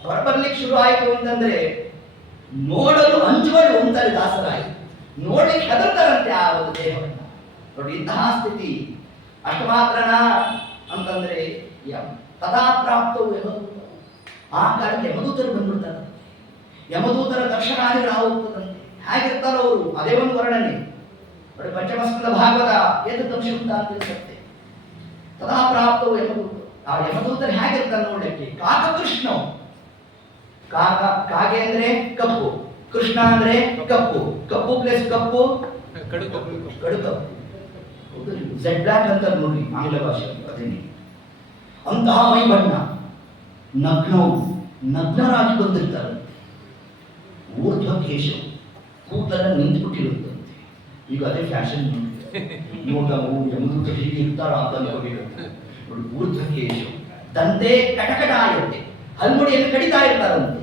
ಹೊರಬರ್ಲಿಕ್ಕೆ ಶುರು ಆಯಿತು ಅಂತಂದ್ರೆ ನೋಡಲು ಅಂಜುವರು ಅಂತಾರೆ ದಾಸರಾಯಿ. ನೋಡ್ಲಿಕ್ಕೆ ಹೆದರ್ತಾರಂತೆ ಆ ಒಂದು ದೇಹವನ್ನು. ನೋಡಿ ಇಂತಹ ಸ್ಥಿತಿ. ಅಷ್ಟು ಮಾತ್ರನ ಅಂತಂದ್ರೆ ತಥಾ ಪ್ರಾಪ್ತವು ಯಮದೂತ. ಆ ಕಾಲಕ್ಕೆ ಯಮದೂತರು ಬಂದ್ಬಿಡ್ತಾರೆ. ಯಮದೂತರ ದರ್ಶನಾದಿಗಳು ಆಗುತ್ತದಂತೆ. ಹೇಗಿರ್ತಾರೋ ಅವರು ಅದೇ ಒಂದು ವರ್ಣನೆ. ನೋಡಿ ಪಂಚಮಸ್ಕಂದ ಭಾಗವತ ಏತದಂಶ ಅಂತ ಇರುತ್ತೆ. ತಥಾ ಪ್ರಾಪ್ತವು ಯಮದೂತ. ಆ ಯಮದೂತರು ಹೇಗಿರ್ತಾರೆ ನೋಡ್ಲಿಕ್ಕೆ ಕಾಕ ಕೃಷ್ಣ. ಕಾಗೆ ಅಂದ್ರೆ ಕಪ್ಪು, ಕೃಷ್ಣ ಅಂದ್ರೆ ಕಪ್ಪು. ಕಪ್ಪು ಪ್ಲಸ್ ಕಪ್ಪು ಕಡು ಕಪ್ಪು. ಝೆಡ್ ಬ್ಲಾಕ್ ಅಂತ ನೋಡಿ ಆಂಗ್ಲ ಭಾಷೆ ಅದೇನೆ. ಅಂತಹ ಮೈ ಬಣ್ಣ, ನಗ್ನರಾಗಿ ಬಂದಿರ್ತಾರೆ. ಊರ್ಧ್ವ ಕೇಶ, ಕೂದಲೆಲ್ಲ ನಿಂತುಬಿಟ್ಟಿರುತ್ತಂತೆ. ಈಗ ಅದೇ ಫ್ಯಾಷನ್ ನೋಡವು ಯಮದೂತ ಹೀಗೆ ಇರ್ತಾರ ಅಂತ ಅನ್ಕೋಬೇಕಂತೆ. ನೋಡಿ ಊರ್ಧ್ವ ಕೇಶ, ದಂತೆ ಕಟಕಟ ಆಯುತ್ತೆ, ಹಲ್ಮುಡಿಯನ್ನು ಕಡಿತಾ ಇರ್ತಾರಂತೆ.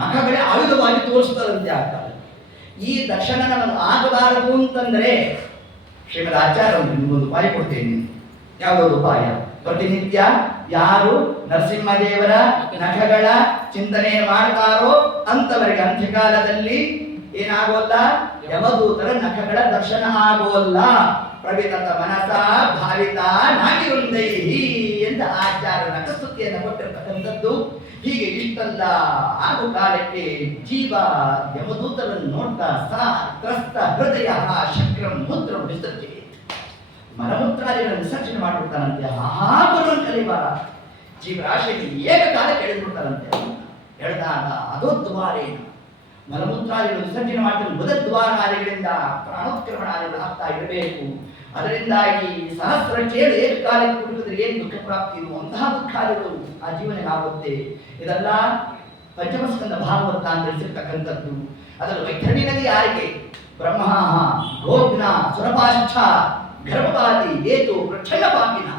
ನಖಗಳೇ ಆಯುಧವಾಗಿ ತೋರಿಸ್ತಾರಂತೆ ಆ ಕಾಲ. ಈ ದರ್ಶನ ನಮಗೆ ಆಗಬಾರದು ಅಂತಂದ್ರೆ ಶ್ರೀಮದ್ ಆಚಾರ್ಯ ನಿಮಗೊಂದು ಉಪಾಯ ಕೊಡ್ತೇನೆ. ಯಾವುದೊಂದು ಉಪಾಯ? ಪ್ರತಿನಿತ್ಯ ಯಾರು ನರಸಿಂಹದೇವರ ನಖಗಳ ಚಿಂತನೆ ಮಾಡ್ತಾರೋ ಅಂತವರಿಗೆ ಅಂತ್ಯಕಾಲದಲ್ಲಿ ಏನಾಗೋಲ್ಲ, ಯಮದೂತರ ನಖಗಳ ದರ್ಶನ ಆಗೋಲ್ಲ. ಪ್ರವಿತತ ಮನಸ ಭಾವಿತ ನಾಗಿರುಂದೈಹಿ ಅಂತ ಆಚಾರ್ಯ ನಖಸ್ತುತಿಯನ್ನು ಕೊಟ್ಟಿರ್ತಕ್ಕಂಥದ್ದು. ಹೀಗೆ ಇಷ್ಟಲ್ಲ ಆಗು ಕಾಲಕ್ಕೆ ಜೀವ ಯಮದೂತರನ್ನು ನೋಡ್ತಾ ಸಾ ತ್ರಸ್ತ ಹೃದಯ ಶಕ್ರಂ ಮೂತ್ರ ವಿಸರ್ಜೆ, ಮಲಮೂತ್ರಾದಿಗಳನ್ನು ವಿಸರ್ಜನೆ ಮಾಡಿಬಿಡ್ತಾನಂತೆ. ಹಾಗನ್ನು ಕಲಿಬಾರ ಜೀವರಾಶಿಗೆ ಏಕಕಾಲ ಕೆಳೆದ್ಬಿಡ್ತಾರಂತೆ. ಎಳೆದಾಗ ಅದೋದ್ವಾರೇನ ಮಲಮೂತ್ರಾದಿಗಳು ವಿಸರ್ಜನೆ ಮಾಡ್ತಾರೆ. ಬುಧದ್ವಾರಾದಿಗಳಿಂದ ಪ್ರಾಣೋತ್ಕ್ರಮಣಾದಿಗಳು ಆಗ್ತಾ ಇರಬೇಕು. ಅದರಿಂದಾಗಿ ಸಹಸ್ರ ಚೇಳು ಏಕಕಾಲಕ್ಕೆ ಕುಡಿದ್ರೆ ಏನು ದುಃಖ ಪ್ರಾಪ್ತಿ ಇರುವ ಅಂತಹ ದುಃಖಾದಿಗಳು ಆ ಜೀವನಕ್ಕೆ ಆಗುತ್ತೆ. ಇದೆಲ್ಲ ಪಂಚಮಸ್ಕಂದ ಭಾಗವತ ಅಂತ ತಿಳಿಸಿರ್ತಕ್ಕಂಥದ್ದು. ಅದರಲ್ಲಿ ವೈತರಣಿ ನದಿ ಯಾರಿಗೆ? ಬ್ರಹ್ಮ ಗೋಗ್ನ ಸುರಪಾಶ್ಚ ಗರ್ಭಪಾತಿ ಏತು ಪ್ರಚ್ಛನ್ನ ಪಾಪಿನ.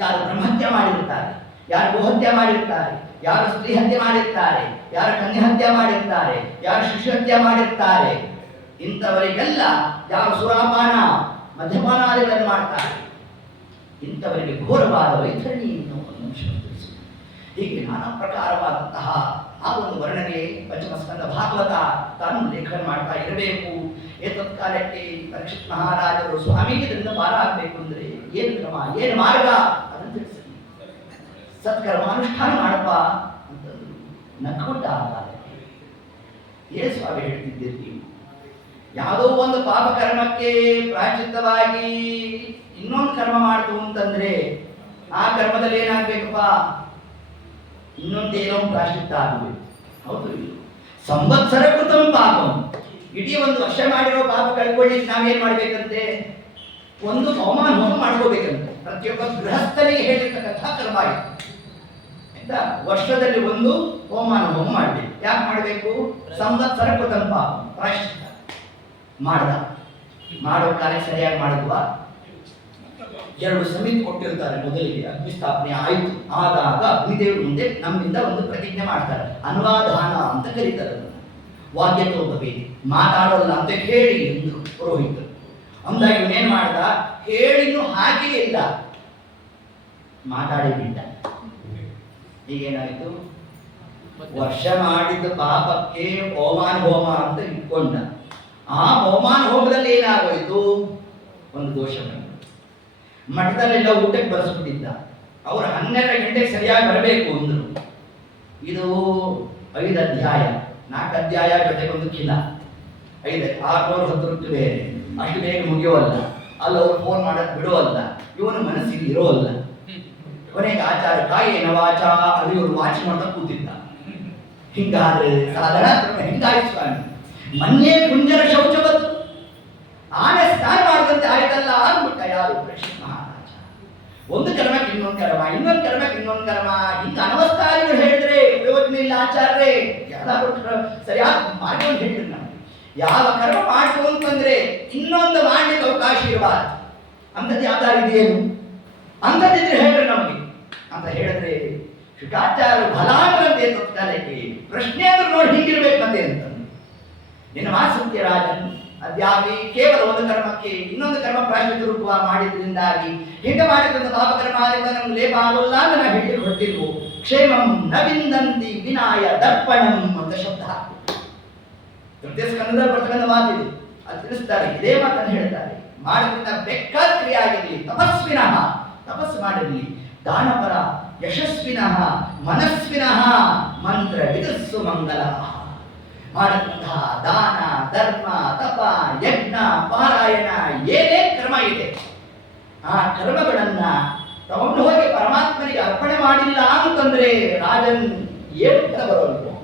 ಯಾರು ಬ್ರಹ್ಮಹತ್ಯೆ ಮಾಡಿರುತ್ತಾರೆ, ಯಾರು ಗೋಹತ್ಯೆ ಮಾಡಿರ್ತಾರೆ, ಯಾರು ಸ್ತ್ರೀ ಹತ್ಯೆ ಮಾಡಿರ್ತಾರೆ, ಯಾರು ಕನ್ಯೆ ಹತ್ಯೆ ಮಾಡಿರ್ತಾರೆ, ಯಾರು ಶಿಶು ಹತ್ಯೆ ಮಾಡಿರ್ತಾರೆ, ಇಂಥವರಿಗೆಲ್ಲ ಯಾರು ಸುರಾಪಾನ ಮದ್ಯಪಾನಾದಿಗಳನ್ನು ಮಾಡ್ತಾರೆ, ಇಂಥವರಿಗೆ ಘೋರವಾದ ವೈತರಣಿ ಹೀಗೆ ನಾನಾ ಪ್ರಕಾರವಾದಂತಹ ಆ ಒಂದು ವರ್ಣನೆ ಪಂಚಮಸ್ಕಂದ ಭಾಗವತ ತಾನು ಲೇಖನ ಮಾಡ್ತಾ ಇರಬೇಕು. ಏತತ್ಕಾಲಕ್ಕೆ ಪರೀಕ್ಷಿತ್ ಮಹಾರಾಜರು ಸ್ವಾಮಿಗೆ ಇದರಿಂದ ಪಾರ ಆಗಬೇಕು ಅಂದ್ರೆ ಏನು ಕ್ರಮ, ಏನು ಮಾರ್ಗ ಅದನ್ನು ತಿಳಿಸಿ. ಸತ್ಕರ್ಮಾನುಷ್ಠಾನ ಮಾಡಪ್ಪ ಅಂತಂದ್ರು. ನಕ್ಕೊಟ್ಟ ಏನ್ ಸ್ವಾಮಿ ಹೇಳ್ತಿದ್ದೀರಿ ನೀವು? ಯಾವುದೋ ಒಂದು ಪಾಪ ಕರ್ಮಕ್ಕೆ ಪ್ರಾಯಶ್ಚಿತ್ತವಾಗಿ ಇನ್ನೊಂದು ಕರ್ಮ ಮಾಡ್ತು ಅಂತಂದ್ರೆ ಆ ಕರ್ಮದಲ್ಲಿ ಏನಾಗ್ಬೇಕಪ್ಪ? ಇನ್ನೊಂದೇನೋ ಪ್ರಾಯಶ್ಚಿತ್ತ ಆಗಬೇಕು. ಹೌದು, ಸಂವತ್ಸರ ಕೃತಂ ಪಾಪಂ. ಇಡೀ ಒಂದು ವರ್ಷ ಮಾಡಿರೋ ಪಾಪ ಕಳ್ಕೊಳ್ಳಿಕ್ಕೆ ನಾವೇನ್ ಮಾಡ್ಬೇಕಂತೆ? ಒಂದು ಹವಮಾನ ಹೋಮ ಮಾಡ್ಕೋಬೇಕಂತೆ. ಪ್ರತಿಯೊಬ್ಬ ಗೃಹಸ್ಥನಿಗೆ ಹೇಳಿರ್ತಕ್ಕಂಥ ಕರ್ಮ ಆಯ್ತು ಆಯ್ತಾ? ವರ್ಷದಲ್ಲಿ ಒಂದು ಹವಮಾನ ಹೋಮ ಮಾಡ್ಬೇಕು. ಯಾಕೆ ಮಾಡಬೇಕು? ಸಂವತ್ಸರ ಕೃತಂ ಪಾಪ, ಪ್ರಾಯಶ್ಚಿತ್ತ ಮಾಡೋ ಕಾರ್ಯ ಸರಿಯಾಗಿ ಮಾಡಿದ್ವಾ? 2 ಸಮಿತಿ ಕೊಟ್ಟಿರ್ತಾರೆ. ಮೊದಲಿಗೆ ಅಗ್ನಿ ಸ್ಥಾಪನೆ ಆಯಿತು ಆದಾಗ ಅಗ್ನಿದೇವರು ಮುಂದೆ ನಮ್ಮಿಂದ ಒಂದು ಪ್ರತಿಜ್ಞೆ ಮಾಡ್ತಾರೆ. ಅನ್ವಾಧಾನ ಅಂತ ಕರೀತಾರೆ. ವಾಕ್ಯತೋಪಬೇಕು, ಮಾತಾಡೋಲ್ಲ ಅಂತ ಹೇಳಿ ಎಂದು ಪುರೋಹಿತರು ಅಂದಾಗ ಇವನೇನ್ ಮಾಡ್ದ? ಹೇಳಿನೂ ಹಾಗೇ ಇಲ್ಲ, ಮಾತಾಡಿ ಬಿಟ್ಟ. ಈಗೇನಾಯ್ತು? ವರ್ಷ ಮಾಡಿದ ಪಾಪಕ್ಕೆ ಹೋಮಾನ ಹೋಮ ಅಂತ ಇಟ್ಕೊಂಡ. ಆ ಹೋಮಾನ ಹೋಮದಲ್ಲಿ ಏನಾಗೋಯ್ತು? ಒಂದು ದೋಷ ಬಂತು. ಮಠದಲ್ಲೆಲ್ಲ ಊಟಕ್ಕೆ ಬರೆಸ್ಬಿಟ್ಟಿದ್ದ. ಅವರು 12 ಗಂಟೆಗೆ ಸರಿಯಾಗಿ ಬರಬೇಕು ಅಂದ್ರು. ಇದು 5 ಅಧ್ಯಾಯ, 4 ಅಧ್ಯಾಯ ಜೊತೆಗೆ ಒಂದು ಕಿಲ, 610 ಬೇರೆ. ಅಷ್ಟು ಬೇಗ ಮುಗಿಯೋಲ್ಲ. ಅಲ್ಲಿ ಅವ್ರು ಫೋನ್ ಮಾಡಕ್ ಬಿಡುವಲ್ಲ. ಇವನು ಮನಸ್ಸಿಗೆ ಇರೋಲ್ಲ. ಕೊನೆಗೆ ಆಚಾರ ಕಾಯೇನ ವಾಚ ಅಲ್ಲಿ ಇವರು ವಾಚ್ ಮಾಡ್ತಾ ಕೂತಿದ್ದ. ಹಿಂಗಾದ್ರೆ ಸಾಧಾರಣ ಹಿಂಗಾಯ್ತು ಸ್ವಾಮಿ. ಮನ್ಯೇ ಕುಂಜರ ಶೌಚವತ್ತು. ಆನೆ ಒಂದು ಕರ್ಮಕ್ಕೆ ಇನ್ನೊಂದು ಕರ್ಮ, ಇನ್ನೊಂದು ಕರ್ಮಕ್ಕೆ ಇನ್ನೊಂದು ಕರ್ಮ, ಹಿಂಗೆ ಅನವಸ್ಥಾರಿಗಳು ಹೇಳಿದ್ರೆ ಪ್ರಯೋಜನ ಇಲ್ಲ ಆಚಾರ್ಯರೇ. ಯಾರು ಸರಿಯಾದ ಮಾರ್ಗವನ್ನು ಹೇಳಿದ್ರು ನಾವು. ಯಾವ ಕರ್ಮ ಮಾಡ್ತು ಅಂತಂದ್ರೆ ಇನ್ನೊಂದು ಮಾಡ್ಲಿಕ್ಕೆ ಅವಕಾಶ ಇರಬಾರ್ದು. ಅಂಥದ್ದು ಯಾವ್ದಾರಿದೆಯೇನು? ಅಂಥದ್ದಿದ್ರೆ ಹೇಳ್ರಿ ನಮಗೆ ಅಂತ ಹೇಳಿದ್ರೆ ಶುಕಾಚಾರ್ಯ ಫಲಾಂತರಂತೆ ತತ್ಕಾಲಕ್ಕೆ ಪ್ರಶ್ನೆ ಆದ್ರೂ ನೋಡಿ ಹಿಂಗಿರ್ಬೇಕು ಮತ್ತೆ ಅಂತ. ನಿನ್ನ ಮಾಸತ್ಯ ರಾಜನ್ ಅದ್ಯಾಗಿ ಕೇವಲ ಒಂದು ಕರ್ಮಕ್ಕೆ ಇನ್ನೊಂದು ಕರ್ಮ ಪ್ರಾಯಶ್ಚಿತ್ತ ರೂಪ ಮಾಡಿದ್ರಿಂದಾಗಿ ಹಿಂಗೆ ಮಾಡಿದ್ರಿಂದ ಪಾಪಕರ್ಮಾದಿಗಳ ನಮ್ಗೆ ಲೇಪ ಆಗೋಲ್ಲ ಅಂತ ನಾವು ಹೇಳಿ ಹೊರಟಿಲ್ವು. ಕ್ಷೇಮಂ ನ ವಿಂದಂತಿ ವಿನಾಯ ದರ್ಪಣಂ ಅಂತ ಶಬ್ದ ಹಾಕ್ಬಿಟ್ಟು ತೃತೀಯ ಸ್ಕಂದದಲ್ಲಿ ಬರ್ತಕ್ಕಂಥ ಮಾತಿದು ಅದು ತಿಳಿಸ್ತಾರೆ. ಇದೇ ಮಾತನ್ನು ಹೇಳ್ತಾರೆ. ಮಾಡೋದ್ರಿಂದ ಬೇಕಾದ ಕ್ರಿಯೆ ಆಗಿರಲಿ, ತಪಸ್ವಿನಃ ತಪಸ್ಸು ಮಾಡಿರಲಿ, ದಾನಪರ ಯಶಸ್ವಿನಃ ಮನಸ್ವಿನಃ ಮಂತ್ರ ವಿದಸ್ಸು ಮಂಗಲ. ಮಾಡತಕ್ಕಂತಹ ದಾನ ಧರ್ಮ ತಪ ಯಜ್ಞ ಪಾರಾಯಣ ಏನೇ ಕರ್ಮ ಇದೆ ಆ ಕರ್ಮಗಳನ್ನ ತಗೊಂಡು ಹೋಗಿ ಪರಮಾತ್ಮನಿಗೆ ಅರ್ಪಣೆ ಮಾಡಿಲ್ಲ ಅಂತಂದ್ರೆ ರಾಜನ್ ಏನು ಬರೋಲ್ವೋ.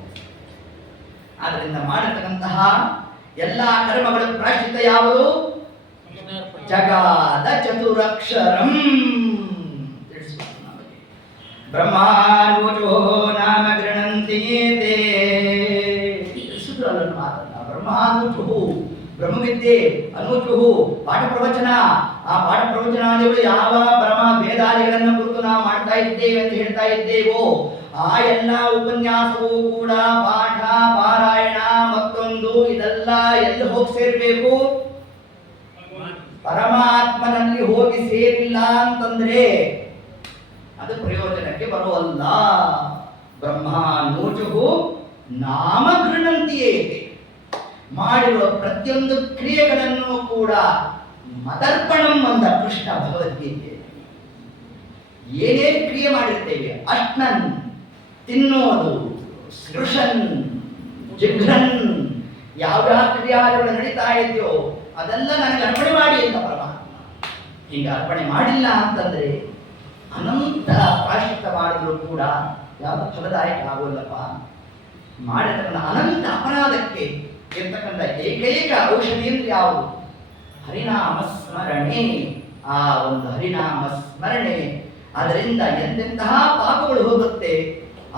ಆದ್ದರಿಂದ ಮಾಡತಕ್ಕಂತಹ ಎಲ್ಲಾ ಕರ್ಮಗಳ ಪ್ರಾಯಶ್ಚಿತ್ತ ಯಾವುದು? ಜಗಾದ ಚತುರಕ್ಷರಂ ತಿಳಿಸ್ಬೇಕು ನಮಗೆ. ಬ್ರಹ್ಮಾನುಜೋ ನಾಮ ಗೃಣಂತೀಯೇತೆ ತಿಳಿಸಿದ್ರಲ್ಲ ಮಾತನ್ನ. ಬ್ರಹ್ಮಾನುಜು ಬ್ರಹ್ಮವಿದ್ಯೆ, ಅನುಜು ಪಾಠ ಪ್ರವಚನ. ಆ ಪಾಠ ಪ್ರವಚನಾದಿಗಳು ಯಾವ ಬ್ರಹ್ಮ ವೇದಾದಿಗಳನ್ನು ಕುರಿತು ನಾವು ಮಾಡ್ತಾ ಇದ್ದೇವೆ ಅಂತ ಹೇಳ್ತಾ ಇದ್ದೇವೋ ಆ ಎಲ್ಲ ಉಪನ್ಯಾಸವೂ ಕೂಡ ಪಾಠ ಪಾರಾಯಣ ಮತ್ತೊಂದು ಇದೆಲ್ಲ ಎಲ್ಲಿ ಹೋಗಿ ಸೇರ್ಬೇಕು? ಪರಮಾತ್ಮನಲ್ಲಿ ಹೋಗಿ ಸೇರಿಲ್ಲ ಅಂತಂದ್ರೆ ಅದು ಪ್ರಯೋಜನಕ್ಕೆ ಬರುವಲ್ಲ. ಬ್ರಹ್ಮಾನೂಜು ನಾಮ ಗೃಣಂತಿಯೇ ಮಾಡಿರುವ ಪ್ರತಿಯೊಂದು ಕ್ರಿಯೆಗಳನ್ನು ಕೂಡ ಮದರ್ಪಣಂ ಅಂದ ಕೃಷ್ಣ ಭಗವದ್ಗೀತೆ. ಏನೇನು ಕ್ರಿಯೆ ಮಾಡಿರ್ತೇವೆ ಅಷ್ಟ್ನನ್ ತಿನ್ನೋದು, ಸ್ಪೃಶನ್ ಜಿಘ್ರನ್ ಯಾವ್ಯಾವ ಕ್ರಿಯಾಗಳು ನಡೀತಾ ಇದೆಯೋ ಅದೆಲ್ಲ ನನಗೆ ಅರ್ಪಣೆ ಮಾಡಿ ಅಂತ ಪರಮಾತ್ಮ. ಹೀಗೆ ಅರ್ಪಣೆ ಮಾಡಿಲ್ಲ ಅಂತಂದ್ರೆ ಅನಂತ ಪ್ರಾಯಶ್ಚಿತ್ತ ಮಾಡಿದ್ರು ಕೂಡ ಯಾವುದು ಫಲದಾಯಕ ಆಗೋಲ್ಲಪ್ಪ. ಮಾಡಿರ್ತಕ್ಕಂಥ ಅನಂತ ಅಪರಾಧಕ್ಕೆ ಇರ್ತಕ್ಕಂಥ ಏಕೈಕ ಔಷಧಿ ಅಂದ್ರೆ ಯಾವುದು? ಹರಿನಾಮ ಸ್ಮರಣೆ. ಆ ಒಂದು ಹರಿನಾಮ ಸ್ಮರಣೆ ಅದರಿಂದ ಎಂತೆಂತಹ ಪಾಪಗಳು ಹೋಗುತ್ತೆ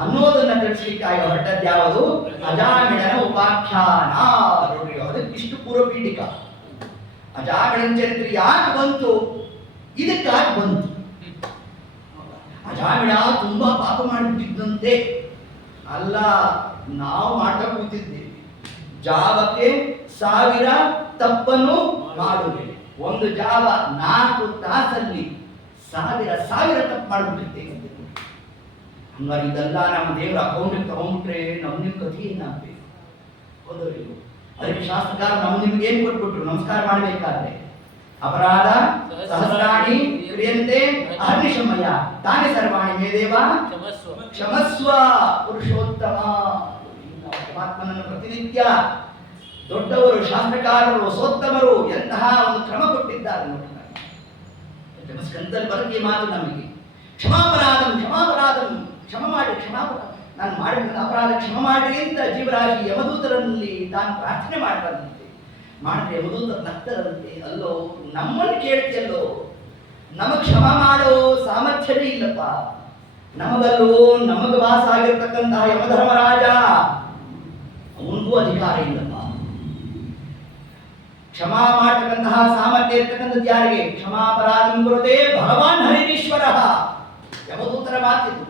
ಅನ್ನೋದನ್ನ ತಿಳಿಸ್ಲಿಕ್ಕಾಗಿ ಹೊರಟದ್ದು ಯಾವುದು? ಅಜಾಮಿಳನ ಉಪಾಖ್ಯಾನ. ನೋಡ್ರಿ ಅದಕ್ಕೆ ಇಷ್ಟು ಪೂರ್ವ ಪೀಠಿಕ. ಅಜಾಮಿಳನ ಚರಿತ್ರೆ ಯಾಕೆ ಬಂತು? ಇದಕ್ಕಾಗಿ ಬಂತು. ಅಜಾಮಿಳ ತುಂಬಾ ಪಾಪ ಮಾಡಿಬಿಟ್ಟಿದ್ದಂತೆ ಅಲ್ಲ, ನಾವು ಮಾಡ್ತಾ ಕೂತಿದ್ವಿ. ಜಾವಕ್ಕೆ 1000 ತಪ್ಪನ್ನು ಮಾಡುವೆ. ಒಂದು ಜಾವ 4 ತಾಸಲ್ಲಿ 1000 ತಪ್ಪು ಮಾಡಿಬಿಟ್ಟಿರ್ತೇವೆ. ಹಂಗಾರೆ ಇದೆಲ್ಲ ನಮ್ಮ ದೇವರ ಅಕೌಂಟಿಗೆ ತಗೊಂಡ್ಬಿಟ್ರೆ ನಮ್ಮ ಕಥೆ ಏನಾಗಬೇಕು? ಹೌದಲ್ಲ? ಅದಕ್ಕೆ ಶಾಸ್ತ್ರಕಾರ ನಿಮ್ಗೆ ಏನ್ ಕೊಟ್ಬಿಟ್ರು? ನಮಸ್ಕಾರ ಮಾಡಬೇಕಾದ್ರೆ ಅಪರಾಧ ಸಹಸ್ರಾಣಿ ಕ್ರಿಯಂತೆ ಅಹರ್ನಿಶಮಯ ತಾನೇ ಸರ್ವಾಣಿ ಮೇ ದೇವ ಕ್ಷಮಸ್ವ ಪುರುಷೋತ್ತಮ. ಪರಮಾತ್ಮನನ್ನು ಪ್ರತಿನಿತ್ಯ ದೊಡ್ಡವರು ಶಾಸ್ತ್ರಕಾರರು ಸೋತ್ತಮರು ಎಂತಹ ಒಂದು ಕ್ರಮ ಕೊಟ್ಟಿದ್ದಾರೆ ನೋಡಿ. ಸ್ಕಂದದಲ್ಲಿ ಬರುತ್ತೆ ಈ ಮಾತು ನಮಗೆ. ಕ್ಷಮಾಪರಾಧಂ ಕ್ಷಮಾಪರಾಧಂ, ಕ್ಷಮ ಮಾಡಿ ಕ್ಷಮಾಪರಾಧ, ನಾನು ಮಾಡಿದ ಅಪರಾಧ ಕ್ಷಮ ಮಾಡಿ ಅಂತ ಜೀವರಾಶಿ ಯಮದೂತರಲ್ಲಿ ತಾನು ಪ್ರಾರ್ಥನೆ ಮಾಡ್ತಾರಂತೆ. ಮಾಡಿದ್ರೆ ಯಮದೂತ ನಗ್ತಾರಂತೆ. ಅಲ್ಲೋ ನಮ್ಮನ್ನು ಕೇಳ್ತಿಯಲ್ಲೋ, ನಮಗ್ ಕ್ಷಮ ಮಾಡೋ ಸಾಮರ್ಥ್ಯವೇ ಇಲ್ಲಪ್ಪ. ನಮಗಲ್ಲೋ ನಮಗ ವಾಸ ಆಗಿರ್ತಕ್ಕಂತಹ ಯಮಧರ್ಮರಾಜ ಅವನಿಗೂ ಅಧಿಕಾರ ಇಲ್ಲಪ್ಪ. ಕ್ಷಮಾ ಮಾಡತಕ್ಕಂತಹ ಸಾಮರ್ಥ್ಯ ಇರ್ತಕ್ಕಂಥದ್ದು ಯಾರಿಗೆ? ಕ್ಷಮಾಪರಾಧಂ ಕುರುತೆ ಭಗವಾನ್ ಹರಿರೀಶ್ವರ. ಯಮದೂತರ ಮಾತಿದು.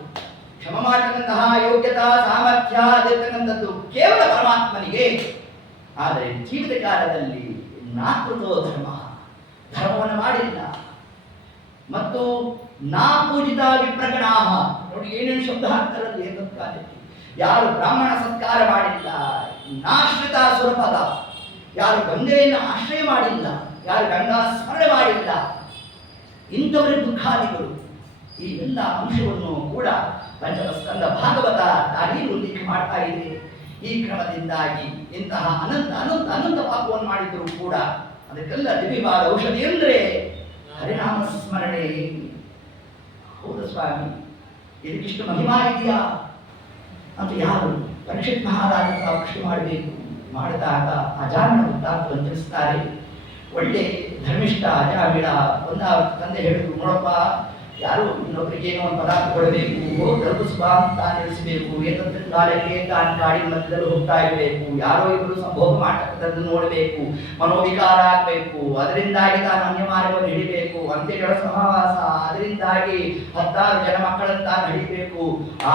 ಕ್ಷಮ ಮಾಡತಕ್ಕಂತಹ ಯೋಗ್ಯತಾ ಸಾಮರ್ಥ್ಯ ಅದಿರ್ತಕ್ಕಂಥದ್ದು ಕೇವಲ ಪರಮಾತ್ಮನಿಗೆ. ಆದರೆ ಜೀವಿತ ಕಾಲದಲ್ಲಿ ನಾಕೃತೋ ಧರ್ಮ, ಧರ್ಮವನ್ನು ಮಾಡಿಲ್ಲ. ಮತ್ತು ನಾ ಪೂಜಿತ ವಿಪ್ರಗಣಾಹ. ನೋಡಿ ಏನೇನು ಶಬ್ದ ಹಾಕ್ತಾರಲ್ಲಿ ಏತತ್ಕಾಲಕ್ಕೆ. ಯಾರು ಬ್ರಾಹ್ಮಣ ಸತ್ಕಾರ ಮಾಡಿಲ್ಲ, ನಾಶ್ರಿತ ಸುರಪದ, ಯಾರು ಗಂಗೆಯನ್ನು ಆಶ್ರಯ ಮಾಡಿಲ್ಲ, ಯಾರು ಗಂಗಾ ಸ್ಮರಣೆ ಮಾಡಿಲ್ಲ, ಇಂಥವರಿಗೆ ದುಃಖಾದಿಗಳು. ಈ ಎಲ್ಲ ಅಂಶವನ್ನು ಕೂಡ ಪಂಚಮಸ್ಕಂದ ಭಾಗವತ ತಾರೀರು ಉಲ್ಲೇಖ ಮಾಡ್ತಾ ಇದೆ. ಈ ಕ್ರಮದಿಂದಾಗಿ ಇಂತಹ ಅನಂತ ಅನಂತ ಅನಂತ ಪಾಪವನ್ನು ಮಾಡಿದರೂ ಕೂಡ ಅದಕ್ಕೆಲ್ಲ ದಿವ್ಯವಾದ ಔಷಧಿ ಅಂದ್ರೆ ಹರಿನಾಮ ಸ್ಮರಣೆ. ಹೌದು ಸ್ವಾಮಿ, ಇದಕ್ಕಿಷ್ಟು ಮಹಿಮಾ ಇದೆಯಾ ಅಂತ ಯಾರು ಪರೀಕ್ಷಿತ್ ಮಹಾರಾಜ ಪ್ರಶ್ನೆ ಮಾಡಬೇಕು. ಮಾಡಿದಾಗ ಅಜಾಮಿಳ ವೃತ್ತಾಂತವನ್ನು ತಿಳಿಸ್ತಾರೆ. ಒಳ್ಳೆ ಧರ್ಮಿಷ್ಠ ಅಜಾಮಿಳ. ತಂದೆ ಹೇಳಿದ್ರು, ನೋಡಪ್ಪ ಯಾರು ಇನ್ನೊಬ್ಬರಿಗೆ ಏನೋ ಒಂದು ಪದಾರ್ಥ ಕೊಡಬೇಕು, ಹೋಗಿ ತಲುಪಿಸುವ ಅಂತ ನಿಲ್ಲಿಸಬೇಕು, ಏತಂದ್ರೆ ಕಾಲಕ್ಕೆ ತಾನು ಕಾಡಿನ ಮಧ್ಯದಲ್ಲಿ ಹೋಗ್ತಾ ಇರಬೇಕು, ಯಾರೋ ಇಬ್ಬರು ಸಂಭೋಗ ಮಾಡ್ತಕ್ಕಂಥದ್ದು ನೋಡಬೇಕು, ಮನೋವಿಕಾರ ಆಗಬೇಕು, ಅದರಿಂದಾಗಿ ತಾನು ಅನ್ಯ ಮಾರ್ಗವನ್ನು ಹಿಡಿಬೇಕು, ಅಂತ್ಯಗಳ ಸಹವಾಸ, ಅದರಿಂದಾಗಿ 10 ಜನ ಮಕ್ಕಳನ್ನು ತಾನು ಹಿಡಿಬೇಕು.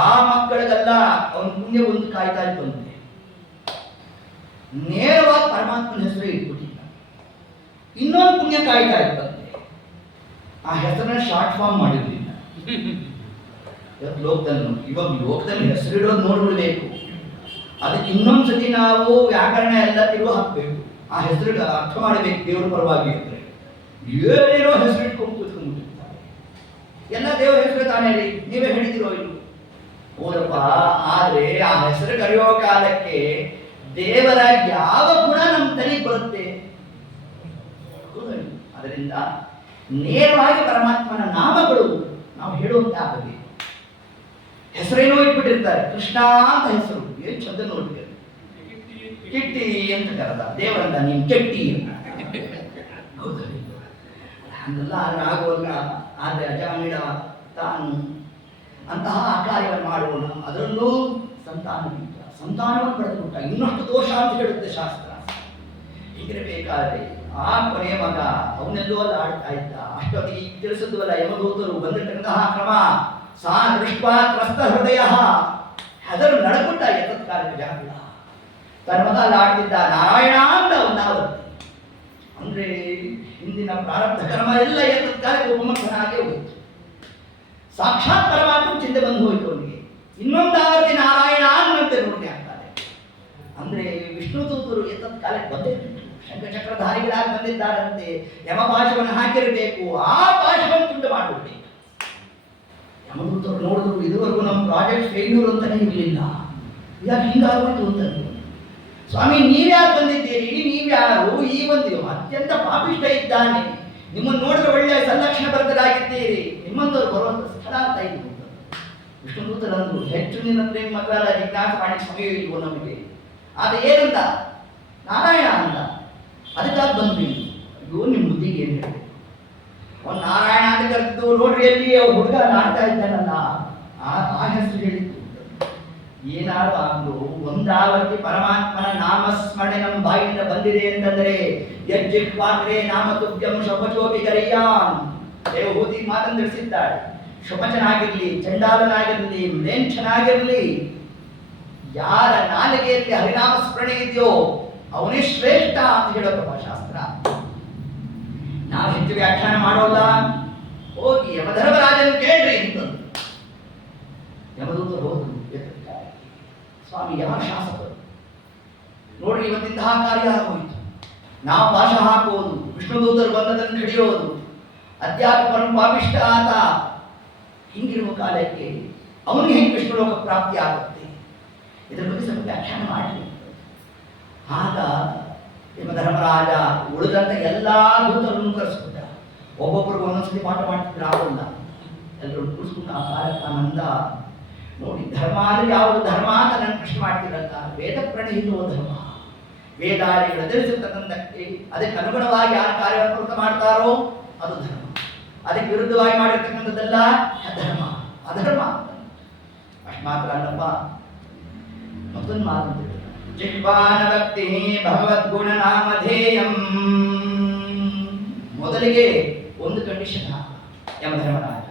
ಆ ಮಕ್ಕಳಿಗೆಲ್ಲ ಅವನ ಪುಣ್ಯ ಒಂದು ಕಾಯ್ತಾ ಇತ್ತಂತೆ. ನೇರವಾಗಿ ಪರಮಾತ್ಮನ ಹೆಸರು ಇಟ್ಬಿಟ್ಟಿಲ್ಲ, ಇನ್ನೊಂದು ಪುಣ್ಯ ಕಾಯ್ತಾ ಇತ್ತಂತೆ. ಆ ಹೆಸರನ್ನ ಶಾರ್ಟ್ ಫಾರ್ಮ್ ಮಾಡಿರ್ಲಿಲ್ಲ. ಇವಾಗ ಲೋಕದಲ್ಲಿ ಹೆಸರಿಡೋದು ನೋಡ್ಬಿಡ್ಬೇಕು, ಅದಕ್ಕೆ ಇನ್ನೊಂದ್ಸತಿ ನಾವು ವ್ಯಾಕರಣ ಎಲ್ಲ ತಿರುವು ಹಾಕ್ಬೇಕು, ಆ ಹೆಸರು ಅರ್ಥ ಮಾಡಬೇಕು. ದೇವ್ರ ಪರವಾಗಿ ಇದ್ರೆ ಏನೇನೋ ಹೆಸರು ಇಟ್ಕೊಂಡು ಕೂತ್ಕೊಂಡ್ಬಿಟ್ಟಿರ್ತಾರೆ. ಎಲ್ಲ ದೇವರ ಹೆಸರು ತಾನೇ ಹೇಳಿ, ನೀವೇ ಹೇಳಿದಿರೋ ಇಲ್ವ? ಹೌದಪ್ಪ, ಆದ್ರೆ ಆ ಹೆಸರು ಕರೆಯೋ ಕಾಲಕ್ಕೆ ದೇವರ ಯಾವ ಗುಣ ನಮ್ಮ ತಲೆಗೆ ಬರುತ್ತೆ? ಅದರಿಂದ ನೇರವಾಗಿ ಪರಮಾತ್ಮನ ನಾಮಗಳು ನಾವು ಹೇಳುವಂತೆ ಆಗಬೇಕು. ಹೆಸರೇನೋ ಇಟ್ಬಿಟ್ಟಿರ್ತಾರೆ, ಕೃಷ್ಣ ಅಂತ ಹೆಸರು, ಏನ್ ಚಂದ ನೋಡ್ಬೇಕು, ಕಿಟ್ಟಿ ಅಂತ ಕರೆದ ದೇವರನ್ನ, ನೀನ್ ಕೆಟ್ಟಿ ಅಂತ. ಹಂಗೆಲ್ಲ ಆಗುವಲ್ಲ. ಆದ್ರೆ ಅಜಾಮಿಳ ತಾನು ಅಂತಹ ಕಾರ್ಯವನ್ನು ಮಾಡುವನು, ಅದರಲ್ಲೂ ಸಂತಾನವನ್ನು ಪಡೆದುಬಿಟ್ಟ, ಇನ್ನಷ್ಟು ದೋಷ ಅಂತ ಹೇಳುತ್ತೆ ಶಾಸ್ತ್ರ. ಹೀಗಿರಬೇಕಾದ್ರೆ ಆ ಕೊನೆಯ ಮಗ ಅವನೆಲ್ಲೋ ಅಲ್ಲಿ ಆಡ್ತಾ ಇದ್ದ. ಅಷ್ಟೊತ್ತಿಗೆ ತಿಳಿಸಿದ್ವಲ್ಲ ಯಮದೂತರು ಬಂದಿರ್ತಕ್ಕಂತಹ ಕ್ರಮ. ಸಾ ದೃಷ್ಟ ತ್ರಸ್ತ ಹೃದಯ, ಅದನ್ನು ನಡಗುಟ್ಟ ಯತತ್ಕಾಲಕ್ಕೆ ಜಾಗ ತನ್ನ ಮಗ ಅಲ್ಲಿ ಆಡ್ತಿದ್ದ. ನಾರಾಯಣ ಅಂತ ಒಂದಾವತ್ತಿ ಅಂದ್ರೆ ಹಿಂದಿನ ಪ್ರಾರಬ್ಧ ಕರ್ಮ ಎಲ್ಲ ಯತತ್ಕಾಲಕ್ಕೆ ಉಪಮುಖನಾಗೆ ಹೋಯಿತು. ಸಾಕ್ಷಾತ್ ಪರಮಾತ್ಮ ಚಿಂತೆ ಬಂದು ಹೋಯಿತು ಅವನಿಗೆ. ಇನ್ನೊಂದಾವತ್ತಿ ನಾರಾಯಣ ಅನ್ನಂತೆ ನೋಡಿ ಆಗ್ತಾರೆ. ಅಂದ್ರೆ ವಿಷ್ಣು ದೂತರು ಯತತ್ಕಾಲಕ್ಕೆ ಬಂದೇ ಶಂಖಚಕ್ರಧಾರಿಗಳಾಗಿ ಬಂದಿದ್ದಾರಂತೆ. ಯಮಪಾಶವನ್ನು ಹಾಕಿರಬೇಕು, ಆ ಪಾಶವನ್ನು ತುಂಡು ಮಾಡಿಬಿಡ್ಬೇಕು. ಯಮದೂತರು ನೋಡಿದ್ರು, ಇದುವರೆಗೂ ನಮ್ಮ ಪ್ರಾಜೆಕ್ಟ್ ಫೇಲ್ಯೂರ್ ಅಂತಾನೆ ಇರಲಿಲ್ಲ, ಯಾಕೆ ಹಿಂಗಾಗೋಯ್ತು ಅಂತಂದ್ರು. ಸ್ವಾಮಿ ನೀವ್ಯಾರು ಬಂದಿದ್ದೀರಿ, ನೀವ್ಯಾರು? ಈ ಒಂದು ಅತ್ಯಂತ ಪಾಪಿಷ್ಟ ಇದ್ದಾನೆ, ನಿಮ್ಮನ್ನು ನೋಡಿದ್ರೆ ಒಳ್ಳೆಯ ಸಂಲಕ್ಷಣ ಭರಿತರಾಗಿದ್ದೀರಿ, ನಿಮ್ಮಂತವ್ರು ಬರುವಂತ ಸ್ಥಳ ಅಂತ ಇದ್ರು. ವಿಷ್ಣುದೂತರಂದ್ರು, ಹೆಚ್ಚು ನಿನ್ನ ಪ್ರೇಮ ಮಾತ್ರ ಜಿಜ್ಞಾಸ ಮಾಡಿ ಸಮಯ ಇಲ್ವೋ ನಮಗೆ? ಆದ ಏನಂದ? ನಾರಾಯಣ ಅಂದ. ಅದಕ್ಕಾಗಿ ಬಂದ್ವಿ. ಇದು ನಿಮ್ಮ ಬುದ್ಧಿಗೆ ಏನು ಹೇಳಿ? ಒಂದು ನಾರಾಯಣ ಅಂತ ಕರೆದು ನೋಡ್ರಿ, ಅಲ್ಲಿ ಹುಡುಗ ಆಡ್ತಾ ಇದ್ದಾನಲ್ಲ, ಆ ಹೆಸರು ಹೇಳಿದ್ದು. ಏನಾದ್ರು ಆಗ್ಲು ಒಂದಾವರ್ತಿ ಪರಮಾತ್ಮನ ನಾಮಸ್ಮರಣೆ ನಮ್ಮ ಬಾಯಿಂದ ಬಂದಿದೆ ಅಂತಂದ್ರೆ ಯಜ್ಜಿಹ್ವಾಗ್ರೇ ನಾಮ ತುಭ್ಯಂ ಶಪಚೋಪಿ ಗರಿಯಾನ್. ದೇವಹೂತಿ ಮಾತನ್ನು ತಿಳಿಸಿದ್ದಾಳೆ. ಶುಭಚನಾಗಿರ್ಲಿ, ಚಂಡಾಲನಾಗಿರ್ಲಿ, ಮ್ಲೇಂಛನಾಗಿರ್ಲಿ, ಯಾರ ನಾಲಿಗೆಯಲ್ಲಿ ಹರಿನಾಮ ಸ್ಮರಣೆ ಇದೆಯೋ ಅವನೇ ಶ್ರೇಷ್ಠ ಅಂತ ಹೇಳೋದಪ್ಪ ಶಾಸ್ತ್ರ. ನಾವು ಹೆಚ್ಚು ವ್ಯಾಖ್ಯಾನ ಮಾಡೋಲ್ಲ. ಹೋಗಿ ಯಮಧರ್ಮರಾಜನ ಕೇಳ್ರಿ ಅಂತಂದು ಯಮದೂತರು ಹೋದ್ರು. ಸ್ವಾಮಿ ಯಾವ ಶಾಸಕರು ನೋಡ್ರಿ, ಇವತ್ತಿಂತಹ ಕಾರ್ಯ ಆಗೋಯ್ತು. ನಾವು ಪಾಶ ಹಾಕುವುದು, ವಿಷ್ಣುದೂತರು ಬಂದದನ್ನು ಹಿಡಿಯೋದು, ಅಧ್ಯಾತ್ಮ ಪಾಪಿಷ್ಟ ಆತ. ಹಿಂಗಿರುವ ಕಾಲಕ್ಕೆ ಅವನಿಗೆ ಹೆಂಗೆ ವಿಷ್ಣು ಲೋಕ ಪ್ರಾಪ್ತಿ ಆಗುತ್ತೆ? ಇದರ ಬಗ್ಗೆ ಸ್ವಲ್ಪ ವ್ಯಾಖ್ಯಾನ ಮಾಡಲಿ. ಆಗ ಯಮಧರ್ಮರಾಜ ಉಳಿದಂತ ಎಲ್ಲಾ ದೂತರನ್ನು ಕರೆಸ್ಬಿಟ್ಟ. ಒಬ್ಬೊಬ್ಬರಿಗೆ ಒಂದೊಂದ್ಸತಿ ಪಾಠ ಮಾಡ್ತಿದ್ರು, ಆಗೋಲ್ಲ. ಎಲ್ಲರೂ ಕೂರಿಸ್ಕೊಂಡು ಆ ಕಾಲಕ್ಕೆ ಆನಂದ ನೋಡಿ. ಧರ್ಮ ಅಂದ್ರೆ ಯಾವುದು ಧರ್ಮ ಅಂತ ನನ್ನ ಪ್ರಶ್ನೆ ಮಾಡ್ತಿರಲ್ಲ. ವೇದ ಪ್ರಣಹಿತೋ ಧರ್ಮ, ವೇದಾದಿಗಳು ತಿಳಿಸಿರ್ತಕ್ಕಂಥಕ್ಕೆ ಅದಕ್ಕೆ ಅನುಗುಣವಾಗಿ ಯಾರು ಕಾರ್ಯವನ್ನು ಮಾಡ್ತಾರೋ ಅದು ಧರ್ಮ. ಅದಕ್ಕೆ ವಿರುದ್ಧವಾಗಿ ಮಾಡಿರ್ತಕ್ಕಂಥದ್ದೆಲ್ಲ ಅಧರ್ಮ. ಅಧರ್ಮ ಅಂತ ಅಷ್ಟು ಮಾತ್ರ ಅಲ್ಲಪ್ಪ, ಮತ್ತೊಂದು ಮಾತು, ಜಿಹ್ವಾನವಕ್ತಿ ಭಗವದ್ಗುಣ ನಾಮಧೇಯಂ. ಮೊದಲಿಗೆ ಒಂದು ಕಂಡೀಷನ್ ಯಮಧರ್ಮರಾಜ,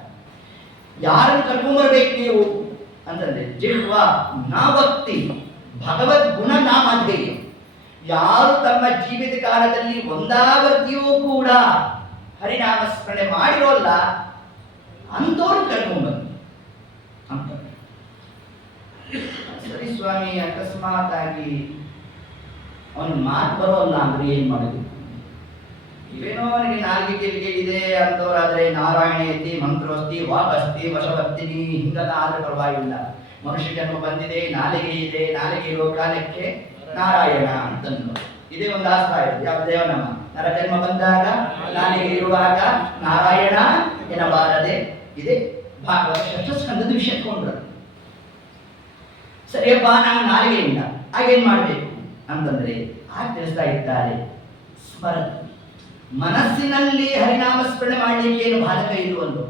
ಯಾರನ್ನು ಕರ್ಕೊಂಡ್ಬರ್ಬೇಕು ನೀವು ಅಂತಂದ್ರೆ ಜಿಹ್ವಾ ನಾವಕ್ತಿ ಭಗವದ್ಗುಣ ನಾಮಧೇಯ. ಯಾರು ತಮ್ಮ ಜೀವಿತ ಕಾಲದಲ್ಲಿ ಒಂದಾವರ್ತಿಯೂ ಕೂಡ ಹರಿನಾಮ ಸ್ಮರಣೆ ಮಾಡಿರೋಲ್ಲ ಅಂತವ್ರು ಕರ್ಕೊಂಡ್ಬಂದು ಅಂತ. ಸರಿ ಸ್ವಾಮಿ, ಅಕಸ್ಮಾತ್ ಆಗಿ ಅವನ ಮಾತು ಬರೋಲ್ಲ ಅಂದ್ರೆ ಏನ್ ಮಾಡಿದ್ರು? ಇವೇನೋ ಅವನಿಗೆ ನಾಲ್ಗೆ ಗೆಲ್ಗೆ ಇದೆ ಅಂತವ್ರಾದ್ರೆ ನಾರಾಯಣೇತಿ ಮಂತ್ರೋಸ್ತಿ ವಾಗಸ್ತಿ ವಶವರ್ತಿನಿ ಹಿಂಗಲ್ಲ ಆದ್ರೆ ಪರವಾಗಿಲ್ಲ. ಮನುಷ್ಯ ಜನ್ಮ ಬಂದಿದೆ, ನಾಲಿಗೆ ಇದೆ, ನಾಲಿಗೆ ಇರೋ ಕಾಲಕ್ಕೆ ನಾರಾಯಣ ಅಂತಂದು ಇದೇ ಒಂದು ಆಸ್ತ್ರ ಇದೆ. ಯಾವ ದೇವನಮ್ಮ ನರ ಜನ್ಮ ಬಂದಾಗ ನಾಲಿಗೆ ಇರುವಾಗ ನಾರಾಯಣ ಎನ್ನಬಾರದೆ ಇದೆ. ಭಾಗವತ ಷಷ್ಠ ಸ್ಕಂದದ ವಿಷಯ ತಗೊಂಡ್ರು. ಸರಿಯಪ್ಪ, ನಾವು ನಾಲಿಗೆಯಿಂದ ಹಾಗೇನ್ ಮಾಡಬೇಕು ಅಂತಂದ್ರೆ ಆಗ ತಿಳಿಸ್ತಾ ಇದ್ದಾರೆ, ಸ್ಮರಣ ಮನಸ್ಸಿನಲ್ಲಿ ಹರಿನಾಮ ಸ್ಮರಣೆ ಮಾಡಲಿಕ್ಕೆ ಏನು ಬಾಧಕ ಇರುವಲ್ಲೋ,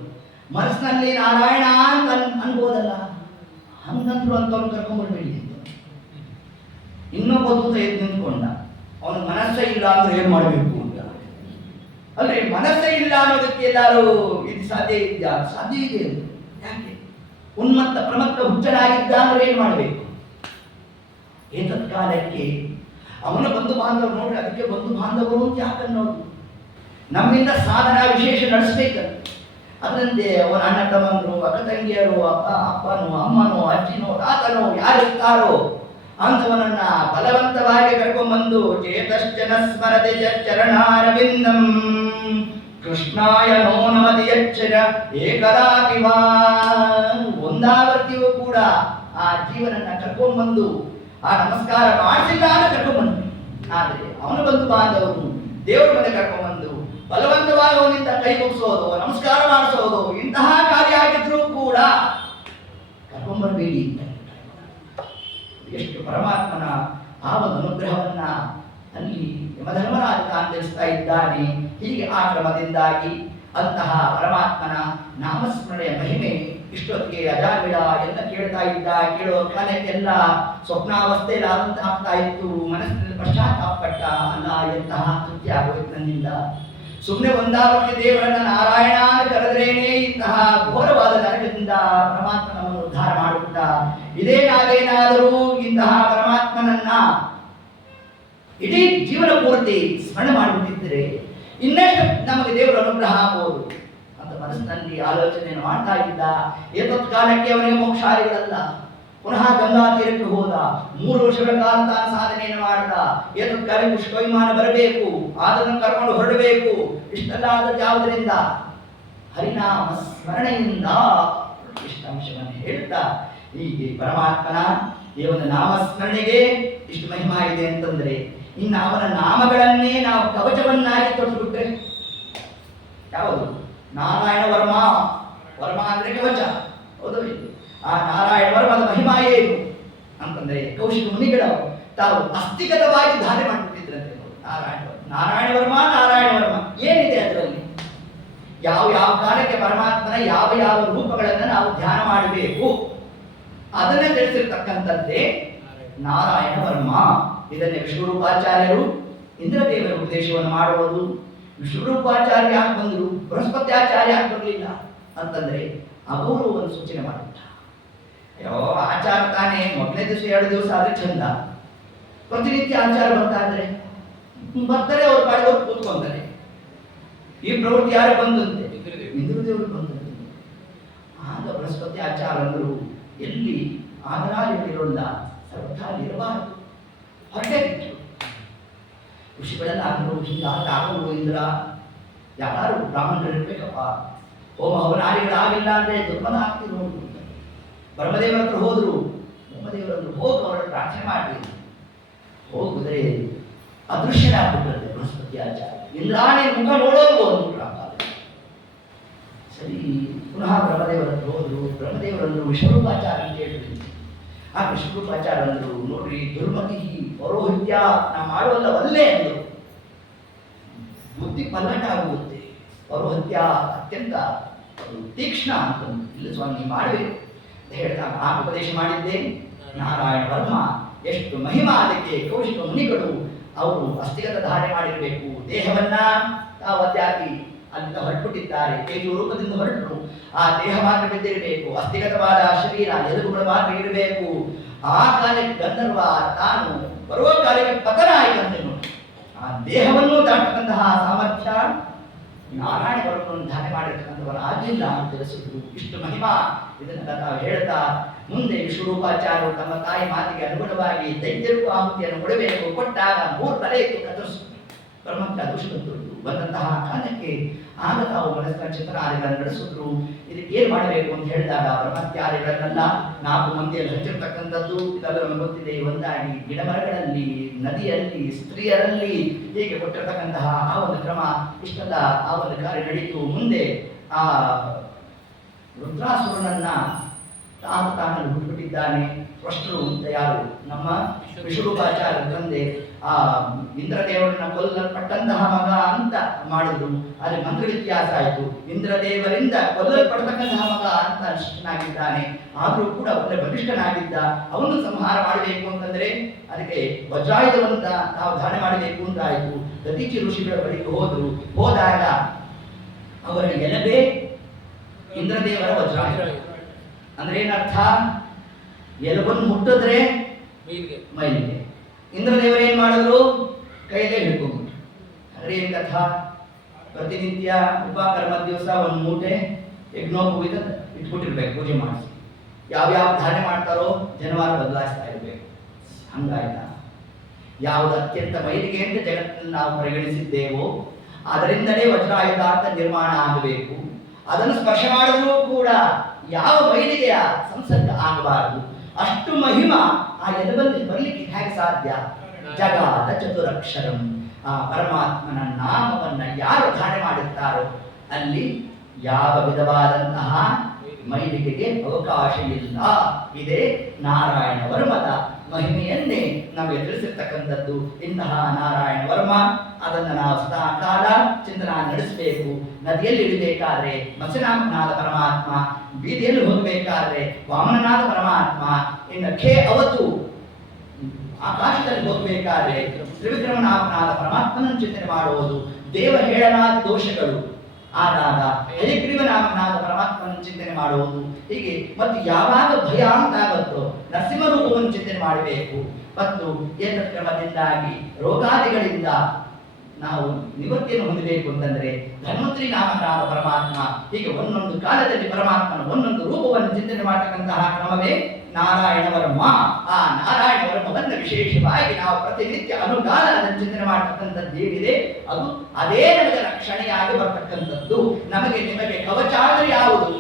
ಮನಸ್ಸಿನಲ್ಲಿ ನಾರಾಯಣ ಅಂತ ಅನ್ಬೋದಲ್ಲ, ಹಂಗಂದ್ರು ಅಂತವ್ರು ಕರ್ಕೊಂಡ್ಬರ್ಬೇಡಿ ಅಂತ. ಇನ್ನೊಬ್ಬ ದೂತ ಎದ್ದು ನಿಂತ್ಕೊಂಡ, ಅವನ ಮನಸ್ಸೇ ಇಲ್ಲ ಅಂದ್ರೆ ಏನ್ ಮಾಡಬೇಕು ಅಂತ. ಅಲ್ರಿ, ಮನಸ್ಸೇ ಇಲ್ಲ ಅನ್ನೋದಕ್ಕೆ ಎಲ್ಲಾರು ಇದು ಸಾಧ್ಯ ಇದೆಯಾ? ಸಾಧ್ಯ ಇದೆ ಅಂತ. ಯಾಕೆ? ಉನ್ಮತ್ತ ಪ್ರಮತ್ತ ಹುಚ್ಚನಾಗಿದ್ದ ಅಂದ್ರೆ ಏನ್ ಮಾಡಬೇಕು? ಏತತ್ ಕಾಲಕ್ಕೆ ಅವನ ಬಂಧು ಬಾಂಧವರು ನೋಡ್ರಿ, ಅದಕ್ಕೆ ಬಂಧು ಬಾಂಧವರು ಅಂತ ಯಾಕನ್ನೋದು, ನಮ್ಮಿಂದ ಸಾಧನ ವಿಶೇಷ ನಡೆಸ್ಬೇಕಂತ. ಅದರಂತೆ ಅವನ ಅಣ್ಣ ತಮ್ಮಂದ್ರು, ಅಕ್ಕ ತಂಗಿಯರು, ಅಪ್ಪನೋ ಅಮ್ಮನೋ ಅಜ್ಜಿನೋ ತಾತನೋ ಯಾರಿರ್ತಾರೋ ಅಂಥವನನ್ನ ಬಲವಂತವಾಗಿ ಕರ್ಕೊಂಡ್ಬಂದು ಚೇತಶ್ಚನ ಸ್ಮರತಿ ಚರಣಾರವಿಂದಂ ಕೃಷ್ಣಾಯ ನೋ ನಮತಿ ಯಚ್ಚರ ಏಕದಾಕಿವಾ. ಒಂದಾವರ್ತಿಯೂ ಕೂಡ ಆ ಜೀವನನ್ನ ಕರ್ಕೊಂಡ್ಬಂದು ಆ ನಮಸ್ಕಾರ ಮಾಡಿಸಿಲ್ಲ ಅಂತ ಕರ್ಕೊಂಡ್ಬಂದ್ವಿ. ಆದರೆ ಅವನು ಬಂಧು ಬಾಂಧವರು ದೇವರ ಮನೆ ಕರ್ಕೊಂಡ್ಬಂದು ಬಲವಂತವಾಗಿ ಅವನಿಂದ ಕೈ ಮುಗಿಸೋದು, ನಮಸ್ಕಾರ ಮಾಡಿಸೋದು, ಇಂತಹ ಕಾರ್ಯ ಆಗಿದ್ರೂ ಕೂಡ ಕರ್ಕೊಂಡ್ಬರ್ಬೇಡಿ ಅಂತ. ಎಷ್ಟು ಪರಮಾತ್ಮನ ಆ ಒಂದು ಅನುಗ್ರಹವನ್ನ ಅಲ್ಲಿ ಯಮಧರ್ಮರಾಜ ತಾನು ತಿಳಿಸ್ತಾ ಇದ್ದಾನೆ. ಹೀಗೆ ಆ ಕ್ರಮದಿಂದಾಗಿ ಅಂತಹ ಪರಮಾತ್ಮನ ನಾಮಸ್ಮರಣೆಯ ಮಹಿಮೆ ಇಷ್ಟೊತ್ತಿಗೆ ಅಜಾಮಿಳ ಎಲ್ಲ ಕೇಳ್ತಾ ಇದ್ದ. ಕೇಳುವ ಕಾಲಕ್ಕೆಲ್ಲ ಸ್ವಪ್ನಾವಸ್ಥೆಯಲ್ಲಿ ಆಗ್ತಾ ಇತ್ತು. ಮನಸ್ಸಿನಲ್ಲಿ ಪಶ್ಚಾತ್ತಾಪಪಟ್ಟ, ಅಲ್ಲ ಎಂತಹ ಕೃತ್ಯ ಆಗೋಯ್ತು ನನ್ನಿಂದ. ಸುಮ್ಮನೆ ಒಂದಾವರ್ತಿ ದೇವರನ್ನ ನಾರಾಯಣ ಕರೆದ್ರೇನೆ ಇಂತಹ ಘೋರವಾದ ನರಕದಿಂದ ಪರಮಾತ್ಮ ನಮ್ಮನ್ನು ಉದ್ಧಾರ ಮಾಡುತ್ತ, ಇದೇ ನಾವೇನಾದರೂ ಇಂತಹ ಪರಮಾತ್ಮನನ್ನ ಇಡೀ ಜೀವನ ಪೂರ್ತಿ ಸ್ಮರಣೆ ಮಾಡಿಬಿಟ್ಟಿದ್ದರೆ ಇನ್ನೆಷ್ಟು ನಮಗೆ ದೇವರ ಅನುಗ್ರಹ ಆಗ್ಬೋದು ಅಂತ ಮನಸ್ಸಿನಲ್ಲಿ ಆಲೋಚನೆಯನ್ನು ಮಾಡ್ತಾ ಇದ್ದ. ಏತತ್ ಕಾಲಕ್ಕೆ ಅವನಿಗೆ ಮೋಕ್ಷಾರಿಗಳಲ್ಲ. ಪುನಃ ಗಂಗಾ ತೀರಕ್ಕೆ ಹೋದ. 3 ವರ್ಷಗಳ ಕಾಲ ತಾನು ಸಾಧನೆಯನ್ನು ಮಾಡಿದ. ಏತತ್ ಕಾಲಕ್ಕೆ ಪುಷ್ಪವಿಮಾನ ಬರಬೇಕು, ಅದನ್ನು ಕರ್ಕೊಂಡು ಹೊರಡಬೇಕು. ಇಷ್ಟೆಲ್ಲ ಆದದ್ದು ಯಾವುದರಿಂದ? ಹರಿನಾಮ ಸ್ಮರಣೆಯಿಂದ. ಇಷ್ಟ ಅಂಶವನ್ನು ಹೇಳ್ತಾ ಹೀಗೆ ಪರಮಾತ್ಮನ ಈ ಒಂದು ನಾಮಸ್ಮರಣೆಗೆ ಇಷ್ಟು ಮಹಿಮಾ ಇದೆ ಅಂತಂದ್ರೆ, ಇನ್ನು ಅವನ ನಾಮಗಳನ್ನೇ ನಾವು ಕವಚವನ್ನಾಗಿ ತೊಟ್ಟುಬಿಟ್ರೆ ಯಾವುದು? ನಾರಾಯಣ ವರ್ಮ. ವರ್ಮ ಅಂದ್ರೆ ಕವಚ, ಹೌದು. ಆ ನಾರಾಯಣ ವರ್ಮದ ಮಹಿಮಾ ಏನು ಅಂತಂದ್ರೆ, ಕೌಶಿಕ ಮುನಿಗಳು ತಾವು ಅಸ್ಥಿಗತವಾಗಿ ಧಾರಣೆ ಮಾಡಿಬಿಟ್ಟಿದ್ರಂತೆ. ನಾರಾಯಣ ವರ್ಮ, ನಾರಾಯಣ ವರ್ಮ ಏನಿದೆ ಅದರಲ್ಲಿ? ಯಾವ ಯಾವ ಕಾಲಕ್ಕೆ ಪರಮಾತ್ಮನ ಯಾವ ಯಾವ ರೂಪಗಳನ್ನು ನಾವು ಧ್ಯಾನ ಮಾಡಬೇಕು ಅದನ್ನೇ ತಿಳಿಸಿರ್ತಕ್ಕಂಥದ್ದೇ ನಾರಾಯಣ ವರ್ಮ. ಇದನ್ನೇ ವಿಷ್ಣುರೂಪಾಚಾರ್ಯರು ಇಂದ್ರದೇವರ ಉಪದೇಶವನ್ನು ಮಾಡುವುದು. ವಿಷ್ಣುರೂಪಾಚಾರ್ಯ ಯಾಕೆ ಬಂದರು, ಬೃಹಸ್ಪತ್ಯಾಚಾರ್ಯ ಯಾಕೆ ಬರಲಿಲ್ಲ ಅಂತಂದ್ರೆ ಅಗೌರವವನ್ನು ಸೂಚನೆ ಮಾಡುತ್ತ. ಅಯ್ಯೋ, ಆಚಾರ ತಾನೇ ಮೊದಲನೇ ದಿವಸ 2 ದಿವಸ ಆದ್ರೆ ಚಂದ, ಪ್ರತಿನಿತ್ಯ ಆಚಾರ ಬರ್ತಾ ಇದ್ರೆ ಬರ್ತಾರೆ, ಅವ್ರ ಪಾಡಿದವ್ರು ಕೂತ್ಕೊಂತಾರೆ. ಈ ಪ್ರವೃತ್ತಿ ಯಾರು ಬಂದಂತೆ? ಇಂದ್ರದೇವರು ಬಂದಂತೆ. ಆಗ ಬೃಹಸ್ಪತಿ ಆಚಾರ ಅಂದರು, ಎಲ್ಲಿ ಆದರಾಳಿರೋಲ್ಲ, ಸರ್ವಥಾ ಇರಬಾರದು, ಹೊರಟೆ ಬಿಟ್ಟು ಋಷಿಗಳೆಲ್ಲ ಅಂದರು, ಹೀಗಾಗಲು ಇಂದ್ರ ಯಾರು ಬ್ರಾಹ್ಮಣರು ಇರ್ಬೇಕಪ್ಪ, ಹೋಮ ಹವನಾದಿಗಳಾಗಿಲ್ಲ ಅಂದ್ರೆ ದುರ್ಮದ ಆಗ್ತಿರೋ. ಬ್ರಹ್ಮದೇವರ ಹತ್ರ ಹೋದ್ರು. ಬ್ರಹ್ಮದೇವರನ್ನು ಹೋಗಿ ಅವರ ಪ್ರಾರ್ಥನೆ ಮಾಡಿ ಹೋಗಿದ್ರೆ ಅದೃಶ್ಯರಾಗ್ಬಿಟ್ರೆ ಬೃಹಸ್ಪತಿ ಆಚಾರ್ಯ. ಇಂದ್ರಾಣಿ ಮುಖ ನೋಡೋದು ಅಂದ್ಬಿಟ್ರ. ಸರಿ, ಪುನಃ ಬ್ರಹ್ಮದೇವರ ಹತ್ರ ಹೋದ್ರು. ಬ್ರಹ್ಮದೇವರನ್ನು ವಿಷ್ಣುರೂಪಾಚಾರ ಅಂತ ಹೇಳಿದ್ರು. ಆ ವಿಷ್ಣುರೂಪಾಚಾರ ಅಂದ್ರು, ನೋಡ್ರಿ ದುರ್ಮತಿ ಪೌರೋಹಿತ್ಯ ನಾ ಮಾಡುವಲ್ಲ ಒಲ್ಲೆ ಅಂದರು. ಬುದ್ಧಿ ಪಲ್ಲಟ ಆಗುತ್ತೆ. ಪೌರೋಹಿತ್ಯ ಅತ್ಯಂತ ತೀಕ್ಷ್ಣ ಅಂತ. ಇಲ್ಲ ಸ್ವಾಮಿ ಮಾಡಬೇಕು ಅಂತ ಹೇಳ್ತಾ ಆ ಉಪದೇಶ ಮಾಡಿದ್ದೆ. ನಾರಾಯಣ ವರ್ಮ ಎಷ್ಟು ಮಹಿಮಾ ಅದಕ್ಕೆ. ಕೌಶಿಕ ಮುನಿಗಳು ಅವರು ಅಸ್ಥಿಗತ ಧಾರಣೆ ಮಾಡಿರಬೇಕು. ದೇಹವನ್ನ ತಾವು ಅದ್ಯಾಪಿ ಅಲ್ಲಿಂದ ಹೊರಟುಬಿಟ್ಟಿದ್ದಾರೆ. ತೇಜು ರೂಪದಿಂದ ಹೊರಟರು. ಆ ದೇಹ ಮಾತ್ರ ಬಿದ್ದಿರಬೇಕು. ಅಸ್ಥಿಗತವಾದ ಶರೀರ, ಎಲುಬುಗಳು ಮಾತ್ರ ಇರಬೇಕು. ಆ ಕಾಲಕ್ಕೆ ಗಂಧರ್ವ ತಾನು ಬರುವ ಕಾಲಕ್ಕೆ ಪತನ ಆಯಿತಂತೆ ನೋಡಿ. ಆ ದೇಹವನ್ನು ದಾಟತಕ್ಕಂತಹ ಸಾಮರ್ಥ್ಯ ನಾರಾಯಣ ವರ್ಮವನ್ನು ಧಾರಣೆ ಮಾಡಿರ್ತಕ್ಕಂಥವರು ಆಗಲಿಲ್ಲ ಅಂತ ತಿಳಿಸಿದ್ರು. ಇಷ್ಟು ಮಹಿಮಾ ಇದನ್ನೆಲ್ಲ ತಾವು ಹೇಳ್ತಾ ಮುಂದೆ ವಿಶ್ವರೂಪಾಚಾರ್ಯರು ತಮ್ಮ ತಾಯಿ ಮಾತಿಗೆ ಅನುಗುಣವಾಗಿ ದೈತ್ಯರು ಆಹುತಿಯನ್ನು ಕೊಡಬೇಕು. ಕೊಟ್ಟಾಗ 3 ತಲೆ ಇತ್ತು ಕತ್ತರಿಸಿದ್ರು. ಬ್ರಹ್ಮಕ್ಕೆ ದುಷ್ಕಂತರು ಬಂದಂತಹ ಕಾಲಕ್ಕೆ ಆಗ ತಾವು ಮನಸ್ಸಿನ ಚಿಂತನಾದಿಗಳನ್ನು ನಡೆಸಿದ್ರು. ಇದಕ್ಕೆ ಏನ್ ಮಾಡಬೇಕು ಅಂತ ಹೇಳಿದಾಗ ಬ್ರಹ್ಮತ್ಯಾದಿಗಳನ್ನೆಲ್ಲ 4 ಮಂದಿಯಲ್ಲಿ ಹಚ್ಚಿರ್ತಕ್ಕಂಥದ್ದು ಇದೆಲ್ಲ ನಮಗೆ ಗೊತ್ತಿದೆ. ಒಂದಾಗಿ ಗಿಡಮರಗಳಲ್ಲಿ, ನದಿಯಲ್ಲಿ, ಸ್ತ್ರೀಯರಲ್ಲಿ ಹೀಗೆ ಕೊಟ್ಟಿರ್ತಕ್ಕಂತಹ ಆ ಒಂದು ಕ್ರಮ ಇಷ್ಟೆಲ್ಲ ಆ ಒಂದು ಕಾರ್ಯ ನಡೀತು. ಮುಂದೆ ಆ ರುದ್ರಾಸುರನನ್ನ ತಾನಲ್ಲಿ ಹುಟ್ಟುಬಿಟ್ಟಿದ್ದಾನೆ. ಸ್ಪಷ್ಟರು ಅಂತ ಯಾರು? ನಮ್ಮ ವಿಶ್ವರೂಪಾಚಾರ್ಯ ತಂದೆ. ಆ ಇಂದ್ರದೇವರನ್ನ ಕೊಲ್ಲಲ್ಪಟ್ಟಂತಹ ಮಗ ಅಂತ ಮಾಡಿದ್ರು. ಆದರೆ ಮಂತ್ರ ವ್ಯತ್ಯಾಸ ಆಯಿತು. ಇಂದ್ರದೇವರಿಂದ ಕೊಲ್ಲಲ್ಪಡ್ತಕ್ಕಂತಹ ಮಗ ಅಂತ ಅನಿಷ್ಠನಾಗಿದ್ದಾನೆ. ಆದರೂ ಕೂಡ ಒಳ್ಳೆ ಬಲಿಷ್ಠನಾಗಿದ್ದ. ಅವನು ಸಂಹಾರ ಮಾಡಬೇಕು ಅಂತಂದ್ರೆ ಅದಕ್ಕೆ ವಜ್ರಾಯುಧವಂತ ನಾವು ಧಾರಣೆ ಮಾಡಬೇಕು ಅಂತ ಆಯಿತು. ದದೀಚಿ ಋಷಿಗಳ ಬಳಿಗೆ ಹೋದಾಗ ಅವರ ಎಲಬೆ ಇಂದ್ರದೇವರ ವಜ್ರಾಯುಧ. ಅಂದ್ರೆ ಏನರ್ಥ? ಎಲಬನ್ನು ಮುಟ್ಟಿದ್ರೆ ಮೈಲಿಗೆ. ಇಂದ್ರದೇವರು ಏನ್ ಮಾಡಿದ್ರು? ಕೈಲೇ ಹಿಡ್ಕೊಂಡ್ಬಿಟ್ರು. ಅಂದ್ರೆ ಏನ್ ಕಥಾ? ಪ್ರತಿನಿತ್ಯ ಉಪಕರ್ಮ ದಿವಸ ಒಂದು ಮೂಟೆ ಯಜ್ಞೋಪವೀತ ಇಟ್ಬಿಟ್ಟಿರ್ಬೇಕು ಪೂಜೆ ಮಾಡಿಸಿ. ಯಾವ್ಯಾವ ಧಾರಣೆ ಮಾಡ್ತಾರೋ ಜನವಾರ ಬದಲಾಯಿಸ್ತಾ ಇರ್ಬೇಕು. ಹಂಗಾಯ್ತಾ? ಯಾವುದು ಅತ್ಯಂತ ಮೈಲಿಗೆ ಅಂತ ಜಗತ್ತಿನಲ್ಲಿ ನಾವು ಪರಿಗಣಿಸಿದ್ದೇವೋ ಅದರಿಂದಲೇ ವಜ್ರಾಯುಧ ಅಂತ ನಿರ್ಮಾಣ ಆಗಬೇಕು. ಅದನ್ನು ಸ್ಪರ್ಶ ಮಾಡಿದ್ರೂ ಕೂಡ ಯಾವ ಮೈಲಿಗೆಯ ಸಂಸರ್ಗ ಆಗಬಾರದು. ಅಷ್ಟು ಮಹಿಮಾ ಆ ಎಲಬಲ್ಲಿ ಬರಲಿಕ್ಕೆ ಹೇಗೆ ಸಾಧ್ಯ? ಜಗಾದ ಚತುರಕ್ಷರಂ. ಆ ಪರಮಾತ್ಮನ ನಾಮವನ್ನ ಯಾರು ಧಾರಣೆ ಮಾಡುತ್ತಾರೋ ಅಲ್ಲಿ ಯಾವ ವಿಧವಾದಂತಹ ಮೈಲಿಗೆಗೆ ಅವಕಾಶ ಇಲ್ಲ. ಇದೇ ನಾರಾಯಣ ವರ್ಮದ ಮಹಿಮೆಯನ್ನೇ ನಮಗೆ ತಿಳಿಸಿರ್ತಕ್ಕಂಥದ್ದು. ಇಂತಹ ನಾರಾಯಣ ವರ್ಮ ಅದನ್ನು ನಾವು ಸದಾ ಕಾಲ ಚಿಂತನ ನಡೆಸಬೇಕು. ನದಿಯಲ್ಲಿ ಇಡಬೇಕಾದ್ರೆ ಮತ್ಸ್ಯನಾಮನಾದ ಪರಮಾತ್ಮ, ಬೀದಿಯಲ್ಲಿ ಹೋಗಬೇಕಾದ್ರೆ ವಾಮನನಾದ ಪರಮಾತ್ಮ, ಇನ್ನು ಅವತ್ತು ಆಕಾಶದಲ್ಲಿ ಹೋಗಬೇಕಾದ್ರೆ ತ್ರಿವಿಕ್ರಮನಾಮನಾದ ಪರಮಾತ್ಮನ ಚಿಂತನೆ ಮಾಡುವುದು. ದೇವ ಹೇಳನಾದ ದೋಷಗಳು ಆದಾಗ ಹರಿಗ್ರೀವನಾಮನಾದ ಪರಮಾತ್ಮನ ಚಿಂತನೆ ಮಾಡುವುದು. ಹೀಗೆ ಮತ್ತು ಯಾವಾಗ ಭಯ ಅಂತಾಗುತ್ತೋ ನರಸಿಂಹ ರೂಪವನ್ನು ಚಿಂತನೆ ಮಾಡಬೇಕು. ಮತ್ತು ಏತಕ್ರಮದಿಂದಾಗಿ ರೋಗಾದಿಗಳಿಂದ ನಾವು ನಿವೃತ್ತಿಯನ್ನು ಹೊಂದಬೇಕು ಅಂತಂದ್ರೆ ಧನ್ವಂತರಿ ನಾಮನಾದ ಪರಮಾತ್ಮ. ಹೀಗೆ ಒಂದೊಂದು ಕಾಲದಲ್ಲಿ ಪರಮಾತ್ಮನ ಒಂದೊಂದು ರೂಪವನ್ನು ಚಿಂತನೆ ಮಾಡತಕ್ಕಂತಹ ಕ್ರಮವೇ ನಾರಾಯಣ ವರ್ಮ. ಆ ನಾರಾಯಣ ವರ್ಮವನ್ನು ವಿಶೇಷವಾಗಿ ನಾವು ಪ್ರತಿನಿತ್ಯ ಅನುಗಾಲ ಅದನ್ನು ಚಿಂತನೆ ಮಾಡತಕ್ಕಂಥದ್ದು ಏನಿದೆ ಅದು ಅದೇ ನಮಗೆ ರಕ್ಷಣೆಯಾಗಿ ಬರ್ತಕ್ಕಂಥದ್ದು. ನಮಗೆ ನಿಮಗೆ ಕವಚ ಅಂದ್ರೆ ಯಾವುದು?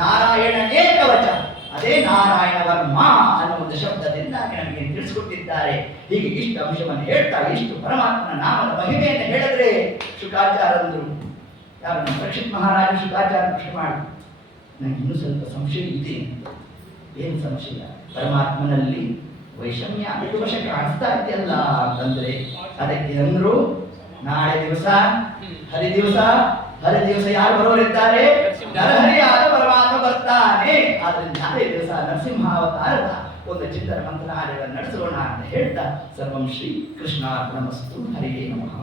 ನಾರಾಯಣನೇ ಕವಚ. ಅದೇ ನಾರಾಯಣ ವರ್ಮ ಅನ್ನೋ ಒಂದು ಶಬ್ದದಿಂದ ನಮಗೆ ತಿಳಿಸಿಕೊಟ್ಟಿದ್ದಾರೆ. ಹೀಗೆ ಇಷ್ಟು ಅಂಶವನ್ನು ಹೇಳ್ತಾ ಇಷ್ಟು ಪರಮಾತ್ಮನ ನಾಮದ ಮಹಿಮೆಯನ್ನು ಹೇಳಿದ್ರೆ ಶುಕಾಚಾರ್ಯರು ಯಾರು ನಮ್ಮ ಪರೀಕ್ಷಿತ್ ಮಹಾರಾಜ ಶುಕಾಚಾರ್ಯ ಪ್ರಶ್ನೆ ಮಾಡಿ ನನಗೆ ಇನ್ನೂ ಸ್ವಲ್ಪ ಸಂಶಯ ಇದೆ. ಏನು ಸಂಶಯ? ಪರಮಾತ್ಮನಲ್ಲಿ ವೈಷಮ್ಯ ದೋಷ ಕಾಣಿಸ್ತಾ ಇದೆಯಲ್ಲ ಅಂತಂದ್ರೆ ಅದಕ್ಕೆ ಅಂದ್ರು ನಾಳೆ ದಿವಸ ಹರಿದಿವಸ ಯಾರು ಬರೋರಿದ್ದಾರೆ? ನರಹರಿಯಾದ ಪರಮಾತ್ಮ ಬರ್ತಾನೆ. ಆದ್ರಿಂದ ನಾಳೆ ದಿವಸ ನರಸಿಂಹಾವತಾರದ ಒಂದು ಚಿಂತನ ಮಂತ್ರಾಲಯವನ್ನು ನಡೆಸೋಣ ಅಂತ ಹೇಳ್ತಾ ಸರ್ವಂ ಶ್ರೀ ಕೃಷ್ಣಾರ್ಪಣಮಸ್ತು. ಹರಿಯೇ ನಮಃ.